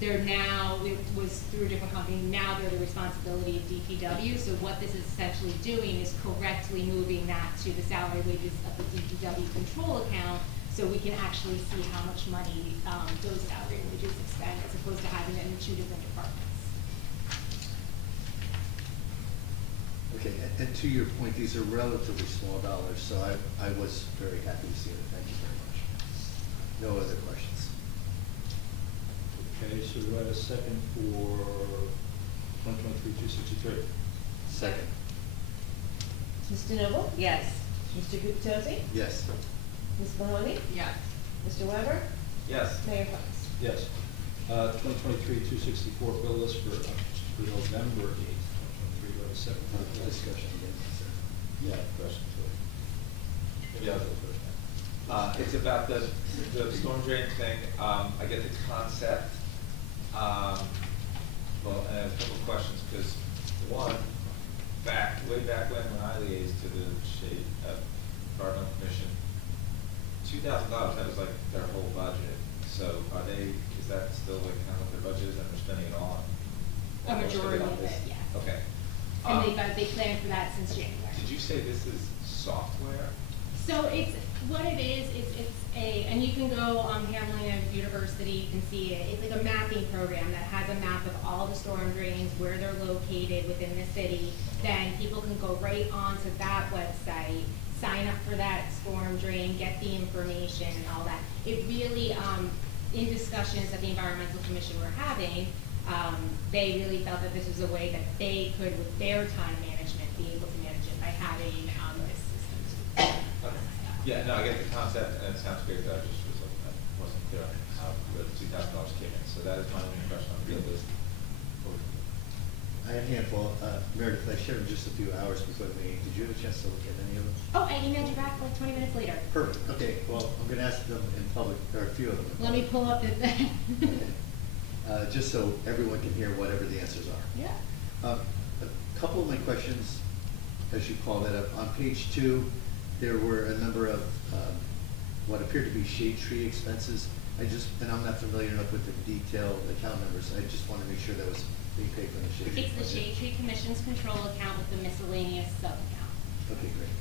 they're now, it was through a different company, now they're the responsibility of DPW. So what this is essentially doing is correctly moving that to the salary wages of the DPW control account, so we can actually see how much money those salary wages expend, as opposed to having it in two different departments. Okay, and to your point, these are relatively small dollars, so I was very happy to see it. Thank you very much. No other questions. Okay, so do I have a second for 2023-263? Second. Mr. Noble? Yes. Mr. Guptozzi? Yes. Ms. Mahoney? Yes. Mr. Weber? Yes. Mayor Fox? Yes. 2023-264 bill list for November 8th, 2023. Do I have a second for the discussion again? Yeah, question. Yeah. It's about the storm drain thing. I get the concept. Well, and I have a couple of questions, because one, way back when I liaised to the state environmental commission, $2,000, that was like their whole budget. So is that still like kind of what their budget is, and they're spending it all on? A majority of it, yes. Okay. And they planned for that since January. Did you say this is software? So what it is it's and you can go on Hamlin University, you can see it. It's like a mapping program that has a map of all the storm drains, where they're located within the city. Then people can go right onto that website, sign up for that storm drain, get the information and all that. It really, in discussions that the Environmental Commission were having, they really felt that this was a way that they could, with their time management, be able to manage it by having Yeah, no, I get the concept, and it sounds great, but I just wasn't clear on how, where the $2,000 came in, so that is my only question on the bill list. I had a handful, Meredith, I shared them just a few hours before the meeting. Did you have a chance to look at any of them? Oh, I emailed you back like 20 minutes later. Perfect, okay, well, I'm gonna ask them in public, or a few of them. in Let me public. pull up the. Just so everyone can hear whatever the answers are. Yeah. A couple of my questions, as you call that up, on page 2, there were a number of what appeared to be shade tree expenses. And I'm not familiar enough with the detailed account numbers, I just want to make sure that was being paid from the shade tree. It's the budget. Shade Tree Commission's control account with the miscellaneous sub-account. Okay, great.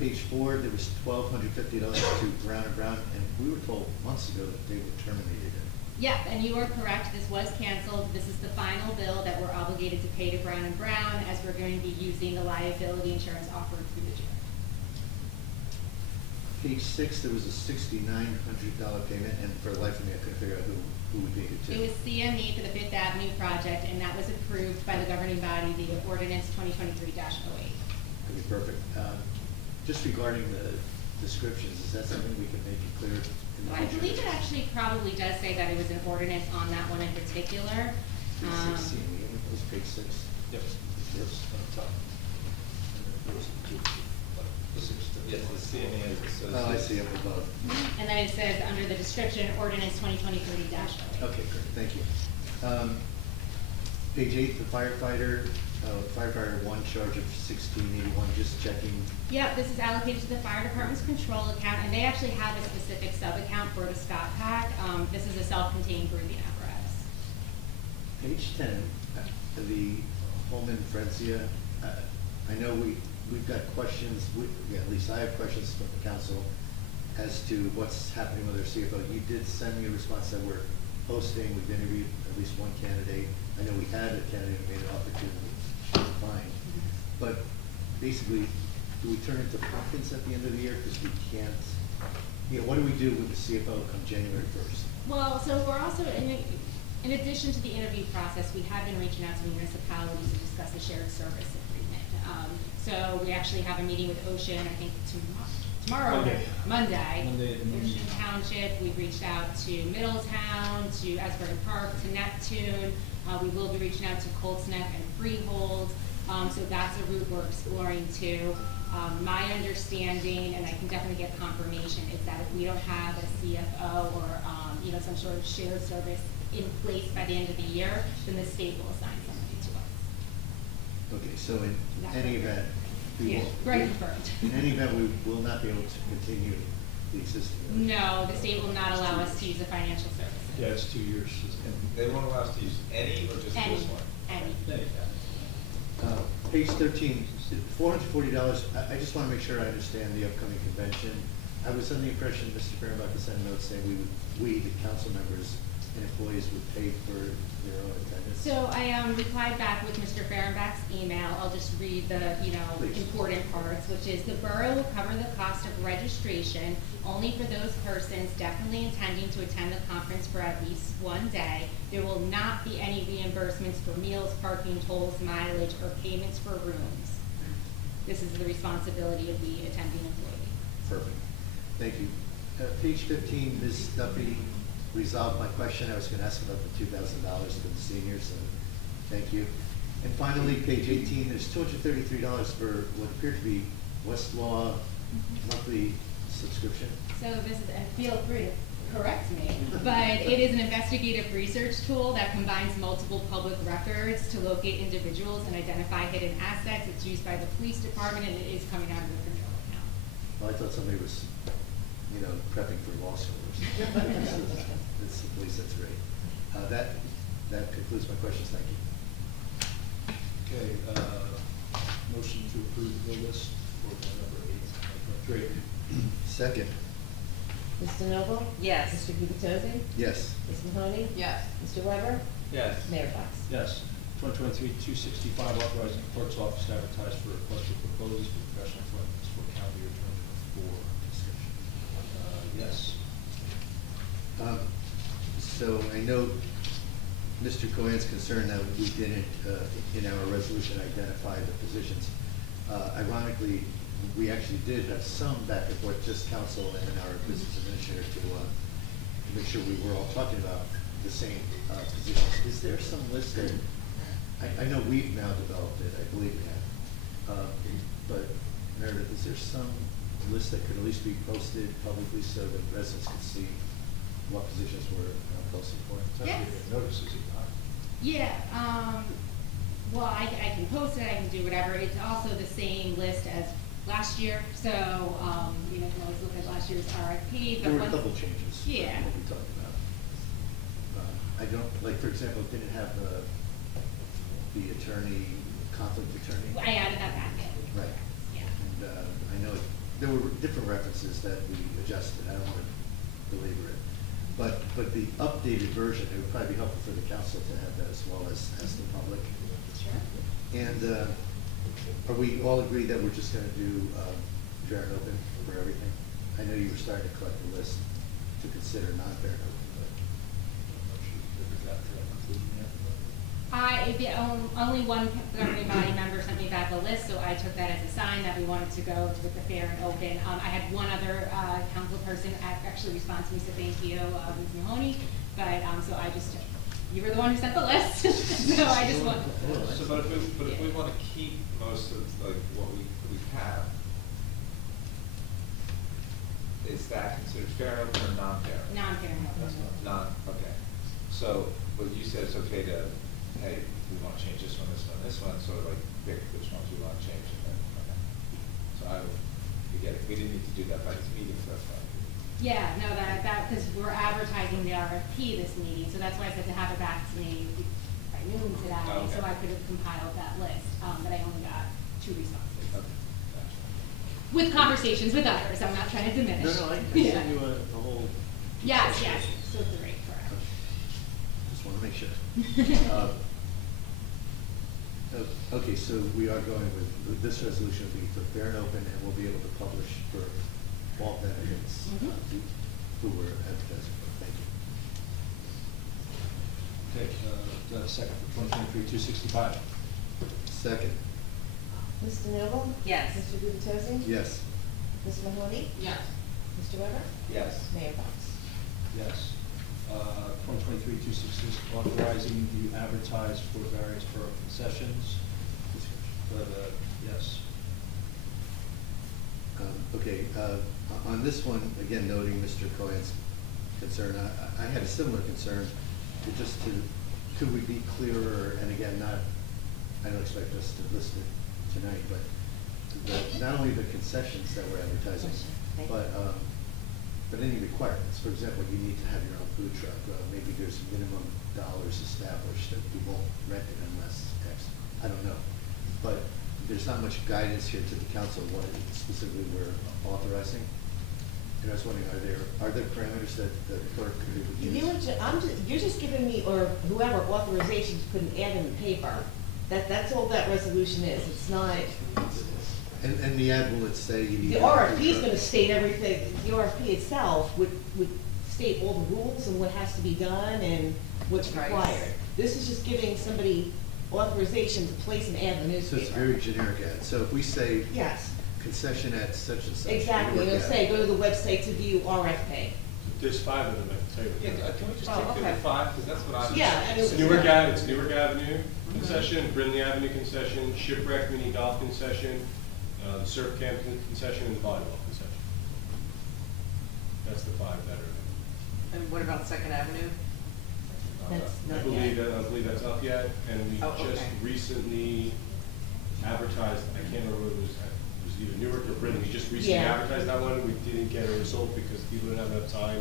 Page 4, there was $1,250 to Brown and Brown, and we were told months ago that they were terminated. Yeah, and you are correct, this was canceled. This is the final bill that we're obligated to pay to Brown and Brown, as we're going to be using the liability insurance offered through the jail. Page 6, there was a $6,900 payment, and for the life of me, I couldn't figure out who we paid it to. It was CME for the Fifth Avenue project, and that was approved by the governing body via ordinance 2023-08. Okay, perfect. Just regarding the descriptions, is that something we can make it clear? In the I future? believe it actually probably does say that it was an ordinance on that one in particular. Page 6, CME, it was page 6. Yep. Yes. On top. Yes, the CME is associated. Oh, I see, up above. And then it says under the description, ordinance 2023-08. Okay, great, thank you. Page 8, the firefighter 1 charge of $1681, just checking. Yep, this is allocated to the fire department's control account, and they actually have a specific sub-account for the Scott Pack. This is a self-contained breathing apparatus. Page 10, the Holman Frenzia, I know we've got questions, at least I have questions from the council as to what's happening with our CFO. You did send me a response that we're posting, we've interviewed at least one candidate. I know we had a candidate who made an offer to fine. But basically, do we turn into pumpkins at the end of the year because we can't, what do we do with the CFO come January 1st? Well, so we're also, in addition to the interview process, we have been reaching out to municipalities to discuss the shared service agreement. So we actually have a meeting with Ocean, I think tomorrow, Monday. Monday at the Ocean Township, we've reached out to Middletown, to Asbury Park, to Neptune. We will be reaching out to Colts Neck and Freehold. So that's a route we're exploring too. My understanding, and I can definitely get confirmation, is that if we don't have a CFO or some sort of shared service in place by the end of the year, then the state will assign somebody to us. Okay, so in any event, Very confirmed. In any event, we will not be able to continue the existing. No, the state will not allow us to use the financial services. Yeah, it's 2 years. And they won't allow us to use any or just Any. this one? Any. Page 13, $440. I just want to make sure I understand the upcoming convention. I was under the impression Mr. Fehrenbach had sent a note saying we, the council members and employees, would pay for their own attendance. So I replied back with Mr. Fehrenbach's email. I'll just read the Please. important parts, which is the borough will cover the cost of registration only for those persons definitely intending to attend the conference for at least one day. There will not be any reimbursements for meals, parking, tolls, mileage, or payments for rooms. This is the responsibility of the attending employee. Perfect. Thank you. Page 15, Ms. Duffy resolved my question. I was going to ask about the $2,000 for the seniors, so thank you. And finally, page 18, there's $233 for what appeared to be Westlaw monthly subscription. So this is, and feel free to correct me, but it is an investigative research tool that combines multiple public records to locate individuals and identify hidden assets. It's used by the police department, and it is coming out of the control account. Well, I thought somebody was, prepping for law school or something. That's, at least that's great. That concludes my questions. Thank you. Okay, motion to approve the list for number 8. Great. Mr. Second. Noble? Yes. Mr. Gubatose? Yes. Ms. Mahoney? Yes. Mr. Weber? Yes. Mayor Fox? Yes. 2023-265, authorizing the clerk's office to advertise for request for proposals for professional appointments for calendar year 2024. Yes. So I know Mr. Cohen's concerned that we didn't, in our resolution, identify the positions. Ironically, we actually did have some back and forth, just council and then our business administrator to make sure we were all talking about the same positions. Is there some list that, I know we've now developed it, I believe we have, but Meredith, is there some list that could at least be posted publicly so that residents can see what positions we're posting for? Yes. Notices, Yeah, well, I can post it, I can do whatever. It's also the same list as last year, so, you know, you can always look at last year's RFP. There were a couple changes. Yeah. What we talked about. I don't, like, for example, it didn't have the attorney, conflict attorney. I added that back in. Right. Yeah. And I know there were different references that we adjusted. I don't want to belabor it. But the updated version, it would probably be helpful for the council to have that as well as the public. Sure. And are we all agreed that we're just going to do fair and open for everything? I know you were starting to collect the list to consider non-fair and open, but. Only one governing body member sent me back a list, so I took that as a sign that we wanted to go with the fair and open. I had one other council person actually respond to me, so thank you, Ms. Mahoney, but, so I just, you were the one who sent the list, so I just want. So, but if we want to keep most of, like, what we have, is that considered fair and open or non-fair? Non-fair and open. Okay. So, but you said it's okay to, hey, we want to change this one, sort of like pick which ones we want to change, and then, okay. So we get it. We didn't need to do that by this meeting, so that's fine. Yeah, no, because we're advertising the RFP this meeting, so that's why I said to have it back to me by noon today, so I could have compiled that list, but I only got 2 responses. Okay, gotcha. With conversations with others, I'm not trying to diminish. No, I sent you a whole. Yes, so 3, correct. Just want to make sure. Okay, so we are going with, this resolution will be for fair and open, and we'll be able to publish for all candidates who were advertising for. Thank you. Okay, do I have a second for 2023-265? Mr. Second. Noble? Yes. Mr. Gubatose? Yes. Ms. Mahoney? Yes. Mr. Weber? Yes. Mayor Fox? Yes. 2023-266, authorizing you advertise for various borough concessions. Yes. Okay, on this one, again, noting Mr. Cohen's concern, I had a similar concern, could we be clearer, and again, I don't expect us to list it tonight, but not only the concessions that we're advertising, but any requirements. For example, you need to have your own food truck. Maybe there's minimum dollars established that you won't rent it unless X. I don't know. But there's not much guidance here to the council what specifically we're authorizing. And I was wondering, are there parameters that the clerk could use? You're just giving me, or whoever, authorization to put an ad in the paper. That's all that resolution is. It's not. And the ad will say you need. The RFP is going to state everything. The RFP itself would state all the rules and what has to be done and what's required. This is just giving somebody authorization to place an ad in the newspaper. So it's a very generic ad. So if we say. Yes. Concession at such and such. Exactly. It'll say, go to the website to view RFP. There's 5 of them, I can tell you. Yeah, can we just take the 5, because that's what I'm. Yeah. It's Newark Avenue concession, Brindley Avenue concession, Shipwreck Mini Golf concession, the surf camp concession, and the volleyball concession. That's the 5 that are. And what about Second Avenue? I believe that's up yet, and we just recently advertised, I can't remember whether it was either Newark or Brindley, we just recently advertised that one. We didn't get a result because people didn't have enough time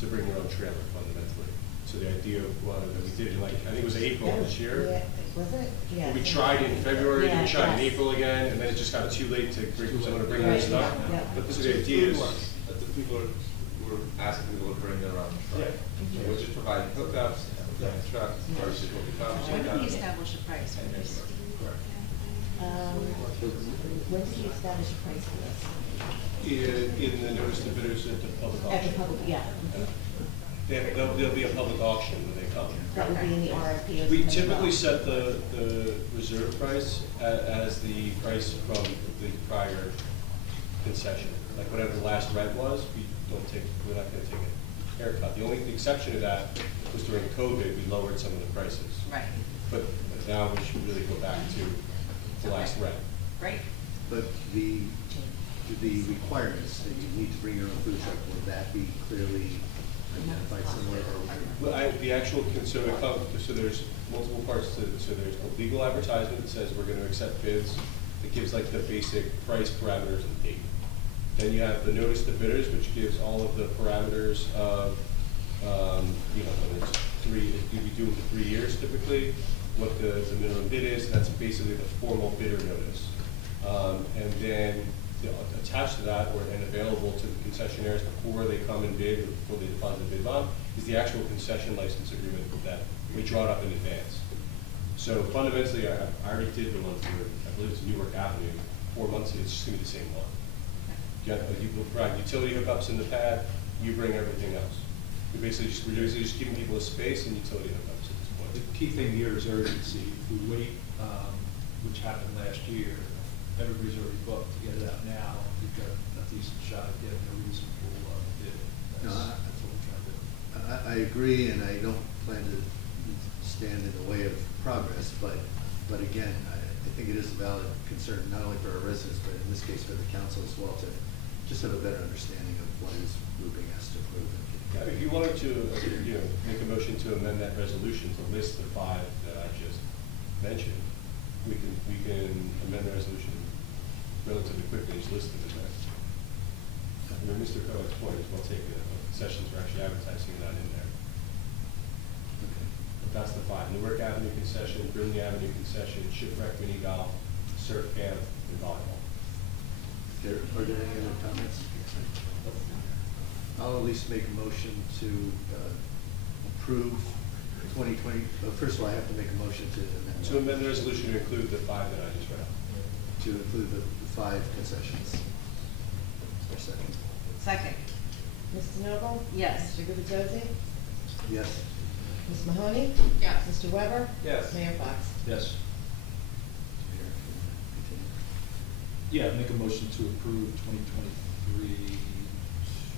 to bring their own trailer fundamentally. So the idea of one that we did in I think it was April this year. Yeah, was it? Yeah. We tried in February, then we tried in April again, and then it just got too late to bring someone to bring their stuff. But so the idea is that the people were asking people to bring their own truck. So we're just providing hookups, trucks versus what we publish. When do we establish a price for this? When did you establish a price for this? in the notice to bidders at the public At the auction. public, yeah. There'll be a public auction when they come. That would be in the RFP. We typically set the reserve price as the price from the prior concession. Like whatever the last rent was, we're not gonna take a haircut. The only exception to that was during COVID, we lowered some of the prices. Right. But now we should really go back to the last rent. Great. But the requirements that you need to bring your own food truck, will that be clearly identified somewhere? Well, the actual, so there's multiple parts to it. So there's a legal advertisement that says we're gonna accept bids. It gives like the basic price, parameters, and date. Then you have the notice to bidders, which gives all of the parameters of, whether it's you'd be doing for 3 years typically, what the minimum bid is. That's basically the formal bidder notice. And then attached to that, and available to the concessionaires before they come and bid, or before they deposit the bid bond, is the actual concession license agreement that we draw it up in advance. So fundamentally, I already did the ones that were, I believe it's Newark Avenue, 4 months ago. It's just gonna be the same one. You provide utility hookups in the pad, you bring everything else. We're basically just giving people a space and utility hookups at this point. The key thing here is urgency. If we wait, which happened last year, everybody's already booked to get it out now. You've got a decent shot at getting a reasonable bid. That's what we're trying to do. I agree, and I don't plan to stand in the way of progress, but again, I think it is a valid concern, not only for our residents, but in this case for the council as well, to just have a better understanding of what is moving us to approve. Yeah, if you wanted to, make a motion to amend that resolution to list the 5 that I just mentioned, we can amend the resolution relatively quickly, just list them in there. Mr. Cohen's point is well taken. Concessions are actually advertising that in there. But that's the 5: Newark Avenue concession, Brinley Avenue concession, Shipwreck Mini Golf, Surf Camp, and Volleyball. Are there any other comments? I'll at least make a motion to approve 2020. First of all, I have to make a motion to amend. To amend the resolution to include the 5 that I just read out. To include the 5 concessions. Is there a second? Second. Mrs. Noble? Yes. Mr. Gubatose? Yes. Ms. Mahoney? Yes. Mr. Weber? Yes. Mayor Fox? Yes. Yeah, make a motion to approve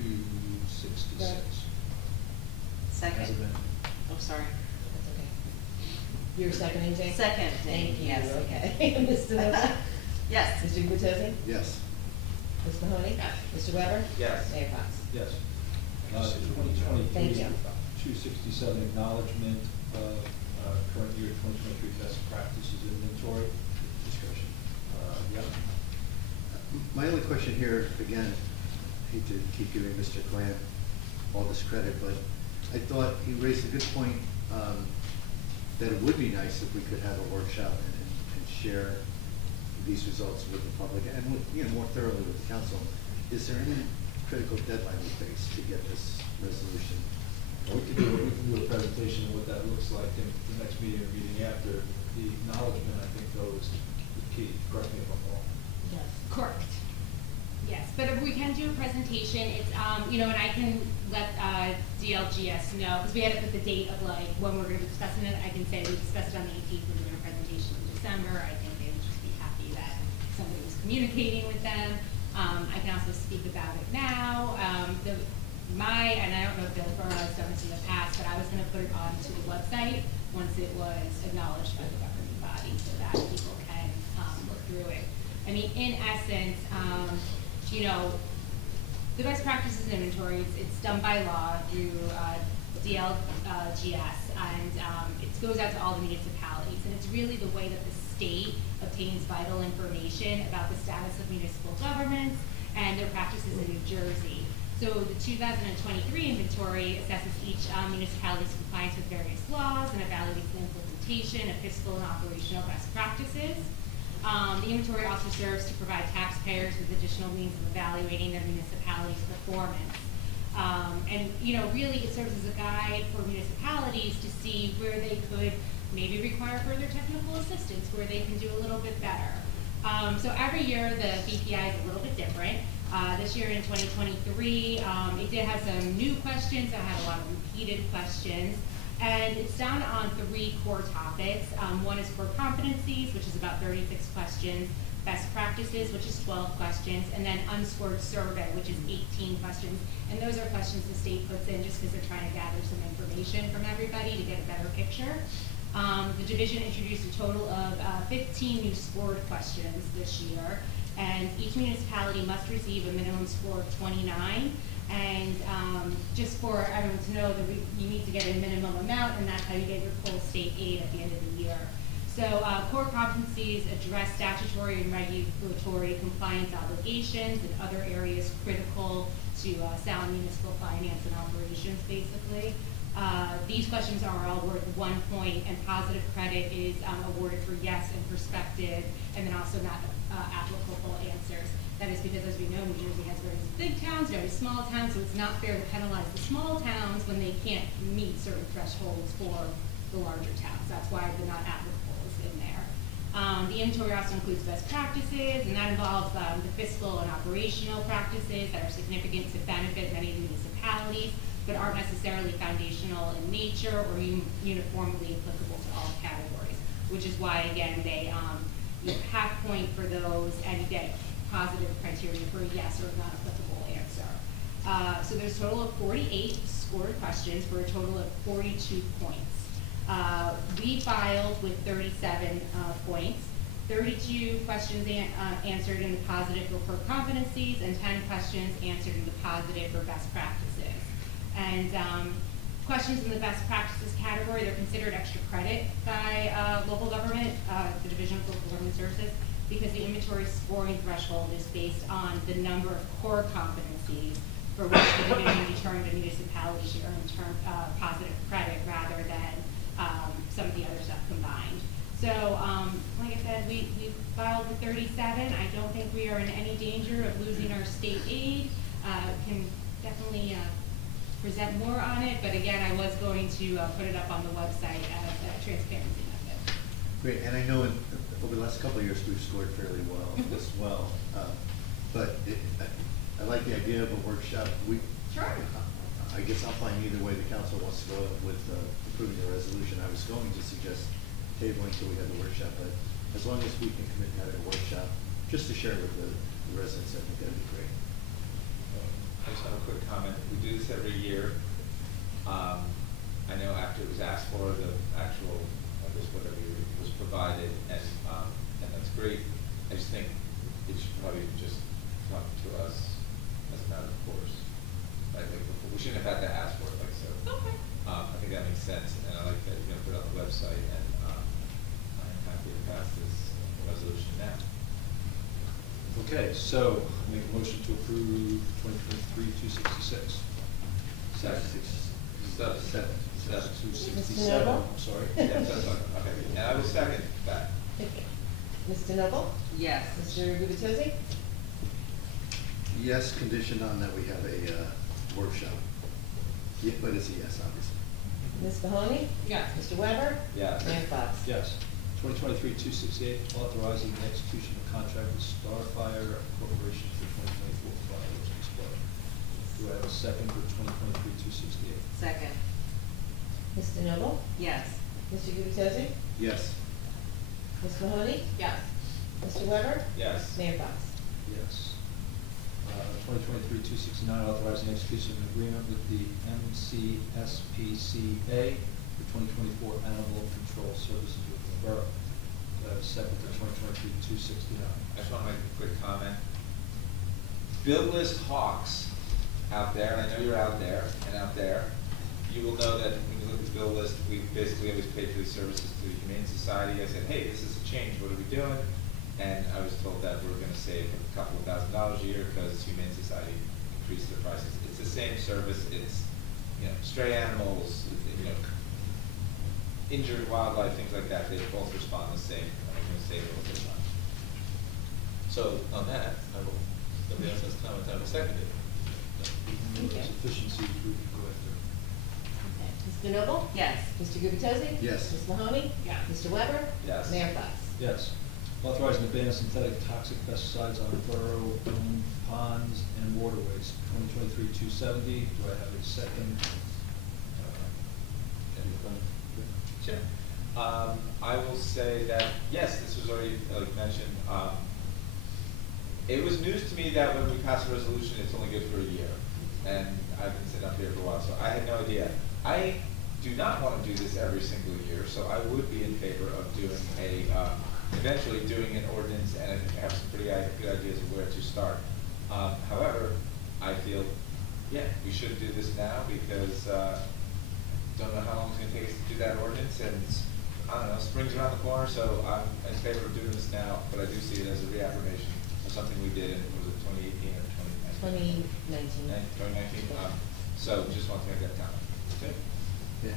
2023-266. Second. As amended. Oh, sorry. That's okay. You're seconding, Jane? Second. Thank you. Yes. Okay. Mr. Noble? Yes. Mr. Gubatose? Yes. Ms. Mahoney? Yes. Mr. Weber? Yes. Mayor Fox? Yes. Thank you. 267 acknowledgement of current year 2023 best practices inventory. Discussion. Yeah. My only question here, again, hate to keep giving Mr. Clan all this credit, but I thought he raised a good point, that it would be nice if we could have a workshop and share these results with the public and with, more thoroughly with the council. Is there any critical deadline we face to get this resolution? We can do a presentation of what that looks like in the next meeting or meeting after. The acknowledgement, I think, though, is the key. Correct me if I'm wrong. Yes. Correct. Yes, but if we can do a presentation, it's, and I can let DLGS know, because we had to put the date of like when we're going to be discussing it. I can say we discussed it on the 18th, we're doing a presentation in December. I think they would just be happy that somebody was communicating with them. I can also speak about it now. And I don't know if Bill Burrow has done this in the past, but I was going to put it onto the website once it was acknowledged by the governing body so that people can look through it. I mean, in essence, the best practices inventory, it's done by law through DLGS, and it goes out to all the municipalities, and it's really the way that the state obtains vital information about the status of municipal governments and their practices in New Jersey. So the 2023 inventory assesses each municipality's compliance with various laws and evaluates the implementation of fiscal and operational best practices. The inventory also serves to provide taxpayers with additional means of evaluating their municipality's performance. Really it serves as a guide for municipalities to see where they could maybe require further technical assistance, where they can do a little bit better. So every year the BPI is a little bit different. This year in 2023, it did have some new questions. I had a lot of repeated questions. And it's down on 3 core topics. One is core competencies, which is about 36 questions. best practices, which is 12 questions, and then unscored survey, which is 18 questions. And those are questions the state puts in just because they're trying to gather some information from everybody to get a better picture. The division introduced a total of 15 new scored questions this year, and each municipality must receive a minimum score of 29. And just for everyone to know that you need to get a minimum amount, and that's how you get your full state aid at the end of the year. So core competencies address statutory and regulatory compliance obligations and other areas critical to sound municipal finance and operations, basically. These questions are all worth 1 point, and positive credit is awarded for yes and perspective, and then also not applicable answers. That is because, as we know, New Jersey has very big towns, very small towns, so it's not fair to penalize the small towns when they can't meet certain thresholds for the larger towns. That's why the not applicable is in there. The inventory also includes best practices, and that involves the fiscal and operational practices that are significant to benefit many of the municipalities, but aren't necessarily foundational in nature or uniformly applicable to all categories, which is why, again, they half point for those, and you get positive criteria for a yes or not applicable answer. So there's a total of 48 scored questions for a total of 42 points. We filed with 37 points, 32 questions answered in the positive for core competencies, and 10 questions answered in the positive for best practices. And questions in the best practices category, they're considered extra credit by local government, the Division of Local Government Services, because the inventory scoring threshold is based on the number of core competencies for which the division determined a municipality should earn positive credit rather than some of the other stuff combined. So, like I said, we filed with 37. I don't think we are in any danger of losing our state aid. Can definitely present more on it, but again, I was going to put it up on the website as a transparency method. Great, and I know over the last couple of years, we've scored fairly well as well. But I like the idea of a workshop. Sure. I guess I'm fine either way the council wants to go with approving the resolution. I was going to suggest tabling till we have the workshop, but as long as we can commit to having a workshop, just to share with the residents, I think that'd be great. I just have a quick comment. We do this every year. I know after it was asked for, the actual, whatever was provided, and that's great. I just think it should probably just come to us as a matter of course. Right? Like, we shouldn't have had to ask for it like so. Okay. I think that makes sense, and I like that you're going to put it on the website, and I'm happy to pass this resolution now. Okay, so make a motion to approve 2023-266. Second. 267, Noble? I'm sorry. Yeah, that's fine. Okay, and I will second that. Mr. Noble? Yes. Mr. Gubatose? Yes, conditioned on that we have a workshop. Yeah, but it's a yes, obviously. Ms. Mahoney? Yes. Mr. Weber? Yes. Mayor Fox? Yes. 2023-268, authorizing the execution of contract with Starfire Corporation for 2024 fireworks display. Do I have a second for 2023-268? Second. Mr. Noble? Yes. Mr. Gubatose? Yes. Ms. Mahoney? Yes. Mr. Weber? Yes. Mayor Fox? Yes. 2023-269, authorizing execution of an agreement with the MCSPCA for 2024 animal control services with the borough. Do I have a second for 2023-269? I just want to make a quick comment. Bill List Hawks out there, and I know you're out there and out there, you will know that when you look at the bill list, we basically always pay for these services to the Humane Society. I said, hey, this is a change, what are we doing? And I was told that we're going to save a couple of $1,000s a year because Humane Society increased their prices. It's the same service. It's, stray animals, injured wildlife, things like that. They both respond the same. And we're going to save a little bit of money. So on that, somebody else has comments. I will second it. Okay. Efficiencies we can go after. Okay. Mr. Noble? Yes. Mr. Gubatose? Yes. Ms. Mahoney? Yes. Mr. Weber? Yes. Mayor Fox? Yes. Authorizing the ban of synthetic toxic pesticides on borough-owned ponds and waterways. 2023-270. Do I have a second? Sure. I will say that, yes, this was already mentioned. It was news to me that when we passed a resolution, it's only good for a year. And I've been sitting up here for a while, so I had no idea. I do not want to do this every single year, so I would be in favor of doing eventually doing an ordinance, and I have some pretty good ideas of where to start. However, I feel, yeah, we should do this now because don't know how long it's going to take us to do that ordinance, and I don't know, spring's around the corner, so I'm in favor of doing this now, but I do see it as a reaffirmation of something we did in, was it 2018 or 2019? 2019. So just want to make that comment. Okay. Yeah,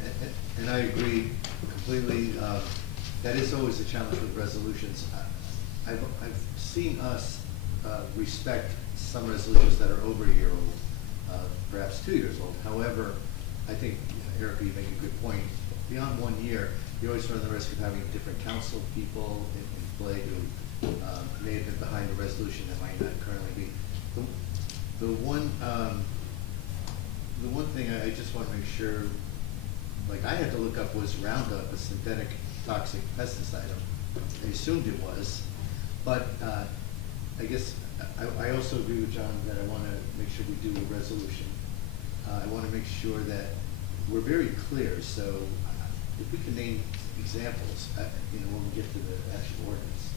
and I agree completely. That is always a challenge with resolutions. I've seen us respect some resolutions that are over a year old, perhaps 2 years old. However, I think, Erica, you make a good point. Beyond 1 year, you always run the risk of having different council people in play who may have been behind a resolution that might not currently be. The one thing I just want to make sure, like I had to look up, was Roundup a synthetic toxic pesticide? I assumed it was, but I guess I also agree with John that I want to make sure we do a resolution. I want to make sure that we're very clear. So if we can name examples, when we get to the actual ordinance,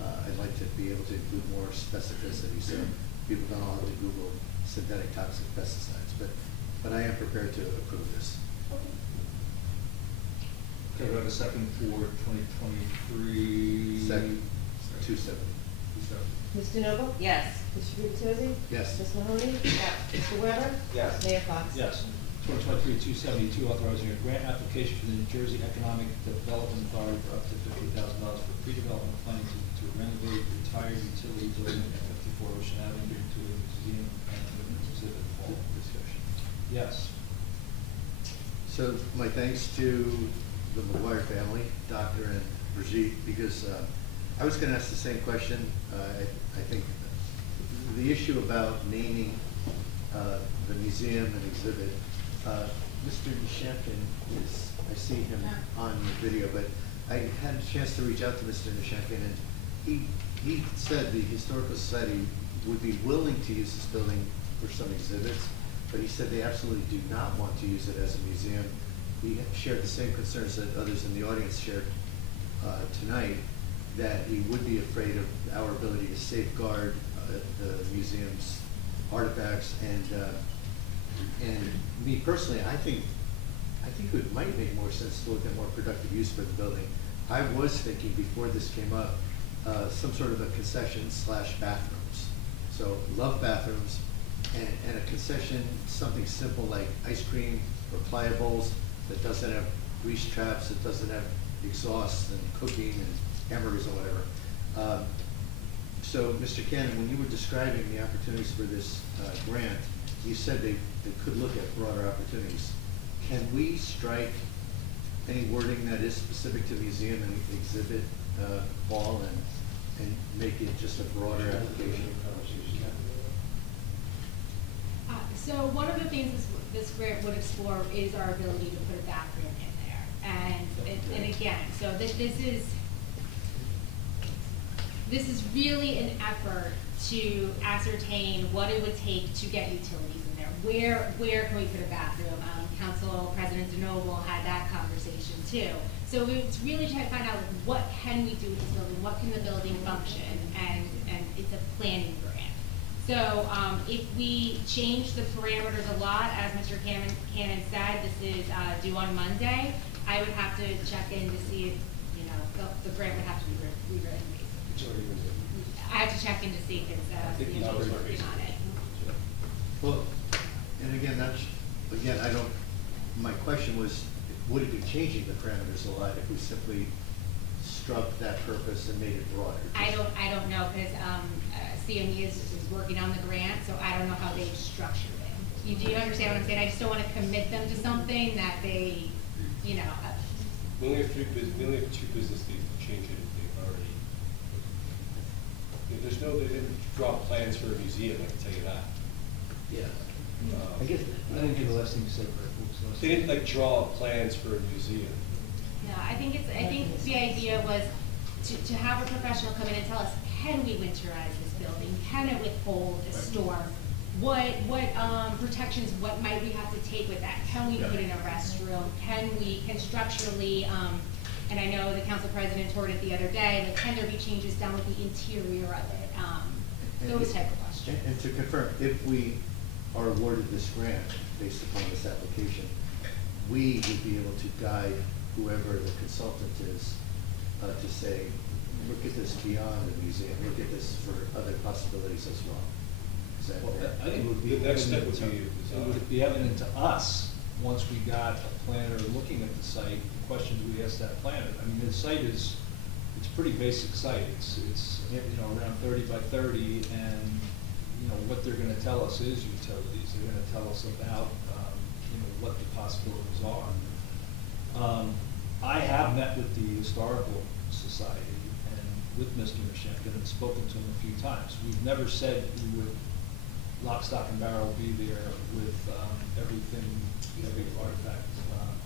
I'd like to be able to include more specificity so people don't all have to Google synthetic toxic pesticides. But I am prepared to approve this. Okay, we have a second for 2023. Second. 270. Ms. DeNoble? Yes. Mr. Gubatose? Yes. Ms. Mahoney? Yes. Mr. Weber? Yes. Mayor Fox? Yes. 2023-272, authorizing a grant application for the New Jersey Economic Development Authority for up to $50,000 for pre-development planning to renovate retired utility building at 54 Ocean Avenue to a museum and exhibit hall. Discussion. Yes. So my thanks to the McGuire family, Doctor and Brigitte, because I was going to ask the same question. I think the issue about naming the museum and exhibit, Mr. Nishankin is, I see him on the video, but I had a chance to reach out to Mr. Nishankin, and he said the Historical Society would be willing to use this building for some exhibits, but he said they absolutely do not want to use it as a museum. He shared the same concerns that others in the audience shared tonight, that he would be afraid of our ability to safeguard the museum's artifacts, and me personally, I think it might make more sense to look at more productive use for the building. I was thinking before this came up, some sort of a concession / bathrooms. So love bathrooms, and a concession, something simple like ice cream or playa bowls that doesn't have grease traps, that doesn't have exhaust and cooking and hamburgers or whatever. So, Mr. Cannon, when you were describing the opportunities for this grant, you said they could look at broader opportunities. Can we strike any wording that is specific to museum and exhibit hall and make it just a broader application? So one of the things this grant would explore is our ability to put a bathroom in there. And again, so this is really an effort to ascertain what it would take to get utilities in there. Where can we put a bathroom? Council President DeNoble had that conversation too. So it's really trying to find out what can we do with this building, what can the building function, and it's a planning grant. So if we change the parameters a lot, as Mr. Cannon said, this is due on Monday, I would have to check in to see if, the grant would have to be rewritten. I have to check in to see if it's working on it. Well, and again, my question was, would it be changing the parameters a lot if we simply struck that purpose and made it broader? I don't know, because CME is working on the grant, so I don't know how they've structured it. Do you understand what I'm saying? I just don't want to commit them to something that they, We only have two business days to change it if they've already. They didn't draw plans for a museum, I can tell you that. Yeah. I didn't get the last thing you said, but they didn't draw plans for a museum. No, I think the idea was to have a professional come in and tell us, can we winterize this building? tenant withhold a storm, what protections, what might we have to take with that? Can we put in a restroom? Can structurally, and I know the council president toured it the other day, like, can there be changes done with the interior of it? Those type of questions. And to confirm, if we are awarded this grant based upon this application, we would be able to guide whoever the consultant is to say, look at this beyond the museum, look at this for other possibilities as well. Is that Well, fair? I think it would be The next step evident would to, be it would be evident to us, once we got a planner looking at the site, the questions we asked that planner. I mean, the site is, it's a pretty basic site. It's, you know, around 30 by 30, and, you know, what they're gonna tell us is utilities. They're gonna tell us about, you know, what the possibilities are. I have met with the Historical Society and with Mr. Nishanka and spoken to him a few times. We've never said we would lock, stock, and barrel be there with everything, every artifact.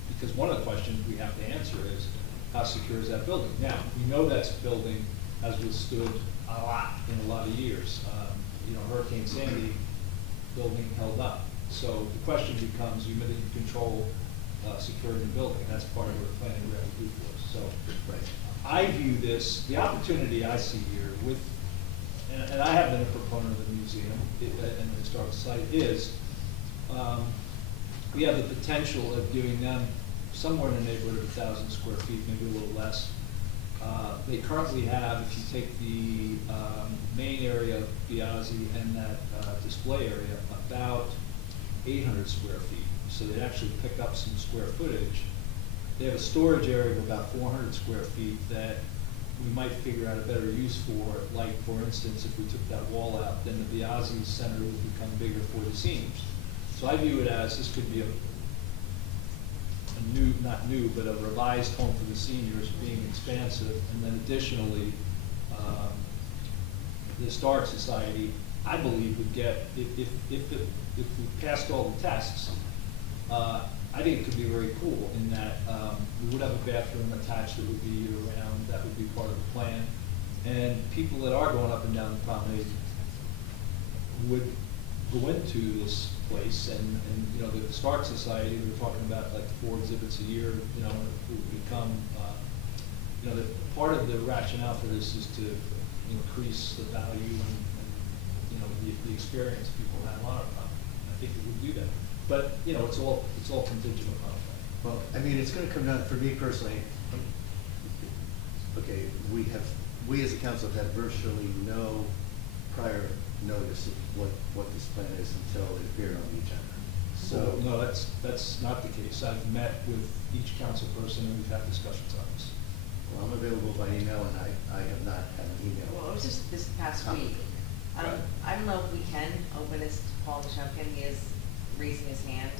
Because one of the questions we have to answer is, how secure is that building? Now, we know that building has withstood a lot in a lot of years. You know, Hurricane Sandy building held up. So the question becomes humidity control, securing the building. That's part of what planning we have to do for us. So I view this, the opportunity I see here with, and I have been a proponent of the museum and the historical site, is we have the potential of giving them somewhere in the neighborhood of 1,000 square feet, maybe a little less. They currently have, if you take the main area of Biazzi and that display area, about 800 square feet. So they actually pick up some square footage. They have a storage area of about 400 square feet that we might figure out a better use for. Like, for instance, if we took that wall out, then the Biazzi Center would become bigger for the seniors. So I view it as this could be a new, not new, but a revised home for the seniors, being expansive. And then additionally, the Historic Society, I believe, would get, if we passed all the tests, I think it could be very cool in that we would have a bathroom attached that would be year-round. That would be part of the plan. And people that are going up and down the promenade would go into this place, and you know, the Historic Society, we were talking about like 4 exhibits a year, you know, it would become, you know, part of the rationale for this is to increase the value and you know, the experience people have on our property. I think it would do that. But, you know, it's all contingent upon that. Well, I mean, it's gonna come down, for me personally, okay, we as a council have had virtually no prior notice of what this plan is until it appeared on the agenda. So. No, that's not the case. I've met with each council person and we've had discussions on this. Well, I'm available by email, and I have not had an email. Well, it was just this past week. Right. I don't know if we can open this to Paul Chunkin. He is raising his hand.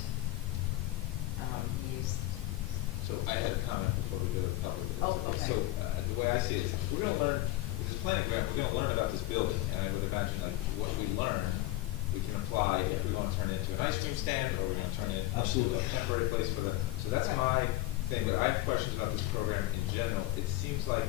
So I had a comment before we go to the public. Oh, okay. So the way I see it is, we're gonna learn, with this planning grant, we're gonna learn about this building, and I would imagine like what we learn, we can apply if we want to turn it into an ice cream stand, or we're gonna turn it into Absolutely. a temporary place for the, so that's my thing, but I have questions about this program in general. It seems like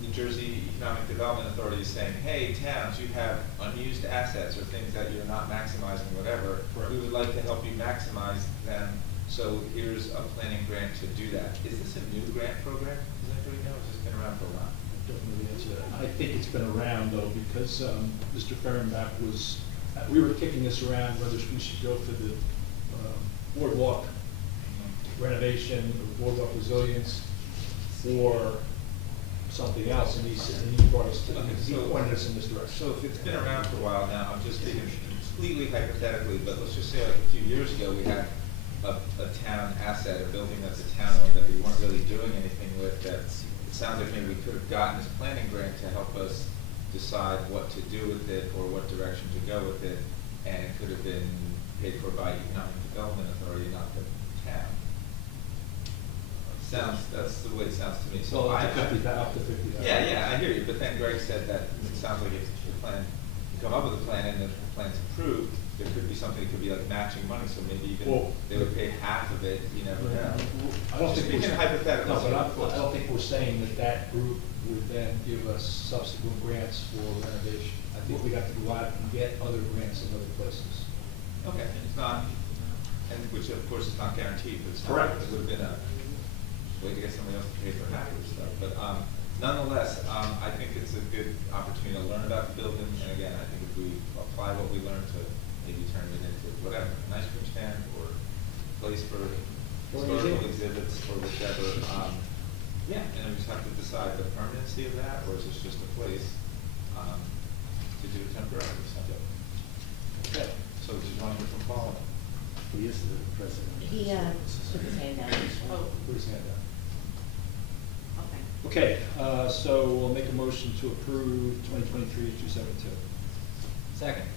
New Jersey Economic Development Authority is saying, hey, towns, you have unused assets or things that you're not maximizing, whatever. Correct. We would like to help you maximize them, so here's a planning grant to do that. Is this a new grant program? Does anybody know? Has this been around for a while? I don't know the answer to that. I think it's been around though, because Mr. Fehrenbach was, we were kicking this around whether we should go for the boardwalk renovation, or boardwalk resilience, or something else, and he brought us to, he pointed us in this direction. So if it's been around for a while now, I'm just thinking completely hypothetically, but let's just say like a few years ago, we had a town asset, a building that's a town owned that we weren't really doing anything with, that it sounds like maybe we could have gotten this planning grant to help us decide what to do with it or what direction to go with it, and it could have been paid for by Economic Development Authority, not the town. That's the way it sounds to me. So I up to 50,000. Yeah, I hear you, but then Greg said that it sounds like if the plan, you come up with a plan and the plan's approved, there could be something, it could be like matching money, so maybe even Well, they would pay half of it, you never know. I don't think Speaking we're, hypothetically. no, but I don't think we're saying that that group would then give us subsequent grants for renovation. I think we'd have to go out and get other grants in other places. Okay, it's not, and which of course is not guaranteed, but it's not, Correct. it would have been a way to get somebody else to pay for half of the stuff. But nonetheless, I think it's a good opportunity to learn about the building, and again, I think if we apply what we learned to maybe turn it into whatever, an ice cream stand or place for historical exhibits or whichever. Yeah, and we just have to decide the permanency of that, or is this just a place to do it temporarily? So. Okay, so do you want to hear from Paul? He is the president. He, took his hand down. Oh, Put his hand down. Okay. Okay, so we'll make a motion to approve 2023-272. Second.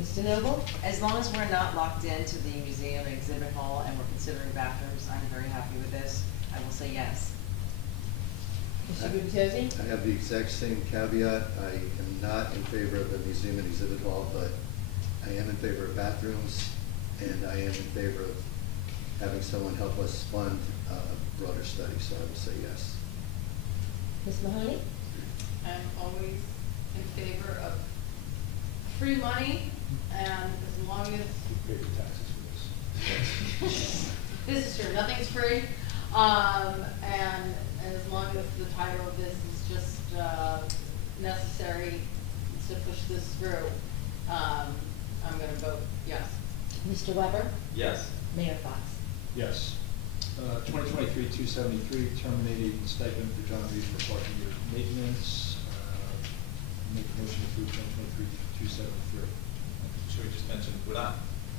Mr. Noble? As long as we're not locked into the museum and exhibit hall and we're considering bathrooms, I'm very happy with this. I will say yes. Mr. Gubatose? I have the exact same caveat. I am not in favor of the museum and exhibit hall, but I am in favor of bathrooms, and I am in favor of having someone help us fund a broader study, so I will say yes. Ms. Mahoney? I'm always in favor of free money, and as long as, You pay your taxes for this. this is true, nothing's free. And as long as the title of this is just, necessary to push this through, I'm gonna vote yes. Mr. Weber? Yes. Mayor Fox? Yes. 2023-273, terminating stipend for John Reed for parking year maintenance. Make a motion to approve 2023-273. Should we just mention, we're not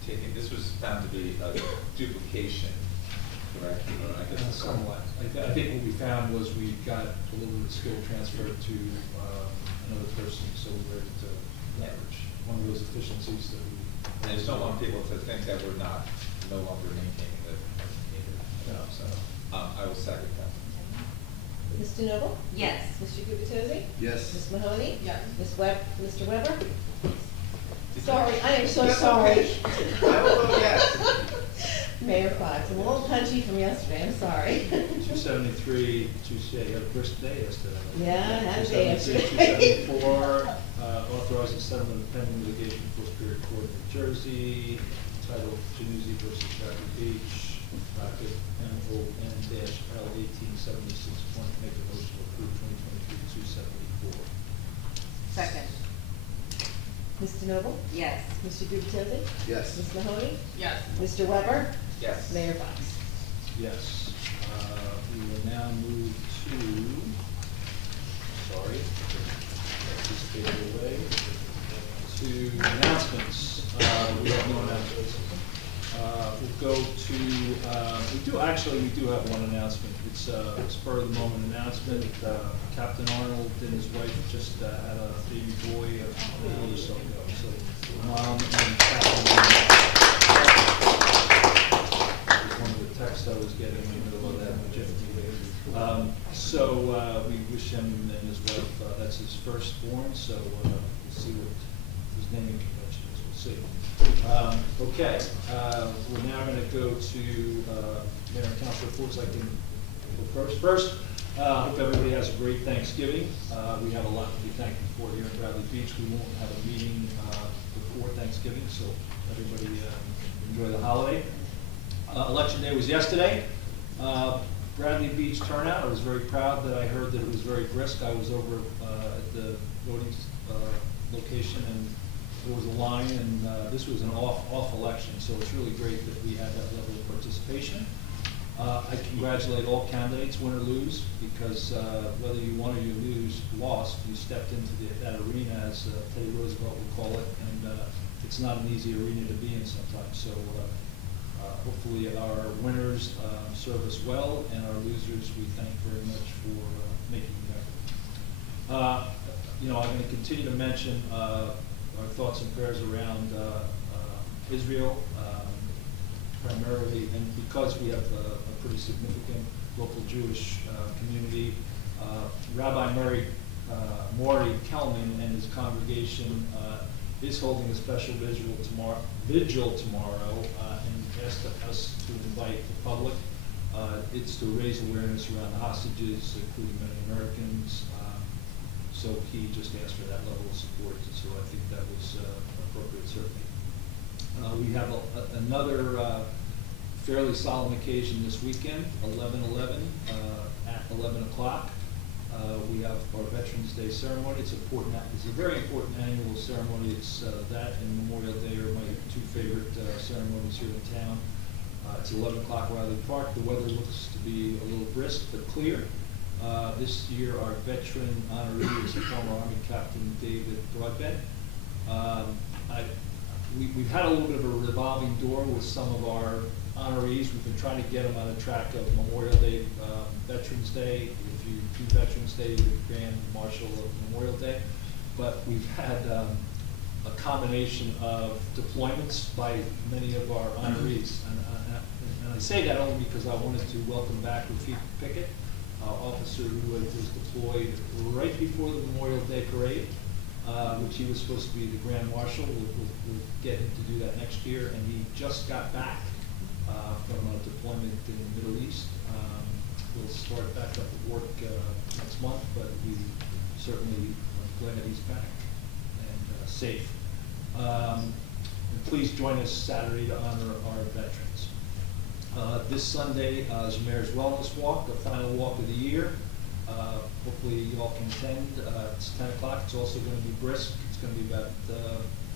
taking, this was found to be a duplication, correct? Or I guess it's Somewhat. I think what we found was we got a little bit of skill transfer to another person, so we were able to leverage one of those efficiencies that we. And I just don't want people to think that we're not, no longer maintaining the needed. No. So, I will second that. Mr. Noble? Yes. Mr. Gubatose? Yes. Ms. Mahoney? Yes. Mr. Weber? Sorry, I am so That's sorry. okay. I will vote yes. Mayor Fox, I'm a little punchy from yesterday, I'm sorry. 273, you had a brisk day yesterday. Yeah, I had a day 273, 274, authorizing settlement of pending litigation for Superior Court of New Jersey, titled Januzzi versus Stratford Beach, bracket MON-L 1876. Make a motion to approve 2023-274. Second. Mr. Noble? Yes. Mr. Gubatose? Yes. Ms. Mahoney? Yes. Mr. Weber? Yes. Mayor Fox? Yes. We will now move just get it away, to announcements. We have no announcements. We'll go to, we do have one announcement. It's a spur of the moment announcement. Captain Arnold and his wife just had a baby boy a month or so ago. So Mom and Captain, one of the texts I was getting in the middle of that Jeff meeting. We wish him and his wife, that's his firstborn, so we'll see what his naming convention is, we'll see. Okay, we're now going to go to Mayor and Council reports. I can go first. First, hope everybody has a great Thanksgiving. We have a lot to be thankful for here in Bradley Beach. We won't have a meeting before Thanksgiving, so everybody enjoy the holiday. Election day was yesterday. Bradley Beach turnout, I was very proud that I heard that it was very brisk. I was over at the voting location, and there was a line, and this was an off election, so it's really great that we had that level of participation. I congratulate all candidates, win or lose, because whether you won or you lost, you stepped into that arena, as Teddy Roosevelt would call it, and it's not an easy arena to be in sometimes. So hopefully our winners serve us well, and our losers we thank very much for making the effort. I'm going to continue to mention our thoughts and prayers around Israel, primarily, and because we have a pretty significant local Jewish community. Rabbi Maury Kelman and his congregation is holding a special vigil tomorrow, and asked us to invite the public. It's to raise awareness around the hostages, including many Americans. So he just asked for that level of support, so I think that was appropriate, certainly. We have another fairly solemn occasion this weekend, 11/11, at 11 o'clock. We have our Veterans Day ceremony. It's important. It's a very important annual ceremony. It's that and Memorial Day are my two favorite ceremonies here in town. It's 11 o'clock, Riley Park. The weather looks to be a little brisk but clear. This year, our veteran honoree is former Army Captain David Broadbent. We've had a little bit of a revolving door with some of our honorees. We've been trying to get them on the track of Memorial Day, Veterans Day. If you do Veterans Day, you're the Grand Marshal of Memorial Day. But we've had a combination of deployments by many of our honorees. And I say that only because I wanted to welcome back Rafik Pickett, officer who was deployed right before the Memorial Day parade, which he was supposed to be the Grand Marshal. We'll get him to do that next year, and he just got back from a deployment in the Middle East. We'll start back up at work next month, but we certainly are glad he's back and safe. And please join us Saturday to honor our veterans. This Sunday is Mayor's Wellness Walk, the final walk of the year. Hopefully you all can attend. It's 10 o'clock. It's also going to be brisk. It's going to be about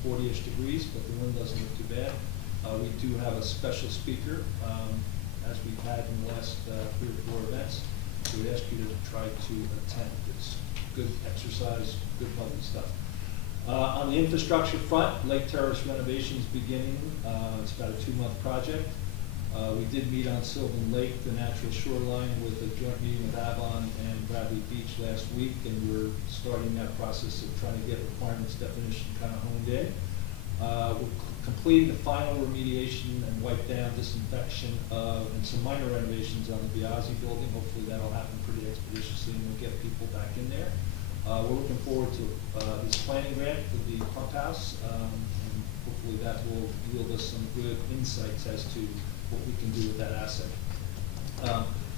40-ish degrees, but the wind doesn't look too bad. We do have a special speaker, as we've had in the last 3 or 4 events. So we ask you to try to attend. It's good exercise, good healthy stuff. On the infrastructure front, Lake Terrace renovations beginning. It's about a 2-month project. We did meet on Sylvan Lake, the natural shoreline, with a joint meeting with Avon and Bradley Beach last week, and we're starting that process of trying to get requirements definition kind of honed in. We're completing the final remediation and wipe down disinfection and some minor renovations on the Biazzi building. Hopefully that'll happen pretty expeditiously and we'll get people back in there. We're looking forward to this planning grant for the pump house, and hopefully that will yield us some good insights as to what we can do with that asset.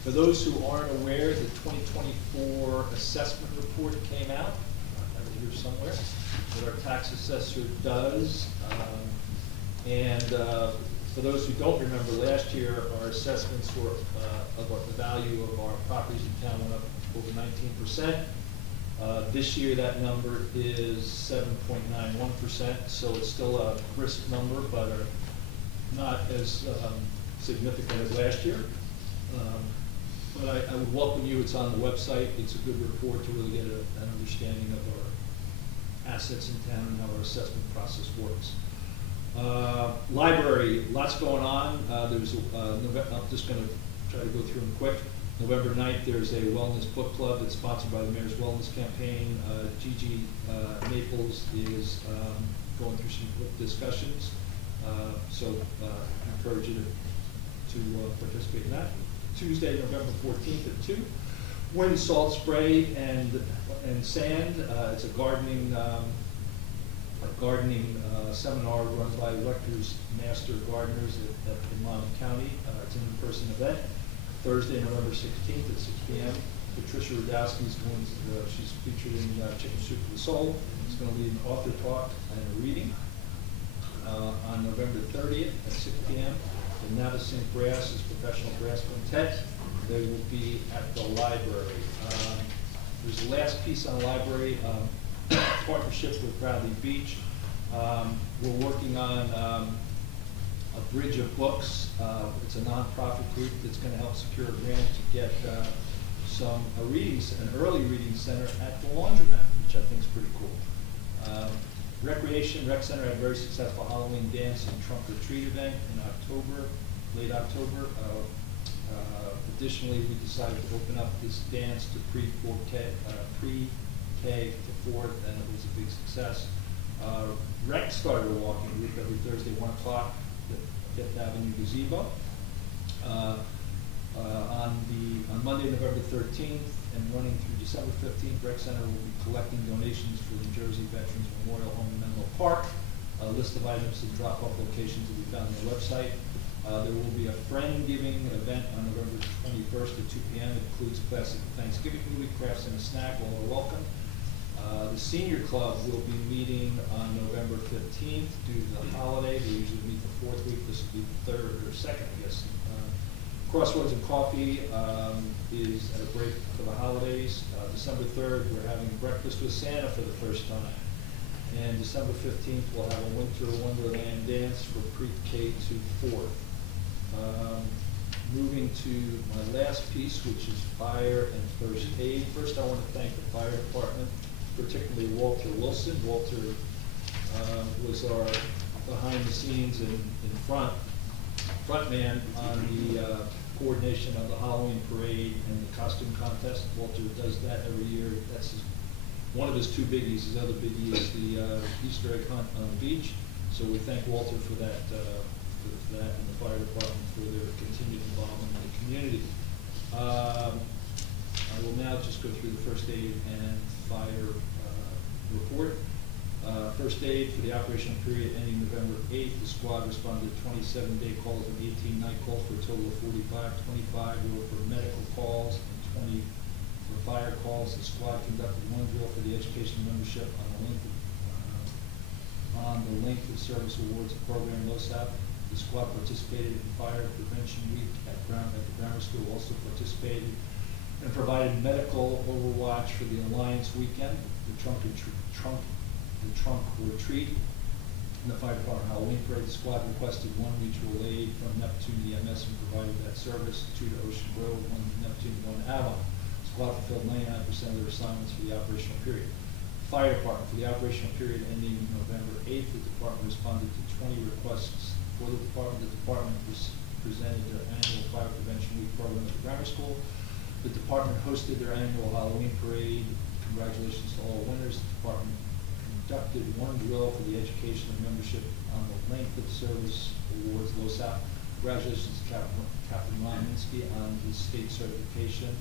For those who aren't aware, the 2024 assessment report came out. I have it here somewhere, what our tax assessor does. And for those who don't remember, last year our assessments were of the value of our properties in town went up over 19%. This year that number is 7.91%, so it's still a brisk number, but not as significant as last year. But I would welcome you. It's on the website. It's a good report to really get an understanding of our assets in town and how our assessment process works. Library, lots going on. I'm just going to try to go through them quick. November 9th, there's a wellness book club that's sponsored by the Mayor's Wellness Campaign. Gigi Naples is going through some book discussions. So I encourage you to participate in that. Tuesday, November 14th at 2. Wind, salt, spray, and sand. It's a gardening seminar run by Rutgers Master Gardeners in Monmouth County. It's an in-person event. Thursday, November 16th at 6 p.m. Patricia Radowski's going to, she's featured in Chicken Soup for the Soul. She's going to lead an author talk and a reading. On November 30th at 6 p.m. the Navasink Brass is professional brass quintet. They will be at the library. There's the last piece on the library, partnership with Bradley Beach. We're working on a bridge of books. It's a nonprofit group that's going to help secure a grant to get an early reading center at the laundromat, which I think is pretty cool. Recreation, Rec Center had a very successful Halloween dance and trunk or treat event in October, late October. Additionally, we decided to open up this dance to pre-K to 4th, and it was a big success. Rec started a walking group every Thursday, 1 o'clock, at Fifth Avenue Gazebo. On Monday, November 13th, and running through December 15th, Rec Center will be collecting donations for the Jersey Veterans Memorial Home in Menlo Park. list of items and drop-off locations will be found on the website. There will be a friend giving event on November 21st at 2 p.m. It includes classic Thanksgiving movie, crafts, and a snack. All are welcome. The senior club will be meeting on November 15th due to the holiday. They usually meet the fourth week. This will be the third or second, I guess. Crossroads and Coffee is at a break for the holidays. December 3rd, we're having breakfast with Santa for the first time. And December 15th, we'll have a Winter Wonderland dance for pre-K to 4th. Moving to my last piece, which is fire and first aid. First, I want to thank the fire department, particularly Walter Wilson. Walter was our behind the scenes and front man on the coordination of the Halloween parade and the costume contest. Walter does that every year. That's one of his two biggies. His other biggie is the Easter egg hunt on the beach. So we thank Walter for that, and the fire department for their continued involvement in the community. I will now just go through the first aid and fire report. First aid for the operational period ending November 8th, the squad responded to 27 day calls and 18 night calls for a total of 45. 25 were for medical calls and 20 for fire calls. The squad conducted one drill for the education membership on the Length of Service Awards program, LOSAP. The squad participated in Fire Prevention Week at the grammar school, also participated and provided medical overwatch for the Alliance Weekend, the trunk or treat, and the fire department Halloween parade. The squad requested one mutual aid from Neptune EMS and provided that service, 2 to Ocean Grove, 1 to Neptune, 1 to Avon. The squad fulfilled 99% of their assignments for the operational period. Fire department, for the operational period ending November 8th, the department responded to 20 requests for the department. The department presented their annual fire prevention week program at the grammar school. The department hosted their annual Halloween parade. Congratulations to all winners. The department conducted one drill for the education of membership on the Length of Service Awards, LOSAP. Congratulations to Captain Ron Minsky on his state certification.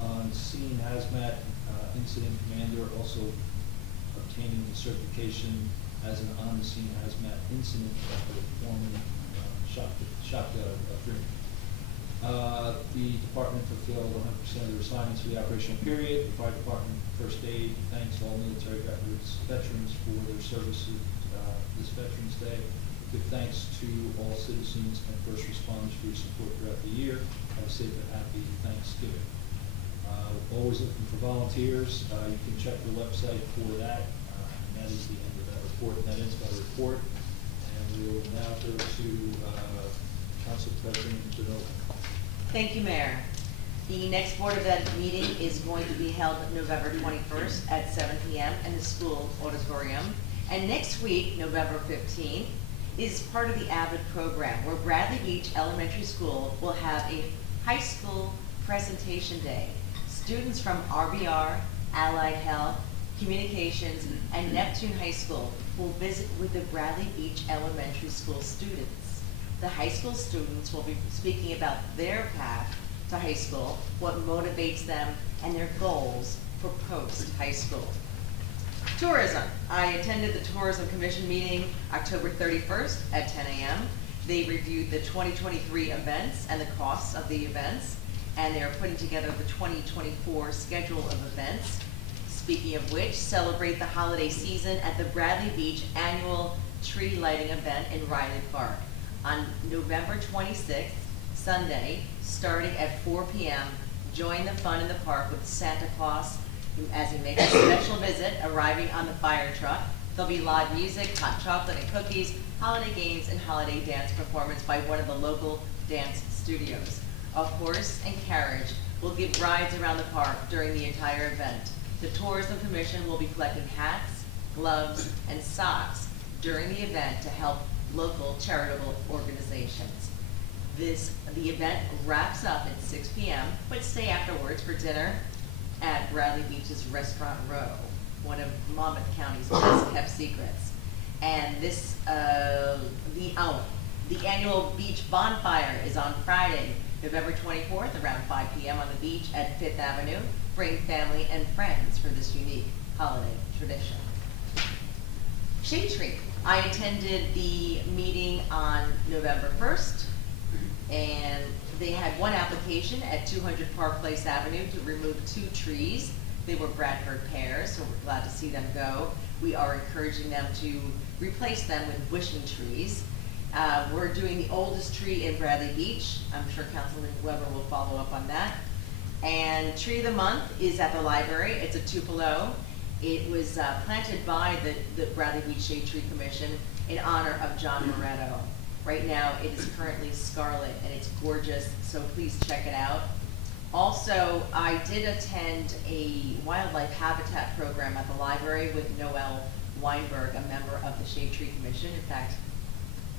On scene hazmat incident commander, also obtaining the certification as an on-the-scene hazmat incident performing shot freeman. The department fulfilled 100% of their assignments for the operational period. The fire department, first aid, thanks all military veterans for their services this Veterans Day. Give thanks to all citizens and first responders for your support throughout the year. Have a safe and happy Thanksgiving. Always looking for volunteers. You can check the website for that. And that is the end of that report. That ends my report. And we will now go to Council President DeNova. Thank you, Mayor. The next Board event meeting is going to be held November 21st at 7 p.m. in the school auditorium. And next week, November 15th, is part of the AVID program, where Bradley Beach Elementary School will have a high school presentation day. Students from RBR, Allied Health, Communications, and Neptune High School will visit with the Bradley Beach Elementary School students. The high school students will be speaking about their path to high school, what motivates them, and their goals for post-high school. Tourism. I attended the Tourism Commission meeting October 31st at 10 a.m. They reviewed the 2023 events and the costs of the events, and they are putting together the 2024 schedule of events. Speaking of which, celebrate the holiday season at the Bradley Beach annual tree lighting event in Riley Park on November 26th, Sunday, starting at 4 p.m. Join the fun in the park with Santa Claus as he makes a special visit, arriving on the fire truck. There'll be live music, hot chocolate and cookies, holiday games, and holiday dance performance by one of the local dance studios. A horse and carriage will give rides around the park during the entire event. The Tourism Commission will be collecting hats, gloves, and socks during the event to help local charitable organizations. The event wraps up at 6 p.m., but stay afterwards for dinner at Bradley Beach's Restaurant Row, one of Monmouth County's best kept secrets. And the annual beach bonfire is on Friday, November 24th, around 5 p.m. on the beach at 5th Avenue. Bring family and friends for this unique holiday tradition. Shade Tree. I attended the meeting on November 1st, and they had one application at 200 Park Place Avenue to remove 2 trees. They were Bradford pears, so we're glad to see them go. We are encouraging them to replace them with bushing trees. We're doing the oldest tree in Bradley Beach. I'm sure Councilman Weber will follow up on that. And Tree of the Month is at the library. It's a Tupelo. It was planted by the Bradley Beach Shade Tree Commission in honor of John Moretto. Right now, it is currently scarlet, and it's gorgeous, so please check it out. Also, I did attend a wildlife habitat program at the library with Noel Weinberg, a member of the Shade Tree Commission. In fact,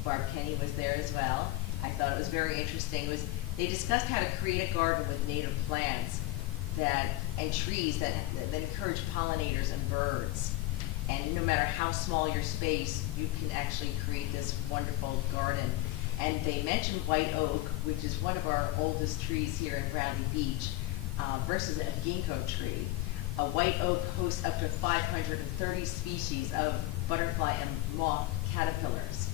Barb Kenny was there as well. I thought it was very interesting. They discussed how to create a garden with native plants and trees that encourage pollinators and birds. And no matter how small your space, you can actually create this wonderful garden. And they mentioned white oak, which is one of our oldest trees here in Bradley Beach, versus a ginkgo tree. A white oak hosts up to 530 species of butterfly and moth caterpillars.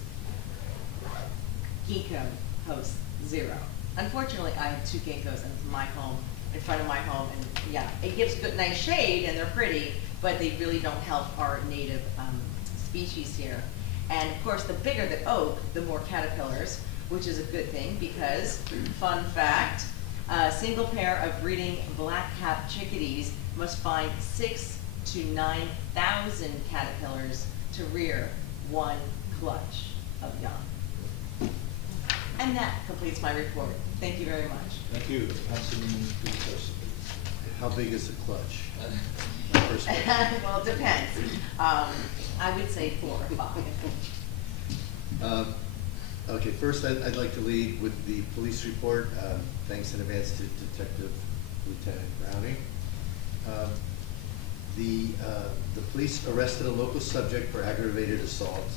Ginkgo hosts 0. Unfortunately, I have 2 ginkgos in front of my home, and yeah, it gives good, nice shade, and they're pretty, but they really don't help our native species here. And of course, the bigger the oak, the more caterpillars, which is a good thing because, fun fact, a single pair of breeding black-capped chickadees must find 6,000 to 9,000 caterpillars to rear 1 clutch of young. And that completes my report. Thank you very much. Thank you. Councilman Peters. How big is the clutch? My first question. Well, it depends. I would say 4 or 5. Okay, first I'd like to lead with the police report. Thanks in advance to Detective Lieutenant Browning. The police arrested a local subject for aggravated assault.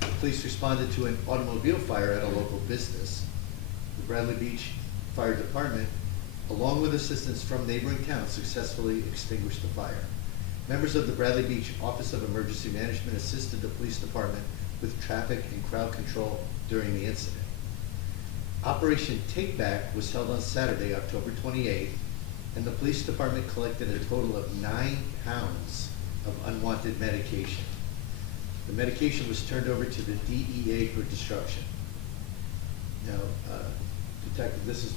The police responded to an automobile fire at a local business. The Bradley Beach Fire Department, along with assistance from neighboring towns, successfully extinguished the fire. Members of the Bradley Beach Office of Emergency Management assisted the police department with traffic and crowd control during the incident. Operation Take Back was held on Saturday, October 28th, and the police department collected a total of 9 pounds of unwanted medication. The medication was turned over to the DEA for destruction. Now, Detective, this is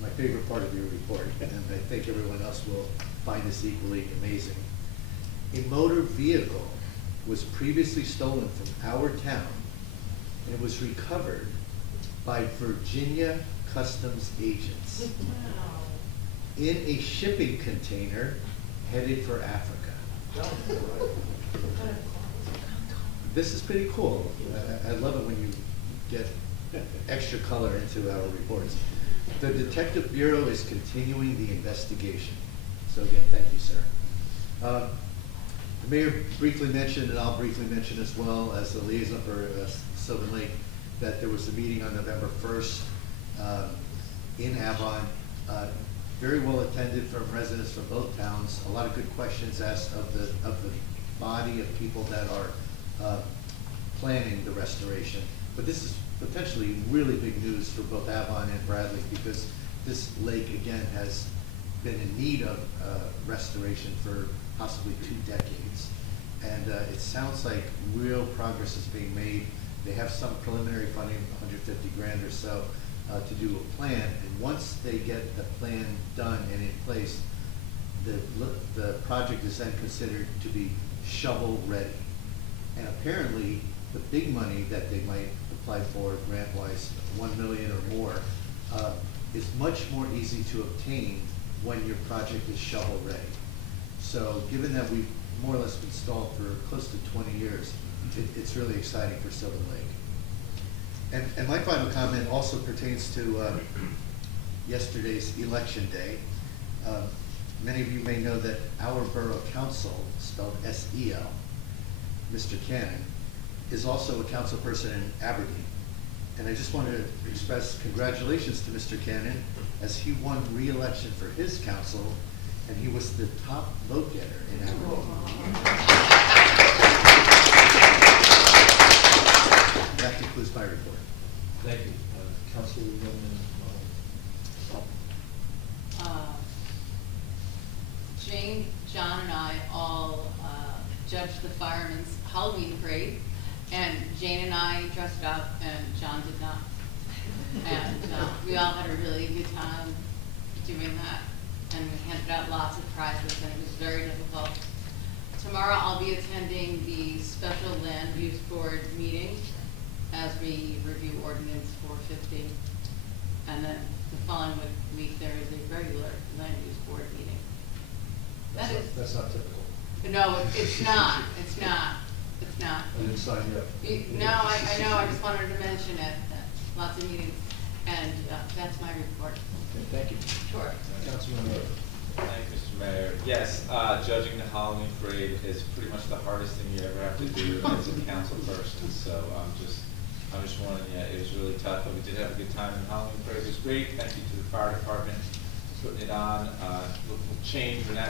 my favorite part of your report, and I think everyone else will find this equally amazing. A motor vehicle was previously stolen from our town, and it was recovered by Virginia Customs agents in a shipping container headed for Africa. This is pretty cool. I love it when you get extra color into our reports. The Detective Bureau is continuing the investigation. So again, thank you, sir. The mayor briefly mentioned, and I'll briefly mention as well as the liaison for Sylvan Lake, that there was a meeting on November 1st in Avon. Very well attended from residents from both towns. A lot of good questions asked of the body of people that are planning the restoration. But this is potentially really big news for both Avon and Bradley, because this lake again has been in need of restoration for possibly 2 decades. And it sounds like real progress is being made. They have some preliminary funding, 150 grand or so, to do a plan. And once they get the plan done and in place, the project is then considered to be shovel ready. And apparently, the big money that they might apply for grant-wise, $1 million or more, is much more easy to obtain when your project is shovel ready. So given that we've more or less been stalled for close to 20 years, it's really exciting for Sylvan Lake. And my final comment also pertains to yesterday's election day. Many of you may know that our borough council, spelled S-E-L, Mr. Cannon, is also a council person in Aberdeen. And I just wanted to express congratulations to Mr. Cannon as he won re-election for his council, and he was the top vote getter in Aberdeen. firemen's Halloween parade, and Jane and I dressed up, and John did not. And we all had a really good time doing that, and we handed out lots of prizes, and it was very difficult. Tomorrow I'll be attending the special land use board meeting as we review ordinance 450. And then the following week there is a regular land use board meeting. That's not typical. No, it's not, it's not, it's not. I didn't sign you up. No, I know, I just wanted to mention it, lots of meetings, and that's my report. Okay, thank you. Sure. Councilman Miller. Thank you, Mr. Mayor. Yes, judging the Halloween parade is pretty much the hardest thing you ever have to do as a council person. So I'm just warning you, it was really tough, but we did have a good time. The Halloween parade was great. Thank you to the fire department for putting it on. We'll change for now.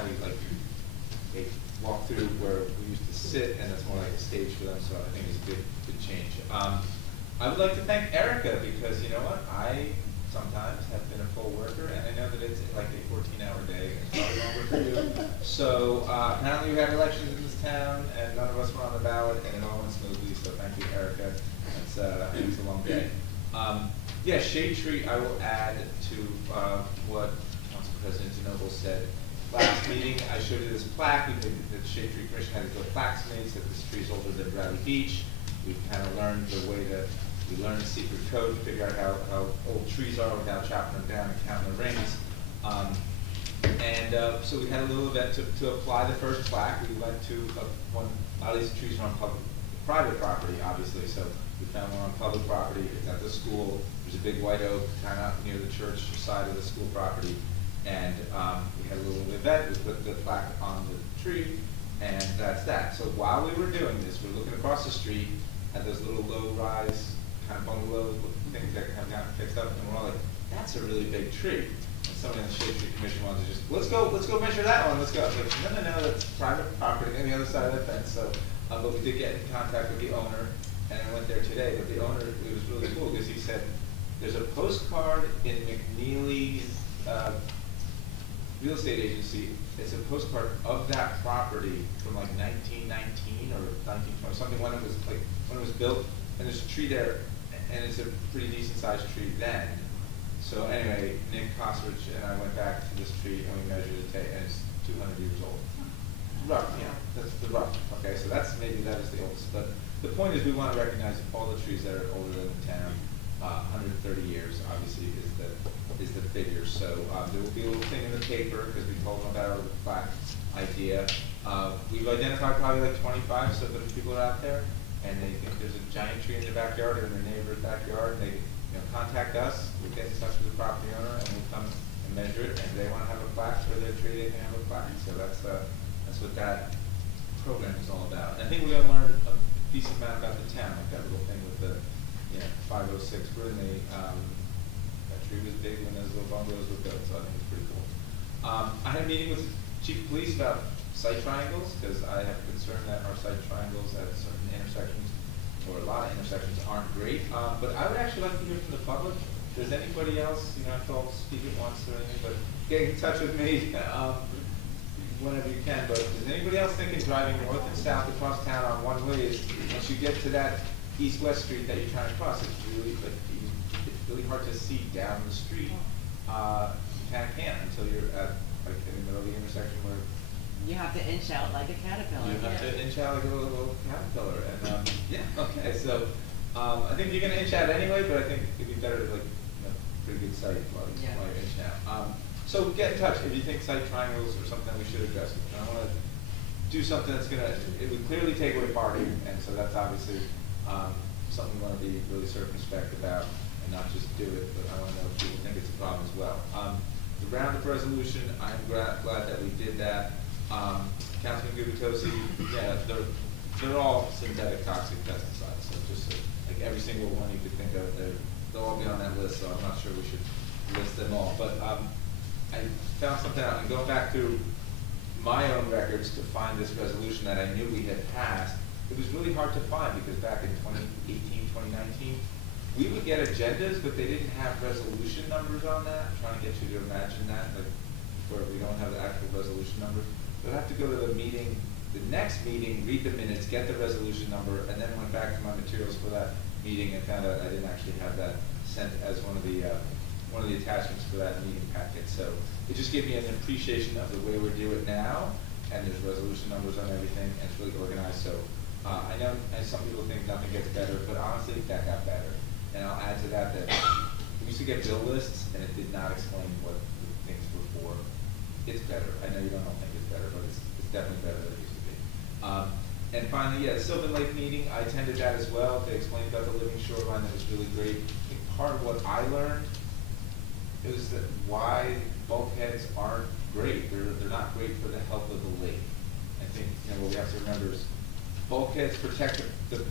We walk through where we used to sit, and it's more like a stage for them. So I think it's a good change. I would like to thank Erica because you know what I sometimes have been a full worker, and I know that it's like a 14-hour day, and it's probably longer for you. So apparently we had elections in this town, and none of us were on the ballot, and it all went smoothly, so thank you, Erica. It's a long day. Yeah, Shade Tree, I will add to what Council President DeNoble said. Last meeting, I showed you this plaque. The Shade Tree Commission had to go plaques made, said this tree's older than Bradley Beach. We kind of learned the way to we learned the secret code to figure out how old trees are without chopping them down and counting the rings. So we had a little event to apply the first plaque. We went to one, a lot of these trees were on private property, obviously, so we found one on public property. It's at the school. There's a big white oak kind of near the church side of the school property. And we had a little event. We put the plaque on the tree, and that's that. So while we were doing this, we're looking across the street at those little low-rise kind of bungalow things that have gotten fixed up, and we're all like, that's a really big tree. And somebody on the Shade Tree Commission wanted to just, let's go measure that one, let's go. I was like, no, that's private property on the other side of the fence. So, but we did get in contact with the owner, and I went there today, but the owner, it was really cool, because he said, there's a postcard in McNeely's real estate agency. It's a postcard of that property from like 1919 or 1920, something when it was built, and there's a tree there, and it's a pretty decent sized tree then. So anyway, Nick Kosrich and I went back to this tree and we measured it today, and it's 200 years old. Rough, that's the rough. Okay, so that is the oldest. But the point is, we want to recognize all the trees that are older than the town. 130 years, obviously, is the figure. So there will be a little thing in the paper because we told them about our plaque idea. We've identified probably like 25 so that if people are out there and they think there's a giant tree in their backyard or in their neighbor's backyard, they contact us. We'll get in touch with the property owner and we'll come and measure it. And if they want to have a plaque for their tree, they can have a plaque. So that's what that program is all about. And I think we're going to learn a decent amount about the town, like that little thing with the 506 Brunei. That tree was big when those little bungalows were built, so I think it's pretty cool. I had a meeting with the chief of police about site triangles, because I have concern that our site triangles at certain intersections, or a lot of intersections, aren't great. But I would actually like to hear from the public. Does anybody else, if I'll speak at once or anything, but get in touch with me whenever you can. But is anybody else thinking driving north and south across town on one way is, once you get to that east-west street that you're trying to cross, it's really hard to see down the street. You kind of can't until you're at in the middle of the intersection where you have to inch out like a caterpillar. you have to inch out like a little caterpillar. And okay. So I think you're going to inch out anyway, but I think it'd be better to pretty good sight while you're inching out. So get in touch if you think site triangles or something we should address. And I want to do something that's it would clearly take away parking, and so that's obviously something we want to be really circumspect about and not just do it, but I want to know if people think it's a problem as well. The roundup resolution, I'm glad that we did that. Councilman Gubitosi, they're all synthetic toxic pesticides, so just like every single one you could think of, they'll all be on that list, so I'm not sure we should list them all. But I found something out, and going back through my own records to find this resolution that I knew we had passed, it was really hard to find because back in 2018, 2019, we would get agendas, but they didn't have resolution numbers on that. I'm trying to get you to imagine that, like where we don't have the actual resolution numbers. We'll have to go to the meeting the next meeting, read the minutes, get the resolution number, and then went back to my materials for that meeting and found out I didn't actually have that sent as one of the attachments for that meeting packet. So it just gave me an appreciation of the way we do it now, and there's resolution numbers on everything, and it's really organized. So I know, and some people think nothing gets better, but honestly, that got better. And I'll add to that that we used to get bill lists, and it did not explain what the things were for. It's better. I know you don't all think it's better, but it's definitely better than it used to be. And finally, yeah, the Sylvan Lake meeting, I attended that as well. They explained about the living shoreline. That was really great. I think part of what I learned is that why bulkheads aren't great. They're not great for the health of the lake. I think what we have to remember is bulkheads protect the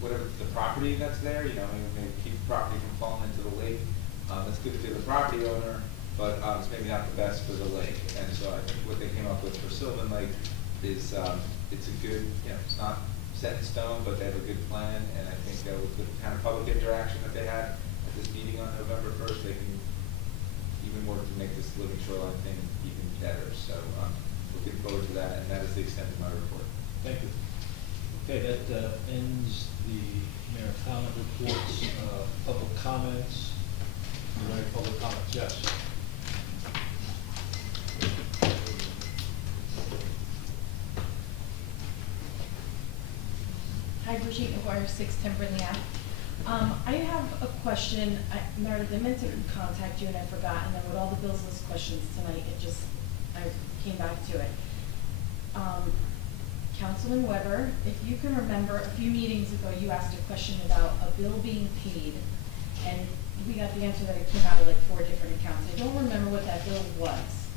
whatever the property that's there. Maybe keep the property from falling into the lake. That's good for the property owner, but it's maybe not the best for the lake. And so I think what they came up with for Sylvan Lake is it's a good, it's not set in stone, but they have a good plan. And I think that with the kind of public interaction that they had at this meeting on November 1st, they can even work to make this living shoreline thing even better. So looking forward to that, and that is the extent of my report. Thank you. Okay, that ends the mayor comment reports, public comments. Are there any public comments? Yes. Hi, Brigitte McGuire, 6 Timberley Ave. I have a question. Meredith, I meant to contact you and I forgot, and then with all the bills list questions tonight, I came back to it. Councilman Weber, if you can remember, a few meetings ago, you asked a question about a bill being paid, and we got the answer that it came out of like 4 different accounts. I don't remember what that bill was,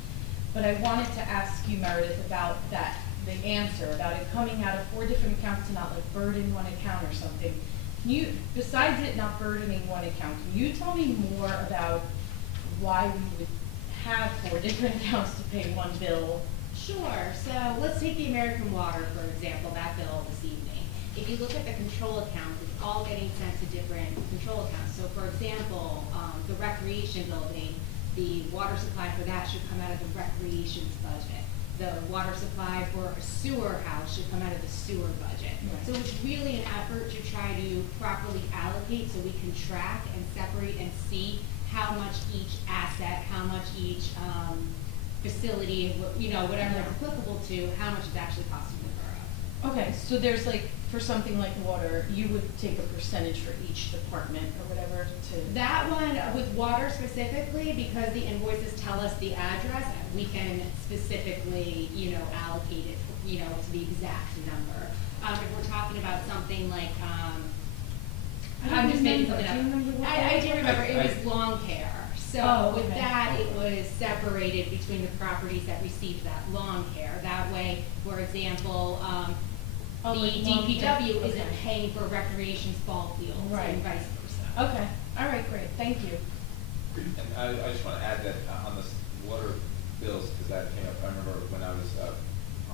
but I wanted to ask you, Meredith, about that, the answer, about it coming out of 4 different accounts to not like burden one account or something. Can you, besides it not burdening one account, can you tell me more about why we would have 4 different accounts to pay one bill? Sure. So let's take the American Water, for example, that bill this evening. If you look at the control accounts, it's all getting sent to different control accounts. So for example, the recreation building, the water supply for that should come out of the recreation's budget. The water supply for a sewer house should come out of the sewer budget. Right. So it's really an effort to try to properly allocate so we can track and separate and see how much each asset, how much each facility, whatever it's applicable to, how much it's actually costing the borough. Okay, so there's like, for something like water, you would take a percentage for each department or whatever to... That one, with water specifically, because the invoices tell us the address, we can specifically, allocate it, to the exact number. If we're talking about something like, I'm just making something up. I do remember, it was lawn care. So with that, it was separated between the properties that received that lawn care. That way, for example, the DPW isn't paying for recreation's ball fields and vice versa. Okay, all right, great, thank you. And I just want to add that on the water bills, because that came up, I remember when I was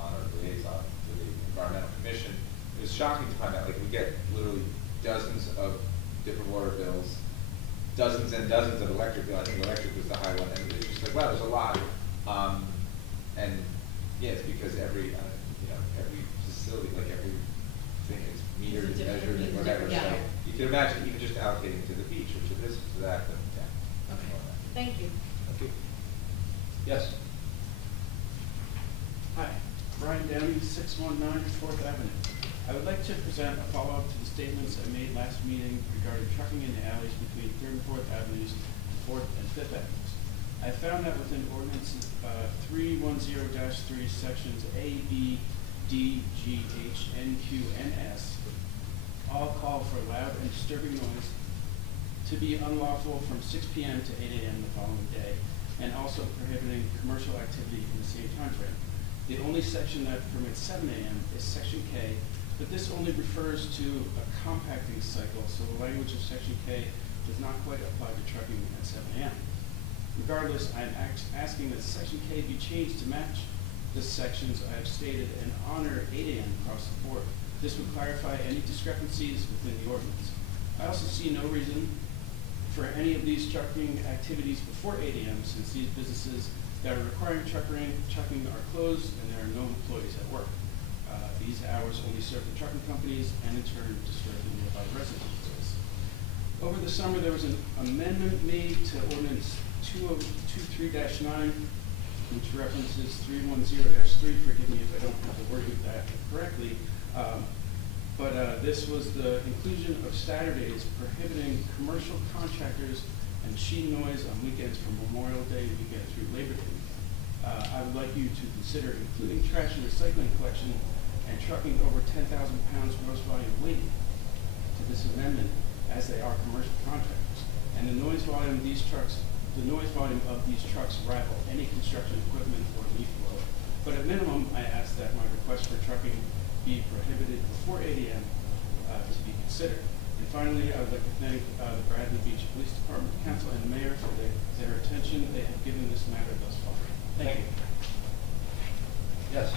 on a liaison to the Environmental Commission, it was shocking to find out, like, we get literally dozens of different water bills, dozens and dozens of electric bills. I think electric was the high one, and it's just like, wow, there's a lot. And yeah, it's because every facility, like everything is metered and measured and whatever. Yeah. So you can imagine even just allocating to the beach or to this or to that. But yeah. Okay. Thank you. Okay. Yes. Hi, Brian Downey, 619 4th Avenue. I would like to present a follow-up to the statements I made last meeting regarding trucking in the alleys between 3rd and 4th Avenues, 4th and 5th Avenues. I found that within ordinance 310-3 sections A, B, D, G, H, N, Q, and S all call for loud and disturbing noise to be unlawful from 6 p.m. to 8 a.m. the following day, and also prohibiting commercial activity in the same time frame. The only section that permits 7 a.m. is section K, but this only refers to a compacting cycle, so the language of section K does not quite apply to trucking at 7 a.m. Regardless, I'm asking that section K be changed to match the sections I have stated and honor 8 a.m. across the board. This would clarify any discrepancies within the ordinance. I also see no reason for any of these trucking activities before 8 a.m. since these businesses that are requiring trucking are closed and there are no employees at work. These hours only serve the trucking companies and in turn disturb the nearby residences. Over the summer, there was an amendment made to ordinance 2023-9, which references 310-3. Forgive me if I don't have the wording of that correctly. But this was the inclusion of Saturdays prohibiting commercial contractors and machine noise on weekends from Memorial Day weekend through Labor Day weekend. I would like you to consider including trash and recycling collection and trucking over 10,000 pounds gross volume weight to this amendment, as they are commercial contractors. And the noise volume of these trucks rival any construction equipment or leaf blower. But at minimum, I ask that my request for trucking be prohibited before 8 a.m. To be considered. And finally, I would like to thank the Bradley Beach Police Department, Council, and the Mayor for their attention they have given this matter thus far. Thank you. Yes.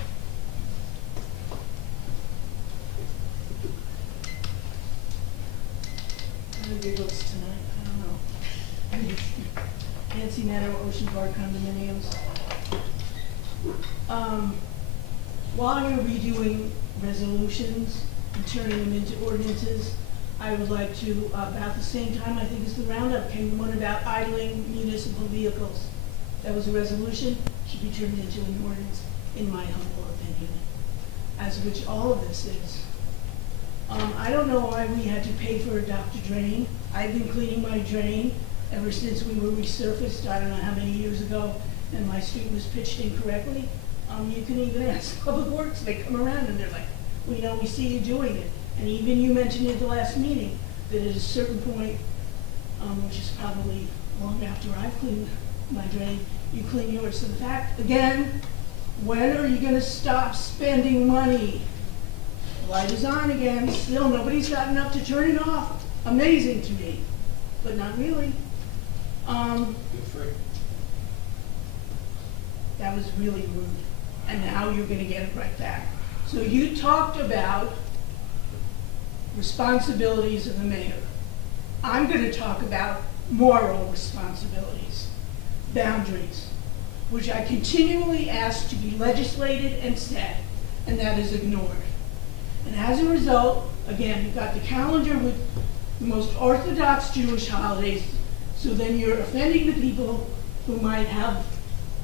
How big looks tonight? I don't know. Nancy Meadow, Ocean Park condominiums. While you're redoing resolutions and turning them into ordinances, I would like to, about the same time, I think as the roundup came, one about idling municipal vehicles. That was a resolution, should be turned into an ordinance, in my humble opinion, as which all of this is. I don't know why we had to pay for a Dr. Drain. I've been cleaning my drain ever since we were resurfaced, I don't know how many years ago, and my street was pitched incorrectly. You can even ask Public Works, they come around and they're like, we know, we see you doing it. And even you mentioned at the last meeting that at a certain point, which is probably long after I've cleaned my drain, you clean yours. So the fact, again, when are you gonna stop spending money? The light is on again, still nobody's gotten up to turn it off. Amazing to me, but not really. Feel free. That was really rude. And now you're gonna get it right back. So you talked about responsibilities of the mayor. I'm gonna talk about moral responsibilities, boundaries, which I continually ask to be legislated and set, and that is ignored. And as a result, again, you've got the calendar with the most orthodox Jewish holidays, so then you're offending the people who might have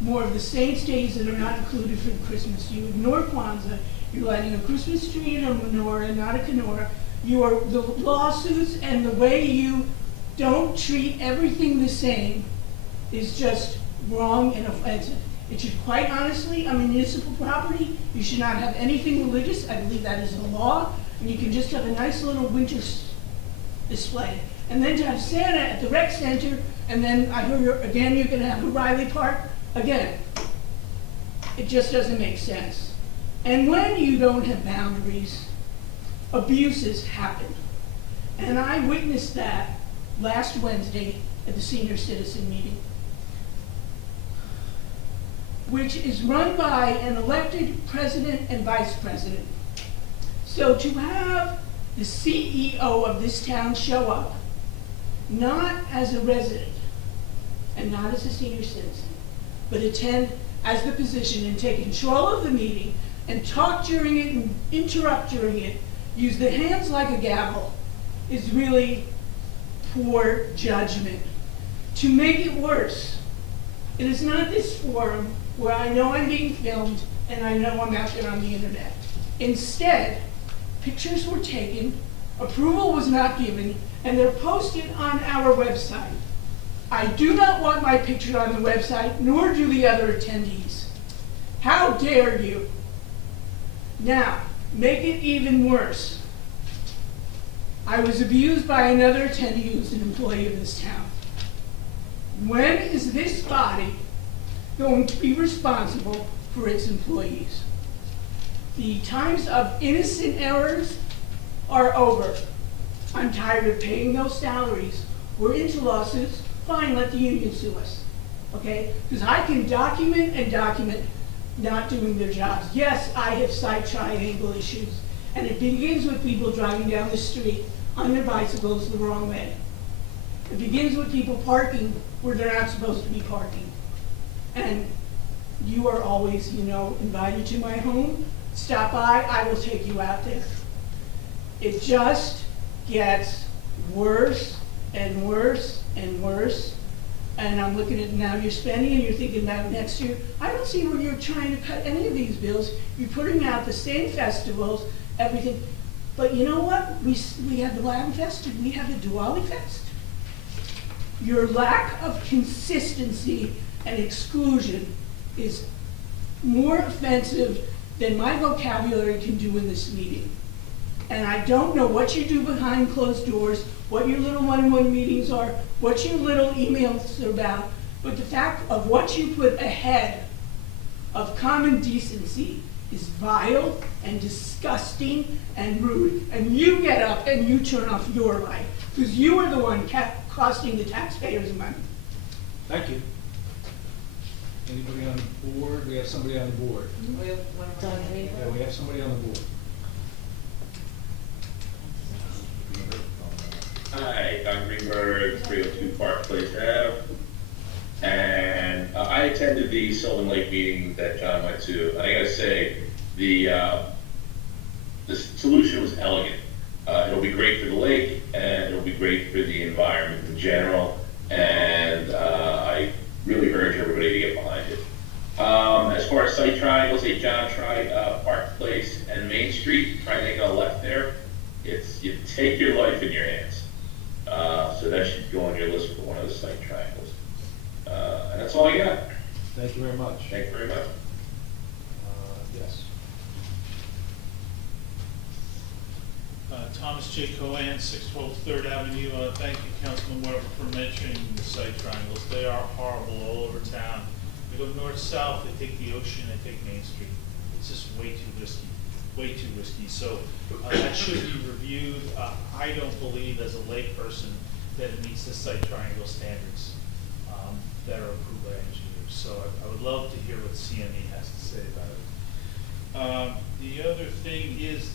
more of the saints' days that are not included for Christmas. You ignore Kwanzaa, you're lighting a Christmas tree and a menorah, not a menorah. The lawsuits and the way you don't treat everything the same is just wrong and offensive. It should, quite honestly, on municipal property, you should not have anything religious. I believe that is the law. And you can just have a nice little winter display. And then to have Santa at the rec center, and then I heard again you're going to have O'Reilly Park. Again, it just doesn't make sense. And when you don't have boundaries, abuses happen. And I witnessed that last Wednesday at the senior citizen meeting, which is run by an elected president and vice president. So to have the CEO of this town show up, not as a resident and not as a senior citizen, but attend as the position and take control of the meeting and talk during it and interrupt during it, use the hands like a gavel, is really poor judgment. To make it worse, it is not this forum where I know I'm being filmed and I know I'm out there on the internet. Instead, pictures were taken, approval was not given, and they're posted on our website. I do not want my picture on the website, nor do the other attendees. How dare you? Now, make it even worse. I was abused by another attendee who's an employee of this town. When is this body going to be responsible for its employees? The times of innocent errors are over. I'm tired of paying those salaries. We're into lawsuits. Fine, let the union sue us, okay? Because I can document and document not doing their jobs. Yes, I have side triangle issues, and it begins with people driving down the street on their bicycles the wrong way. It begins with people parking where they're not supposed to be parking. And you are always, invited to my home stop by, I will take you out there. It just gets worse and worse and worse. And I'm looking at now you're spending and you're thinking about next year. I don't see where you're trying to cut any of these bills. You're putting out the same festivals, everything. But you know what? We have the Latin Fest and we have the Diwali Fest. Your lack of consistency and exclusion is more offensive than my vocabulary can do in this meeting. And I don't know what you do behind closed doors, what your little one-on-one meetings are, what your little emails are about, but the fact of what you put ahead of common decency is vile and disgusting and rude. And you get up and you turn off your light, because you are the one costing the taxpayers money. Thank you. Anybody on the board? We have somebody on the board. Yeah, we have somebody on the board. Hi, Don Greenberg, 302 Park Place Ave. And I attended the Sylvan Lake meeting that John went to. And I gotta say, the solution was elegant. It'll be great for the lake, and it'll be great for the environment in general. And I really urge everybody to get behind it. As far as site triangles, hey, John, try Park Place and Main Street. Try making a left there. You take your life in your hands. So that should go on your list for one of the site triangles. And that's all I got. Thank you very much. Thank you very much. Yes. Thomas J. Cohen, 612 3rd Avenue. Thank you, Councilman Weber, for mentioning the site triangles. They are horrible all over town. They go north-south, they take the ocean, they take Main Street. It's just way too risky. Way too risky. So that should be reviewed. I don't believe as a layperson that it meets the site triangle standards that are approved by engineers. So I would love to hear what CME has to say about it. The other thing is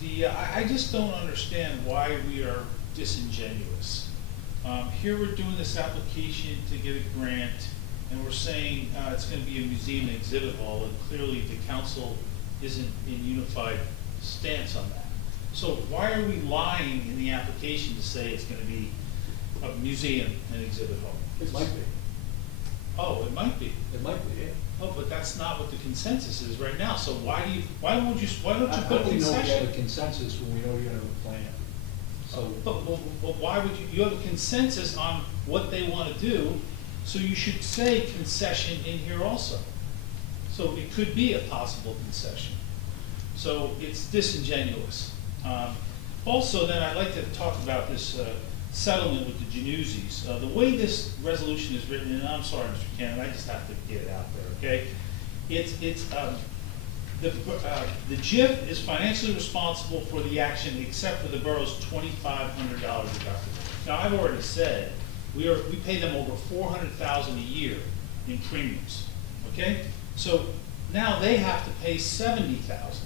I just don't understand why we are disingenuous. Here we're doing this application to get a grant, and we're saying it's going to be a museum and exhibit hall, and clearly the council isn't in unified stance on that. So why are we lying in the application to say it's going to be a museum and exhibit hall? It might be. Oh, it might be. It might be, yeah. Oh, but that's not what the consensus is right now. So why don't you put I don't concession? know if we have a consensus when we know you're gonna have a plan. So. But why would you have a consensus on what they want to do, so you should say concession in here also. So it could be a possible concession. So it's disingenuous. Also, then I'd like to talk about this settlement with the Januzzis. The way this resolution is written, and I'm sorry, Mr. Cannon, I just have to get it out there, okay? The JIF is financially responsible for the action except for the borough's $2,500 deductible. Now, I've already said we pay them over $400,000 a year in premiums, okay? So now they have to pay $70,000.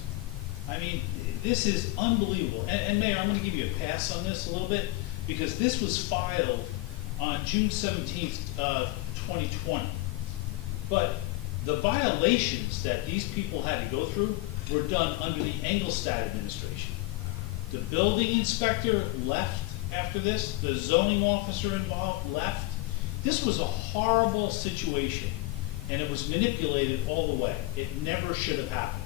I mean, this is unbelievable. And Mayor, I'm going to give you a pass on this a little bit, because this was filed on June 17th, 2020. But the violations that these people had to go through were done under the Engelstad administration. The building inspector left after this. The zoning officer involved left. This was a horrible situation, and it was manipulated all the way. It never should have happened.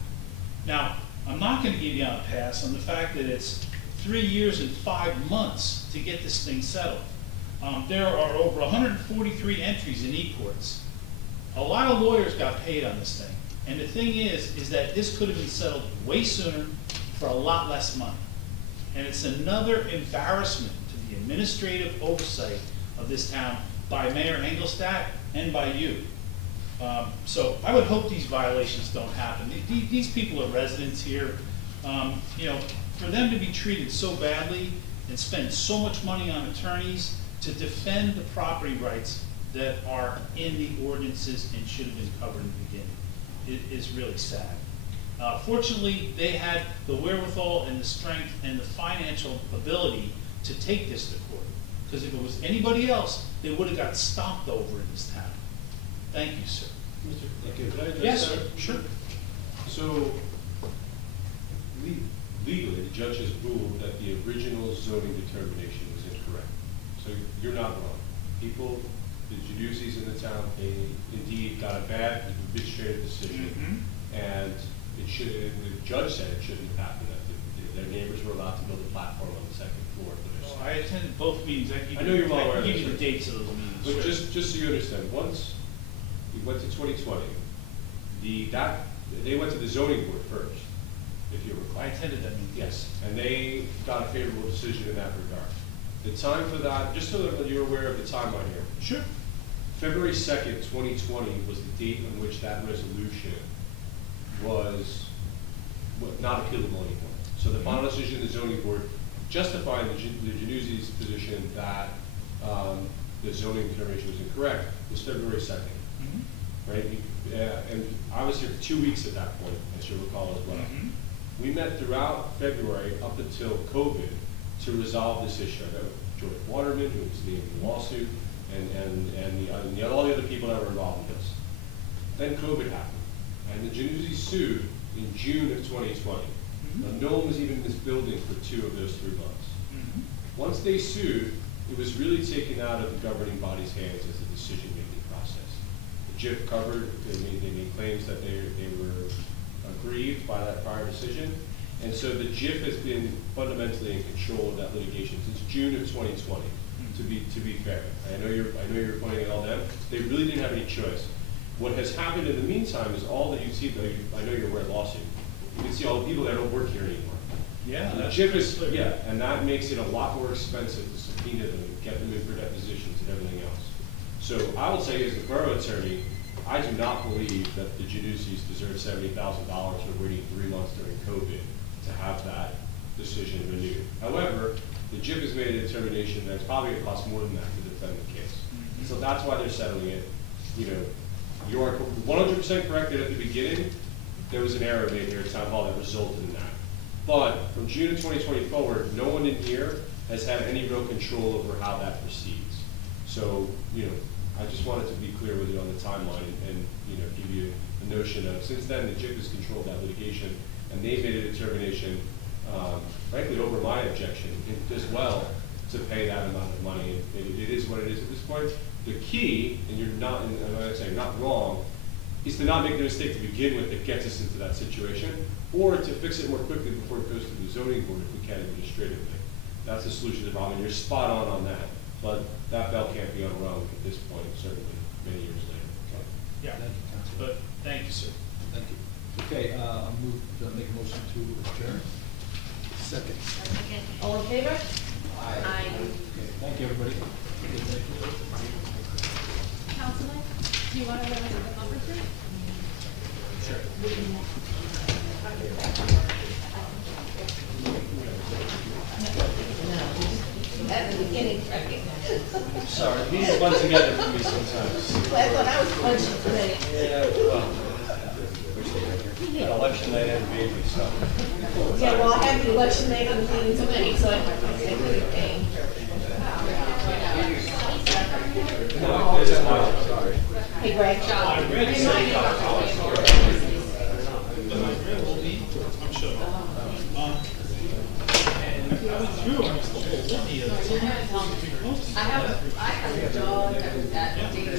Now, I'm not going to give you a pass on the fact that it's 3 years and 5 months to get this thing settled. There are over 143 entries in e-courts. A lot of lawyers got paid on this thing. And the thing is that this could have been settled way sooner for a lot less money. And it's another embarrassment to the administrative oversight of this town by Mayor Engelstad and by you. So I would hope these violations don't happen. These people are residents here. You know, for them to be treated so badly and spend so much money on attorneys to defend the property rights that are in the ordinances and should have been covered in the beginning, it is really sad. Fortunately, they had the wherewithal and the strength and the financial ability to take this to court. Because if it was anybody else, they would have got stomped over in this town. Thank you, sir. Thank you. Could I address Yes, that? sir. Sure. So, legally, the judge has ruled that the original zoning determination was incorrect. So you're not wrong. People, the Januzzi's in the town, they indeed got a bad administrative decision, and it should, the judge said it shouldn't have happened, that their neighbors were allowed to build a platform on the second floor for their Well, I attended both meetings, I know you're well aware of give you this, the right? dates of those meetings. But sure. just so you understand, once we went to 2020, they went to the zoning board first, if you recall. I attended that meeting. Yes, and they got a favorable decision in that regard. The time for that, just so that you're aware of the timeline here. Sure. February 2nd, 2020 was the date on which that resolution was not appealable anymore. So the final decision of the zoning board justifying the Januzzi's position that the zoning determination was incorrect was February 2nd. Right? And I was here for 2 weeks at that point, as you recall as well. We met throughout February up until COVID to resolve this issue. I met with George Waterman, who was named in the lawsuit, and all the other people that were involved in this. Then COVID happened, and the Januzzi sued in June of 2020. Now, no one was even in this building for 2 of those 3 months. Once they sued, it was really taken out of the governing body's hands as a decision-making process. The JIF covered, they made claims that they were aggrieved by that prior decision, and so the JIF has been fundamentally in control of that litigation since June of 2020. To be fair, I know you're pointing it all them. They really didn't have any choice. What has happened in the meantime is all that you see. I know you're aware of the lawsuit. You can see all the people that don't work here anymore. Yeah, the that's JIF is and that makes it a lot more expensive to subpoena them and get them in for depositions and everything else. So I will say, as the borough attorney, I do not believe that the Januzzi's deserve $70,000 for waiting 3 months during COVID to have that decision renewed. However, the JIF has made a determination that it's probably going to cost more than that to defend the case. So that's why they're settling it. You know, you are 100% correct that at the beginning, there was an error made here at Town Hall that resulted in that. But from June of 2020 forward, no one in here has had any real control over how that proceeds. So, you know, I just wanted to be clear with you on the timeline and you know, give you the notion of, since then, the JIF has controlled that litigation, and they've made a determination, frankly, over my objection as well, to pay that amount of money. And it is what it is at this point. The key, and you're not, and I'm not saying not wrong, is to not make the mistake to begin with that gets us into that situation, or to fix it more quickly before it goes to the zoning board if we can administratively. That's the solution to the problem, and you're spot on that. But that bell can't be unrung at this point, certainly many years later. Okay. Yeah, Thank you, Councilor. but thank you, sir. Thank you. Okay, I'll make a motion to adjourn. Second. All in favor? Aye. Okay, thank you, everybody. Councilman, do you want to go into the conference room? At the beginning, right? Sorry, these run together for me sometimes. Well, I thought I was punching today. Yeah, well, election night and baby, so. Yeah, well, I have the election night on the meeting tonight, so I couldn't pay. Sorry. Hey, Greg. I'm sure. And I was through, I was the whole litany of. I have a dog that was at Dana